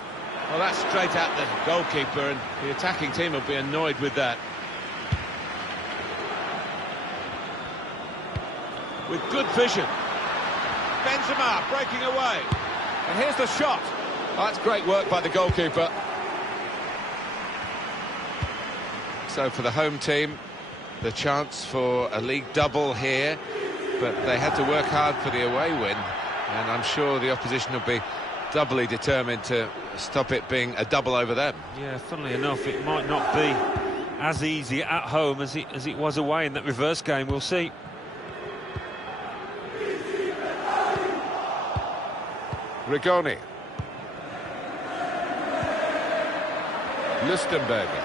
Well, that's straight at the goalkeeper, and the attacking team will be annoyed with that. With good vision. Benzema breaking away. And here's the shot. Oh, that's great work by the goalkeeper. So for the home team, the chance for a league double here, but they had to work hard for the away win, and I'm sure the opposition will be doubly determined to stop it being a double over them. Yeah, funnily enough, it might not be as easy at home as it was away in that reverse game. We'll see. Rigoni. Lustenberger.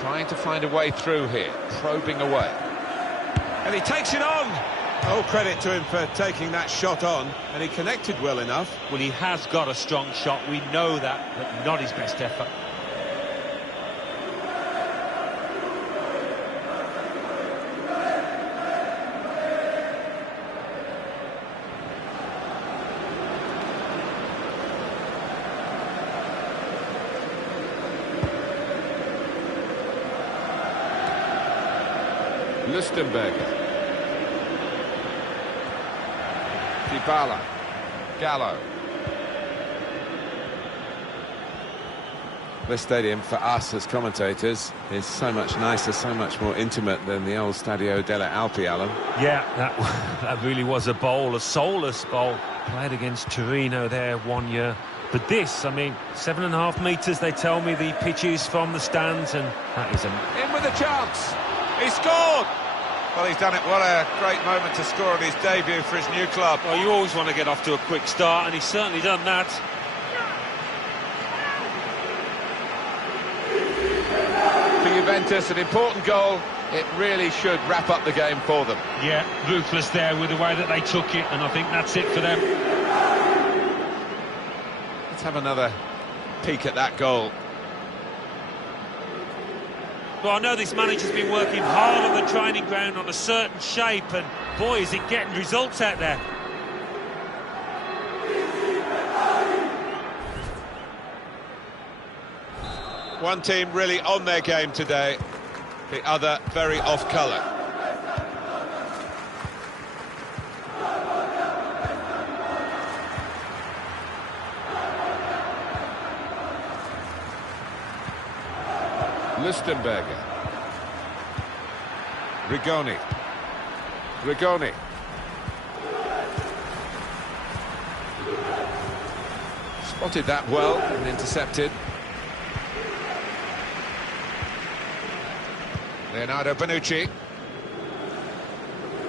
Trying to find a way through here, probing away. And he takes it on. All credit to him for taking that shot on, and he connected well enough. Well, he has got a strong shot, we know that, but not his best effort. Lustenberger. Dybala. Gallo. This stadium, for us as commentators, is so much nicer, so much more intimate than the old Stadio delle Alpi, Alan. Yeah, that really was a bowl, a soulless bowl. Played against Torino there 1 year. But this, I mean, 7.5 metres, they tell me, the pitch is from the stands, and that is In with a chance. He scored. Well, he's done it. What a great moment to score on his debut for his new club. Well, you always want to get off to a quick start, and he's certainly done that. For Juventus, an important goal. It really should wrap up the game for them. Yeah, ruthless there with the way that they took it, and I think that's it for them. Let's have another peek at that goal. Well, I know this manager's been working hard on the training ground on a certain shape, and boy, is it getting results out there. One team really on their game today, the other very off colour. Lustenberger. Rigoni. Rigoni. Spotted that well and intercepted. Leonardo Bonucci.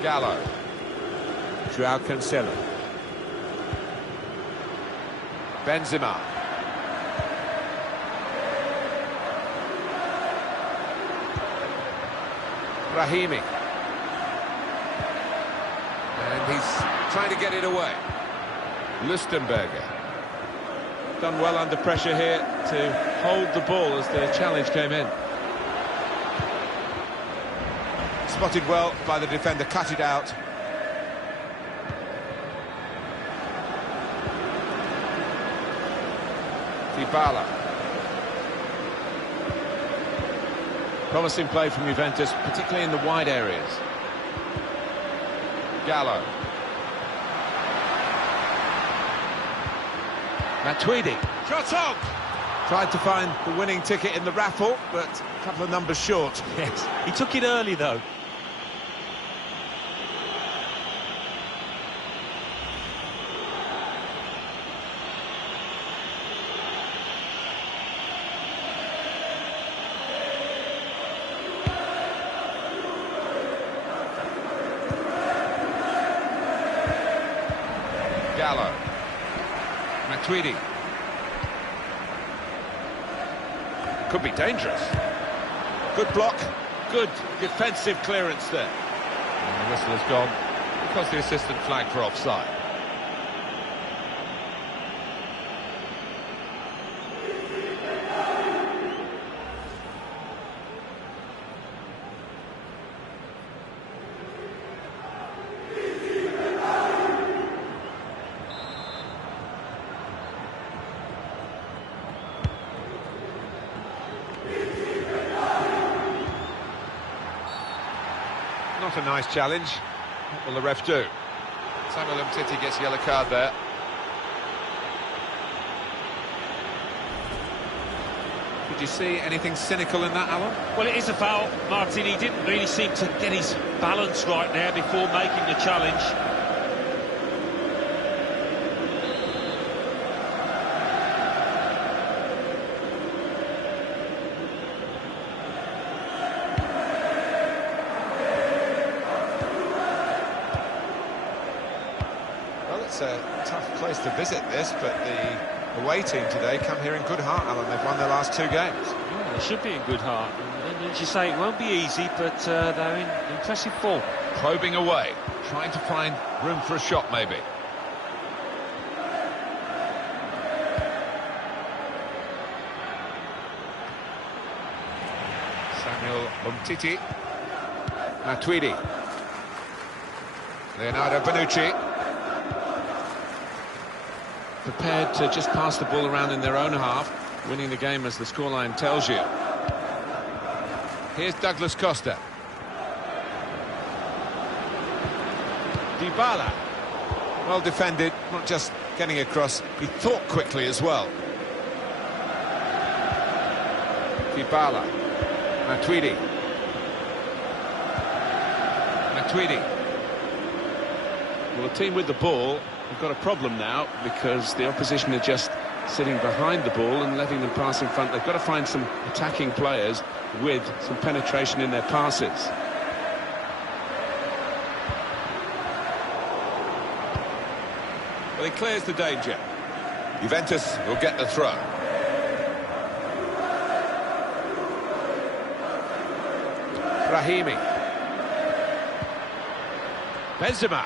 Gallo. Joao Cancelo. Benzema. Brahimi. And he's trying to get it away. Lustenberger. Done well under pressure here to hold the ball as the challenge came in. Spotted well by the defender, cut it out. Dybala. Promising play from Juventus, particularly in the wide areas. Gallo. Matuidi. Shot on! Tried to find the winning ticket in the raffle, but a couple of numbers short. Yes, he took it early though. Gallo. Matuidi. Could be dangerous. Good block, good defensive clearance there. And the whistle has gone because the assistant flagged for offside. Not a nice challenge. What will the ref do? Samuel Umtiti gets a yellow card there. Did you see anything cynical in that, Alan? Well, it is a foul, Martin. He didn't really seem to get his balance right there before making the challenge. It's a tough place to visit this, but the away team today come here in good heart, Alan. They've won their last two games. Yeah, they should be in good heart. And as you say, it won't be easy, but they're in impressive form. Probing away, trying to find room for a shot, maybe. Samuel Umtiti. Matuidi. Leonardo Bonucci. Prepared to just pass the ball around in their own half, winning the game as the scoreline tells you. Here's Douglas Costa. Dybala. Well defended, not just getting across, he thought quickly as well. Dybala. Matuidi. Matuidi. Well, the team with the ball have got a problem now because the opposition are just sitting behind the ball and letting them pass in front. They've got to find some attacking players with some penetration in their passes. Well, he clears the danger. Juventus will get the throw. Brahimi. Benzema.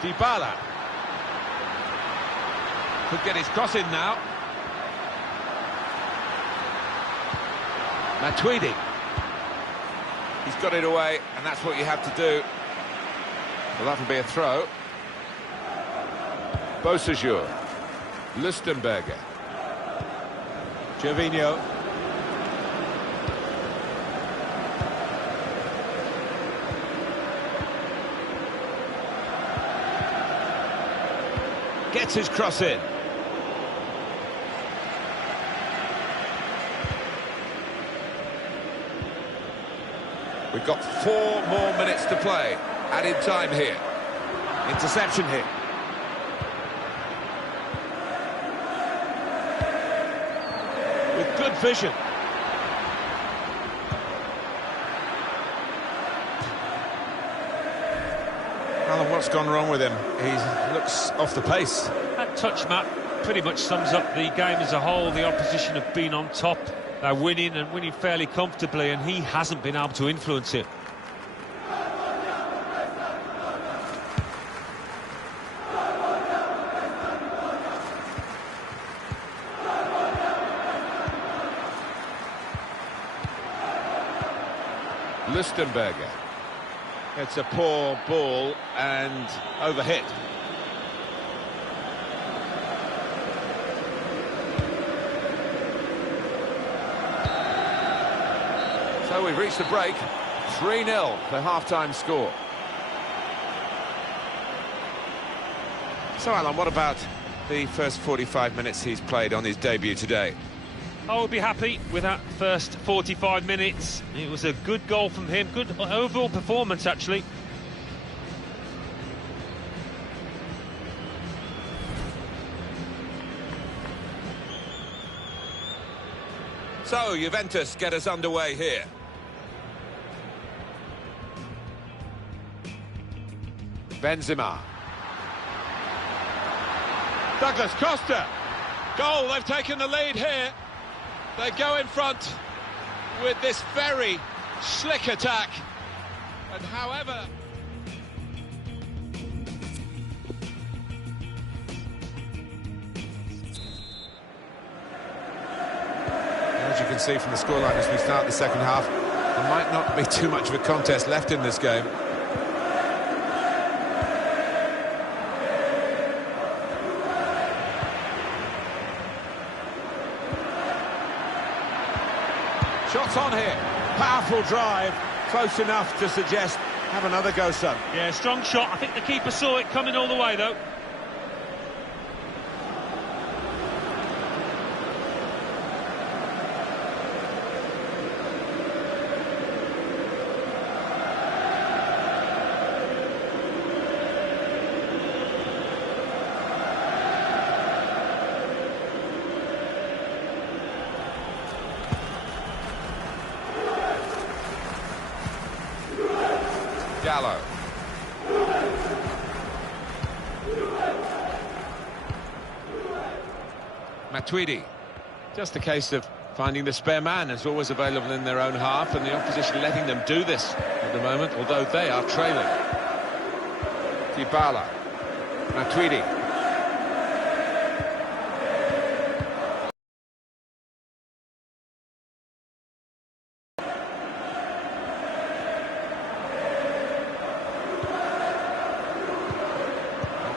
Dybala. Could get his cross in now. Matuidi. He's got it away, and that's what you have to do. Well, that'll be a throw. Beausejour. Lustenberger. Gervinho. Gets his cross in. We've got 4 more minutes to play. Added time here. Interception here. With good vision. gone wrong with him? He looks off the pace. That touch, Matt, pretty much sums up the game as a whole. The opposition have been on top, they're winning and winning fairly comfortably, and he hasn't been able to influence it. Lustenberger. It's a poor ball and overhit. So we've reached the break. 3-0, the half-time score. So, Alan, what about the first 45 minutes he's played on his debut today? I would be happy with that first 45 minutes. It was a good goal from him, good overall performance, actually. So, Juventus get us underway here. Benzema. Douglas Costa. Goal, they've taken the lead here. They go in front with this very slick attack. And however... As you can see from the scoreline as we start the second half, there might not be too much of a contest left in this game. Shots on here. Powerful drive. Close enough to suggest have another go, son. Yeah, strong shot. I think the keeper saw it coming all the way, though. Gallo. Matuidi. Just a case of finding the spare man is always available in their own half, and the opposition letting them do this at the moment, although they are trailing. Dybala. Matuidi.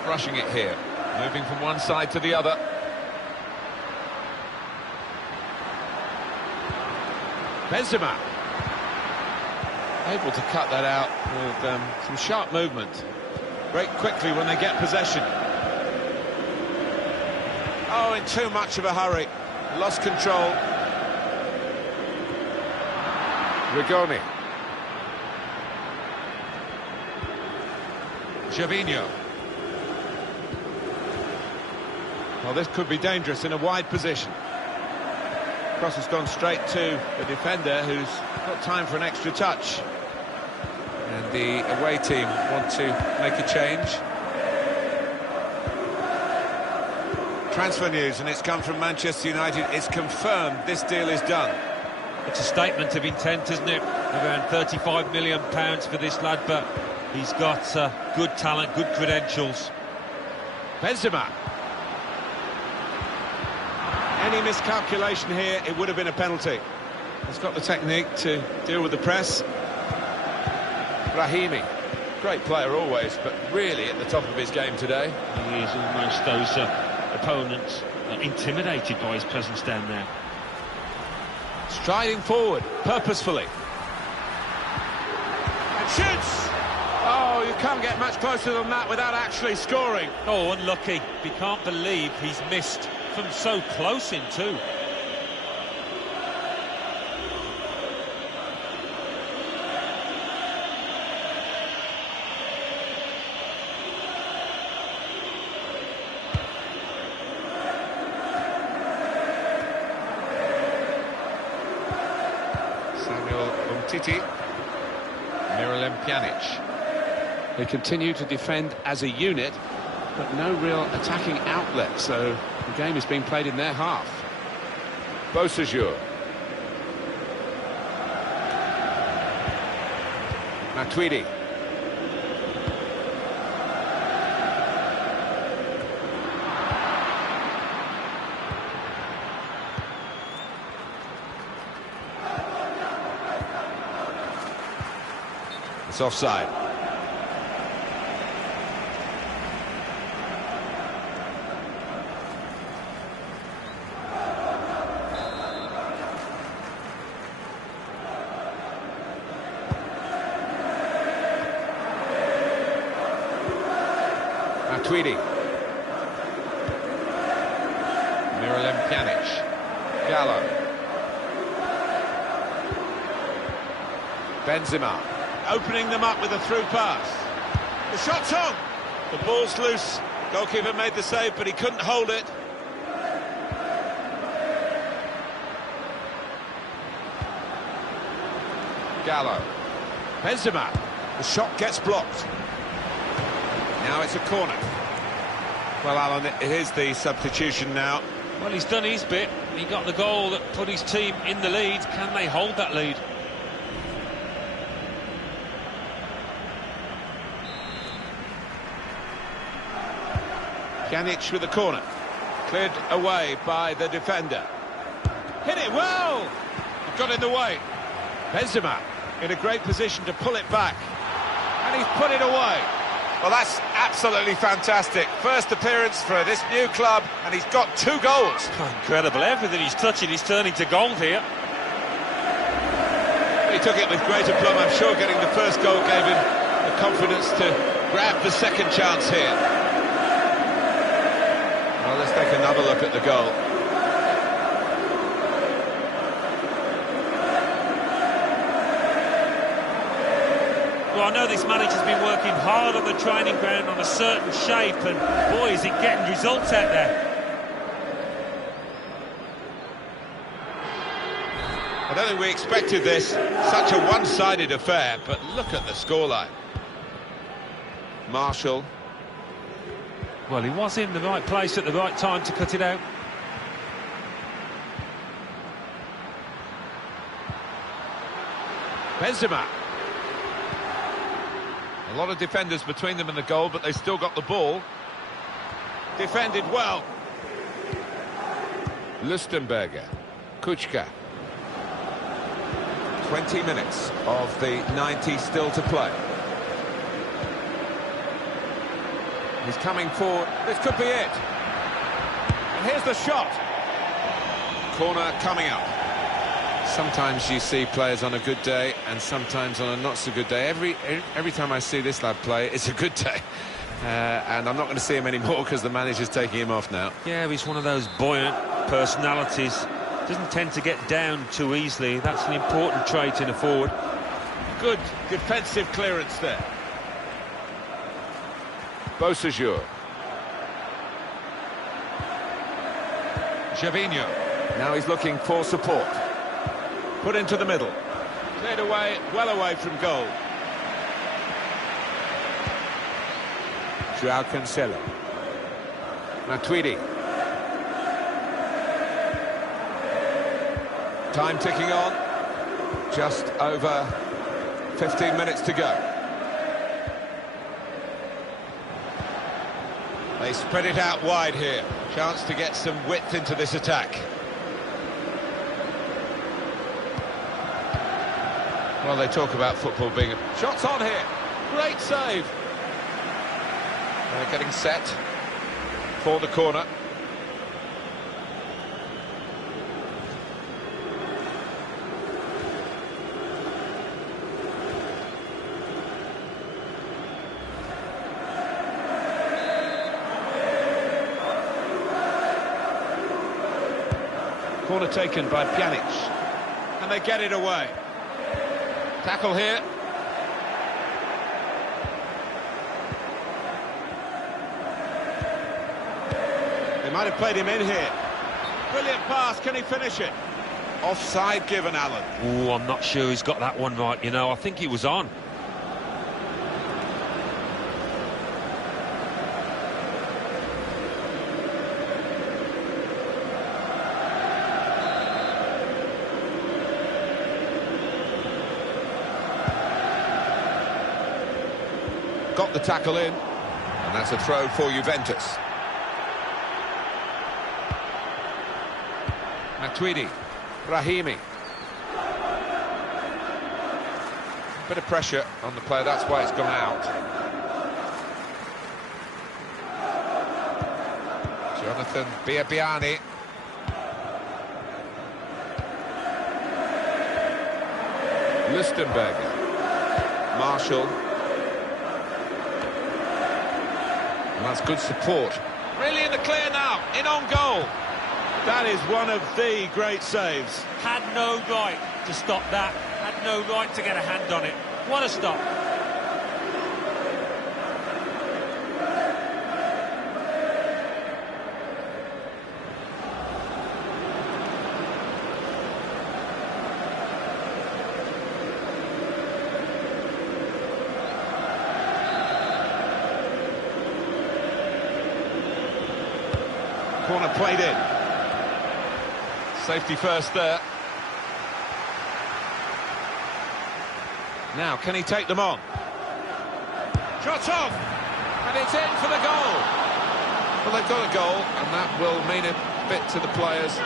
Rushing it here, moving from one side to the other. Benzema able to cut that out with some sharp movement. Break quickly when they get possession. Oh, in too much of a hurry. Lost control. Gorongame. Gervinho. Well, this could be dangerous in a wide position. Cross has gone straight to the defender, who's got time for an extra touch. And the away team want to make a change. Transfer news, and it's come from Manchester United. It's confirmed this deal is done. It's a statement of intent, isn't it? Around £35 million for this lad, but he's got good talent, good credentials. Benzema. Any miscalculation here, it would have been a penalty. He's got the technique to deal with the press. Brahimi. Great player always, but really at the top of his game today. He is almost those opponents intimidated by his presence down there. Striding forward, purposefully. And shoots! Oh, you can't get much closer than that without actually scoring. Oh, unlucky. He can't believe he's missed from so close in too. Samuel Umtiti. Miralem Pjanic. They continue to defend as a unit, but no real attacking outlet, so the game is being played in their half. Beausejour. Matuidi. It's offside. Matuidi. Miralem Pjanic. Gallo. Benzema. Opening them up with a through pass. The shot's on. The ball's loose. Goalkeeper made the save, but he couldn't hold it. Gallo. Benzema. The shot gets blocked. Now it's a corner. Well, Alan, it is the substitution now. Well, he's done his bit. He got the goal that put his team in the lead. Can they hold that lead? Pjanic with the corner. Cleared away by the defender. Hit it well! He got in the way. Benzema in a great position to pull it back. And he's put it away. Well, that's absolutely fantastic. First appearance for this new club, and he's got 2 goals. Incredible. Everything he's touching is turning to gold here. He took it with great aplomb. I'm sure getting the first goal gave him the confidence to grab the second chance here. Well, let's take another look at the goal. Well, I know this manager's been working hard on the training ground on a certain shape, and boy, is it getting results out there. I don't think we expected this, such a one-sided affair, but look at the scoreline. Marshall. Well, he was in the right place at the right time to cut it out. Benzema. A lot of defenders between them and the goal, but they still got the ball. Defended well. Lustenberger. Kuchka. 20 minutes of the 90 still to play. He's coming forward. This could be it. And here's the shot. Corner coming up. Sometimes you see players on a good day and sometimes on a not so good day. Every time I see this lad play, it's a good day. And I'm not going to see him anymore because the manager's taking him off now. Yeah, he's one of those buoyant personalities. Doesn't tend to get down too easily. That's an important trait in a forward. Good defensive clearance there. Beausejour. Gervinho. Now he's looking for support. Put into the middle. Cleared away, well away from goal. Joao Cancelo. Matuidi. Time ticking on. Just over 15 minutes to go. They spread it out wide here. Chance to get some width into this attack. Well, they talk about football being a... Shots on here. Great save. They're getting set for the corner. Corner taken by Pjanic. And they get it away. Tackle here. They might have played him in here. Brilliant pass, can he finish it? Offside given, Alan. Oh, I'm not sure he's got that one right, you know. I think he was on. the tackle in. And that's a throw for Juventus. Matuidi, Brahimi. Bit of pressure on the player, that's why it's gone out. Jonathan Biabiani. Lustenberger. Marshall. And that's good support. Really in the clear now, in on goal. That is one of the great saves. Had no right to stop that. Had no right to get a hand on it. What a stop. Corner played in. Safety first there. Now, can he take them on? Shot off! And it's in for the goal! Well, they've got a goal, and that will mean a bit to the players,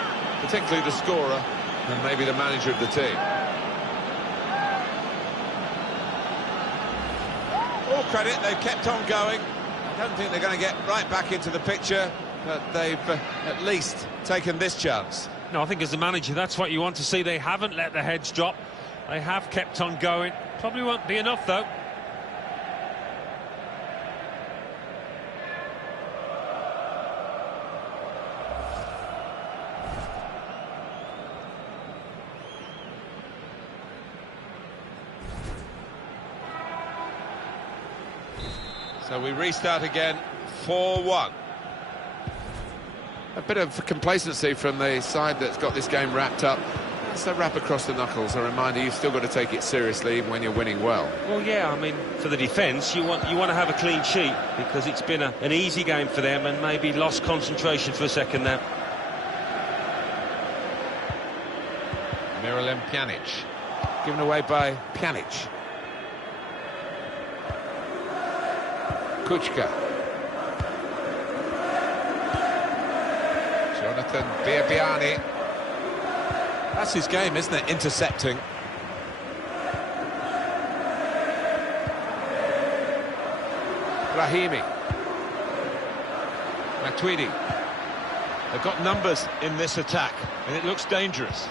particularly the scorer, and maybe the manager of the team. All credit, they've kept on going. I don't think they're going to get right back into the picture, but they've at least taken this chance. No, I think as a manager, that's what you want to see. They haven't let the heads drop. They have kept on going. Probably won't be enough, though. So we restart again, 4-1. A bit of complacency from the side that's got this game wrapped up. It's a wrap across the knuckles, a reminder you've still got to take it seriously even when you're winning well. Well, yeah, I mean, for the defence, you want to have a clean sheet because it's been an easy game for them and maybe lost concentration for a second there. Miralem Pjanic, given away by Pjanic. Kuchka. Jonathan Biabiani. That's his game, isn't it? Intercepting. Brahimi. Matuidi. They've got numbers in this attack, and it looks dangerous.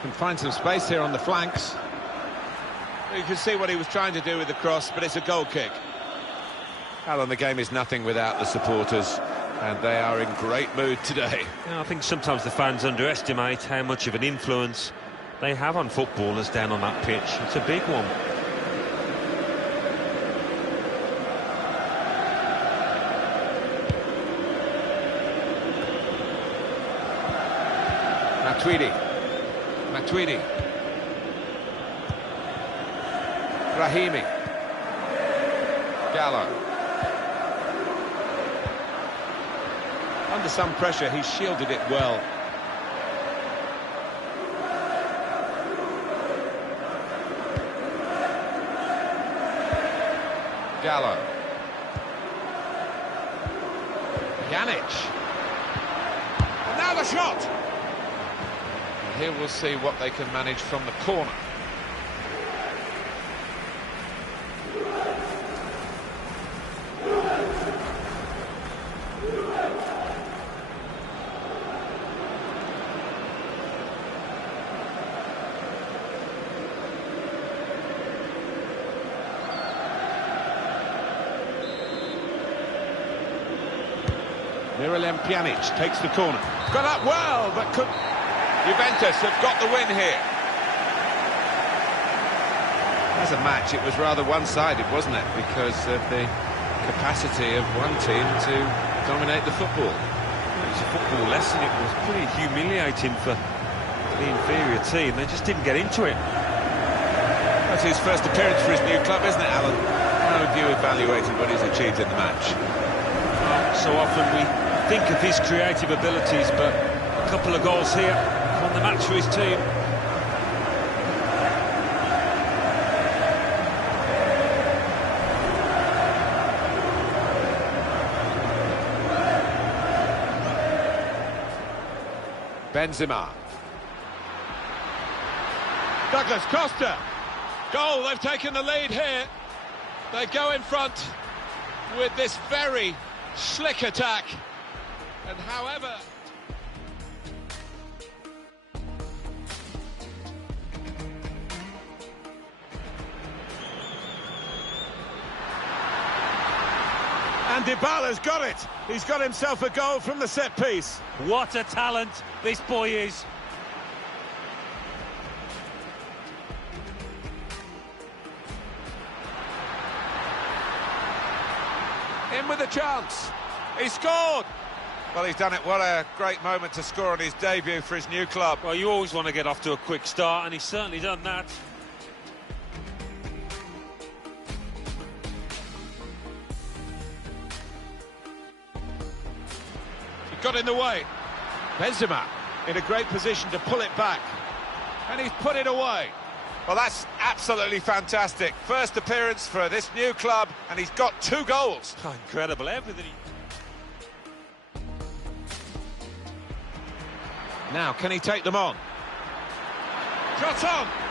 Can find some space here on the flanks. You can see what he was trying to do with the cross, but it's a goal kick. Alan, the game is nothing without the supporters, and they are in great mood today. Yeah, I think sometimes the fans underestimate how much of an influence they have on footballers down on that pitch. It's a big one. Matuidi. Brahimi. Gallo. Under some pressure, he shielded it well. Gallo. Pjanic. And now the shot! And here we'll see what they can manage from the corner. Miralem Pjanic takes the corner. Got up well, but could... Juventus have got the win here. As a match, it was rather one-sided, wasn't it? Because of the capacity of one team to dominate the football. It was a football lesson. It was pretty humiliating for the inferior team. They just didn't get into it. That's his first appearance for his new club, isn't it, Alan? How have you evaluated what he's achieved in the match? So often we think of his creative abilities, but a couple of goals here won the match for his team. Benzema. Douglas Costa. Goal, they've taken the lead here. They go in front with this very slick attack. And however... And Dybala's got it. He's got himself a goal from the set piece. What a talent this boy is. In with a chance. He scored. Well, he's done it. What a great moment to score on his debut for his new club. Well, you always want to get off to a quick start, and he's certainly done that. He got in the way. Benzema in a great position to pull it back. And he's put it away. Well, that's absolutely fantastic. First appearance for this new club, and he's got 2 goals. Oh, incredible, everything. Now, can he take them on? Shot on!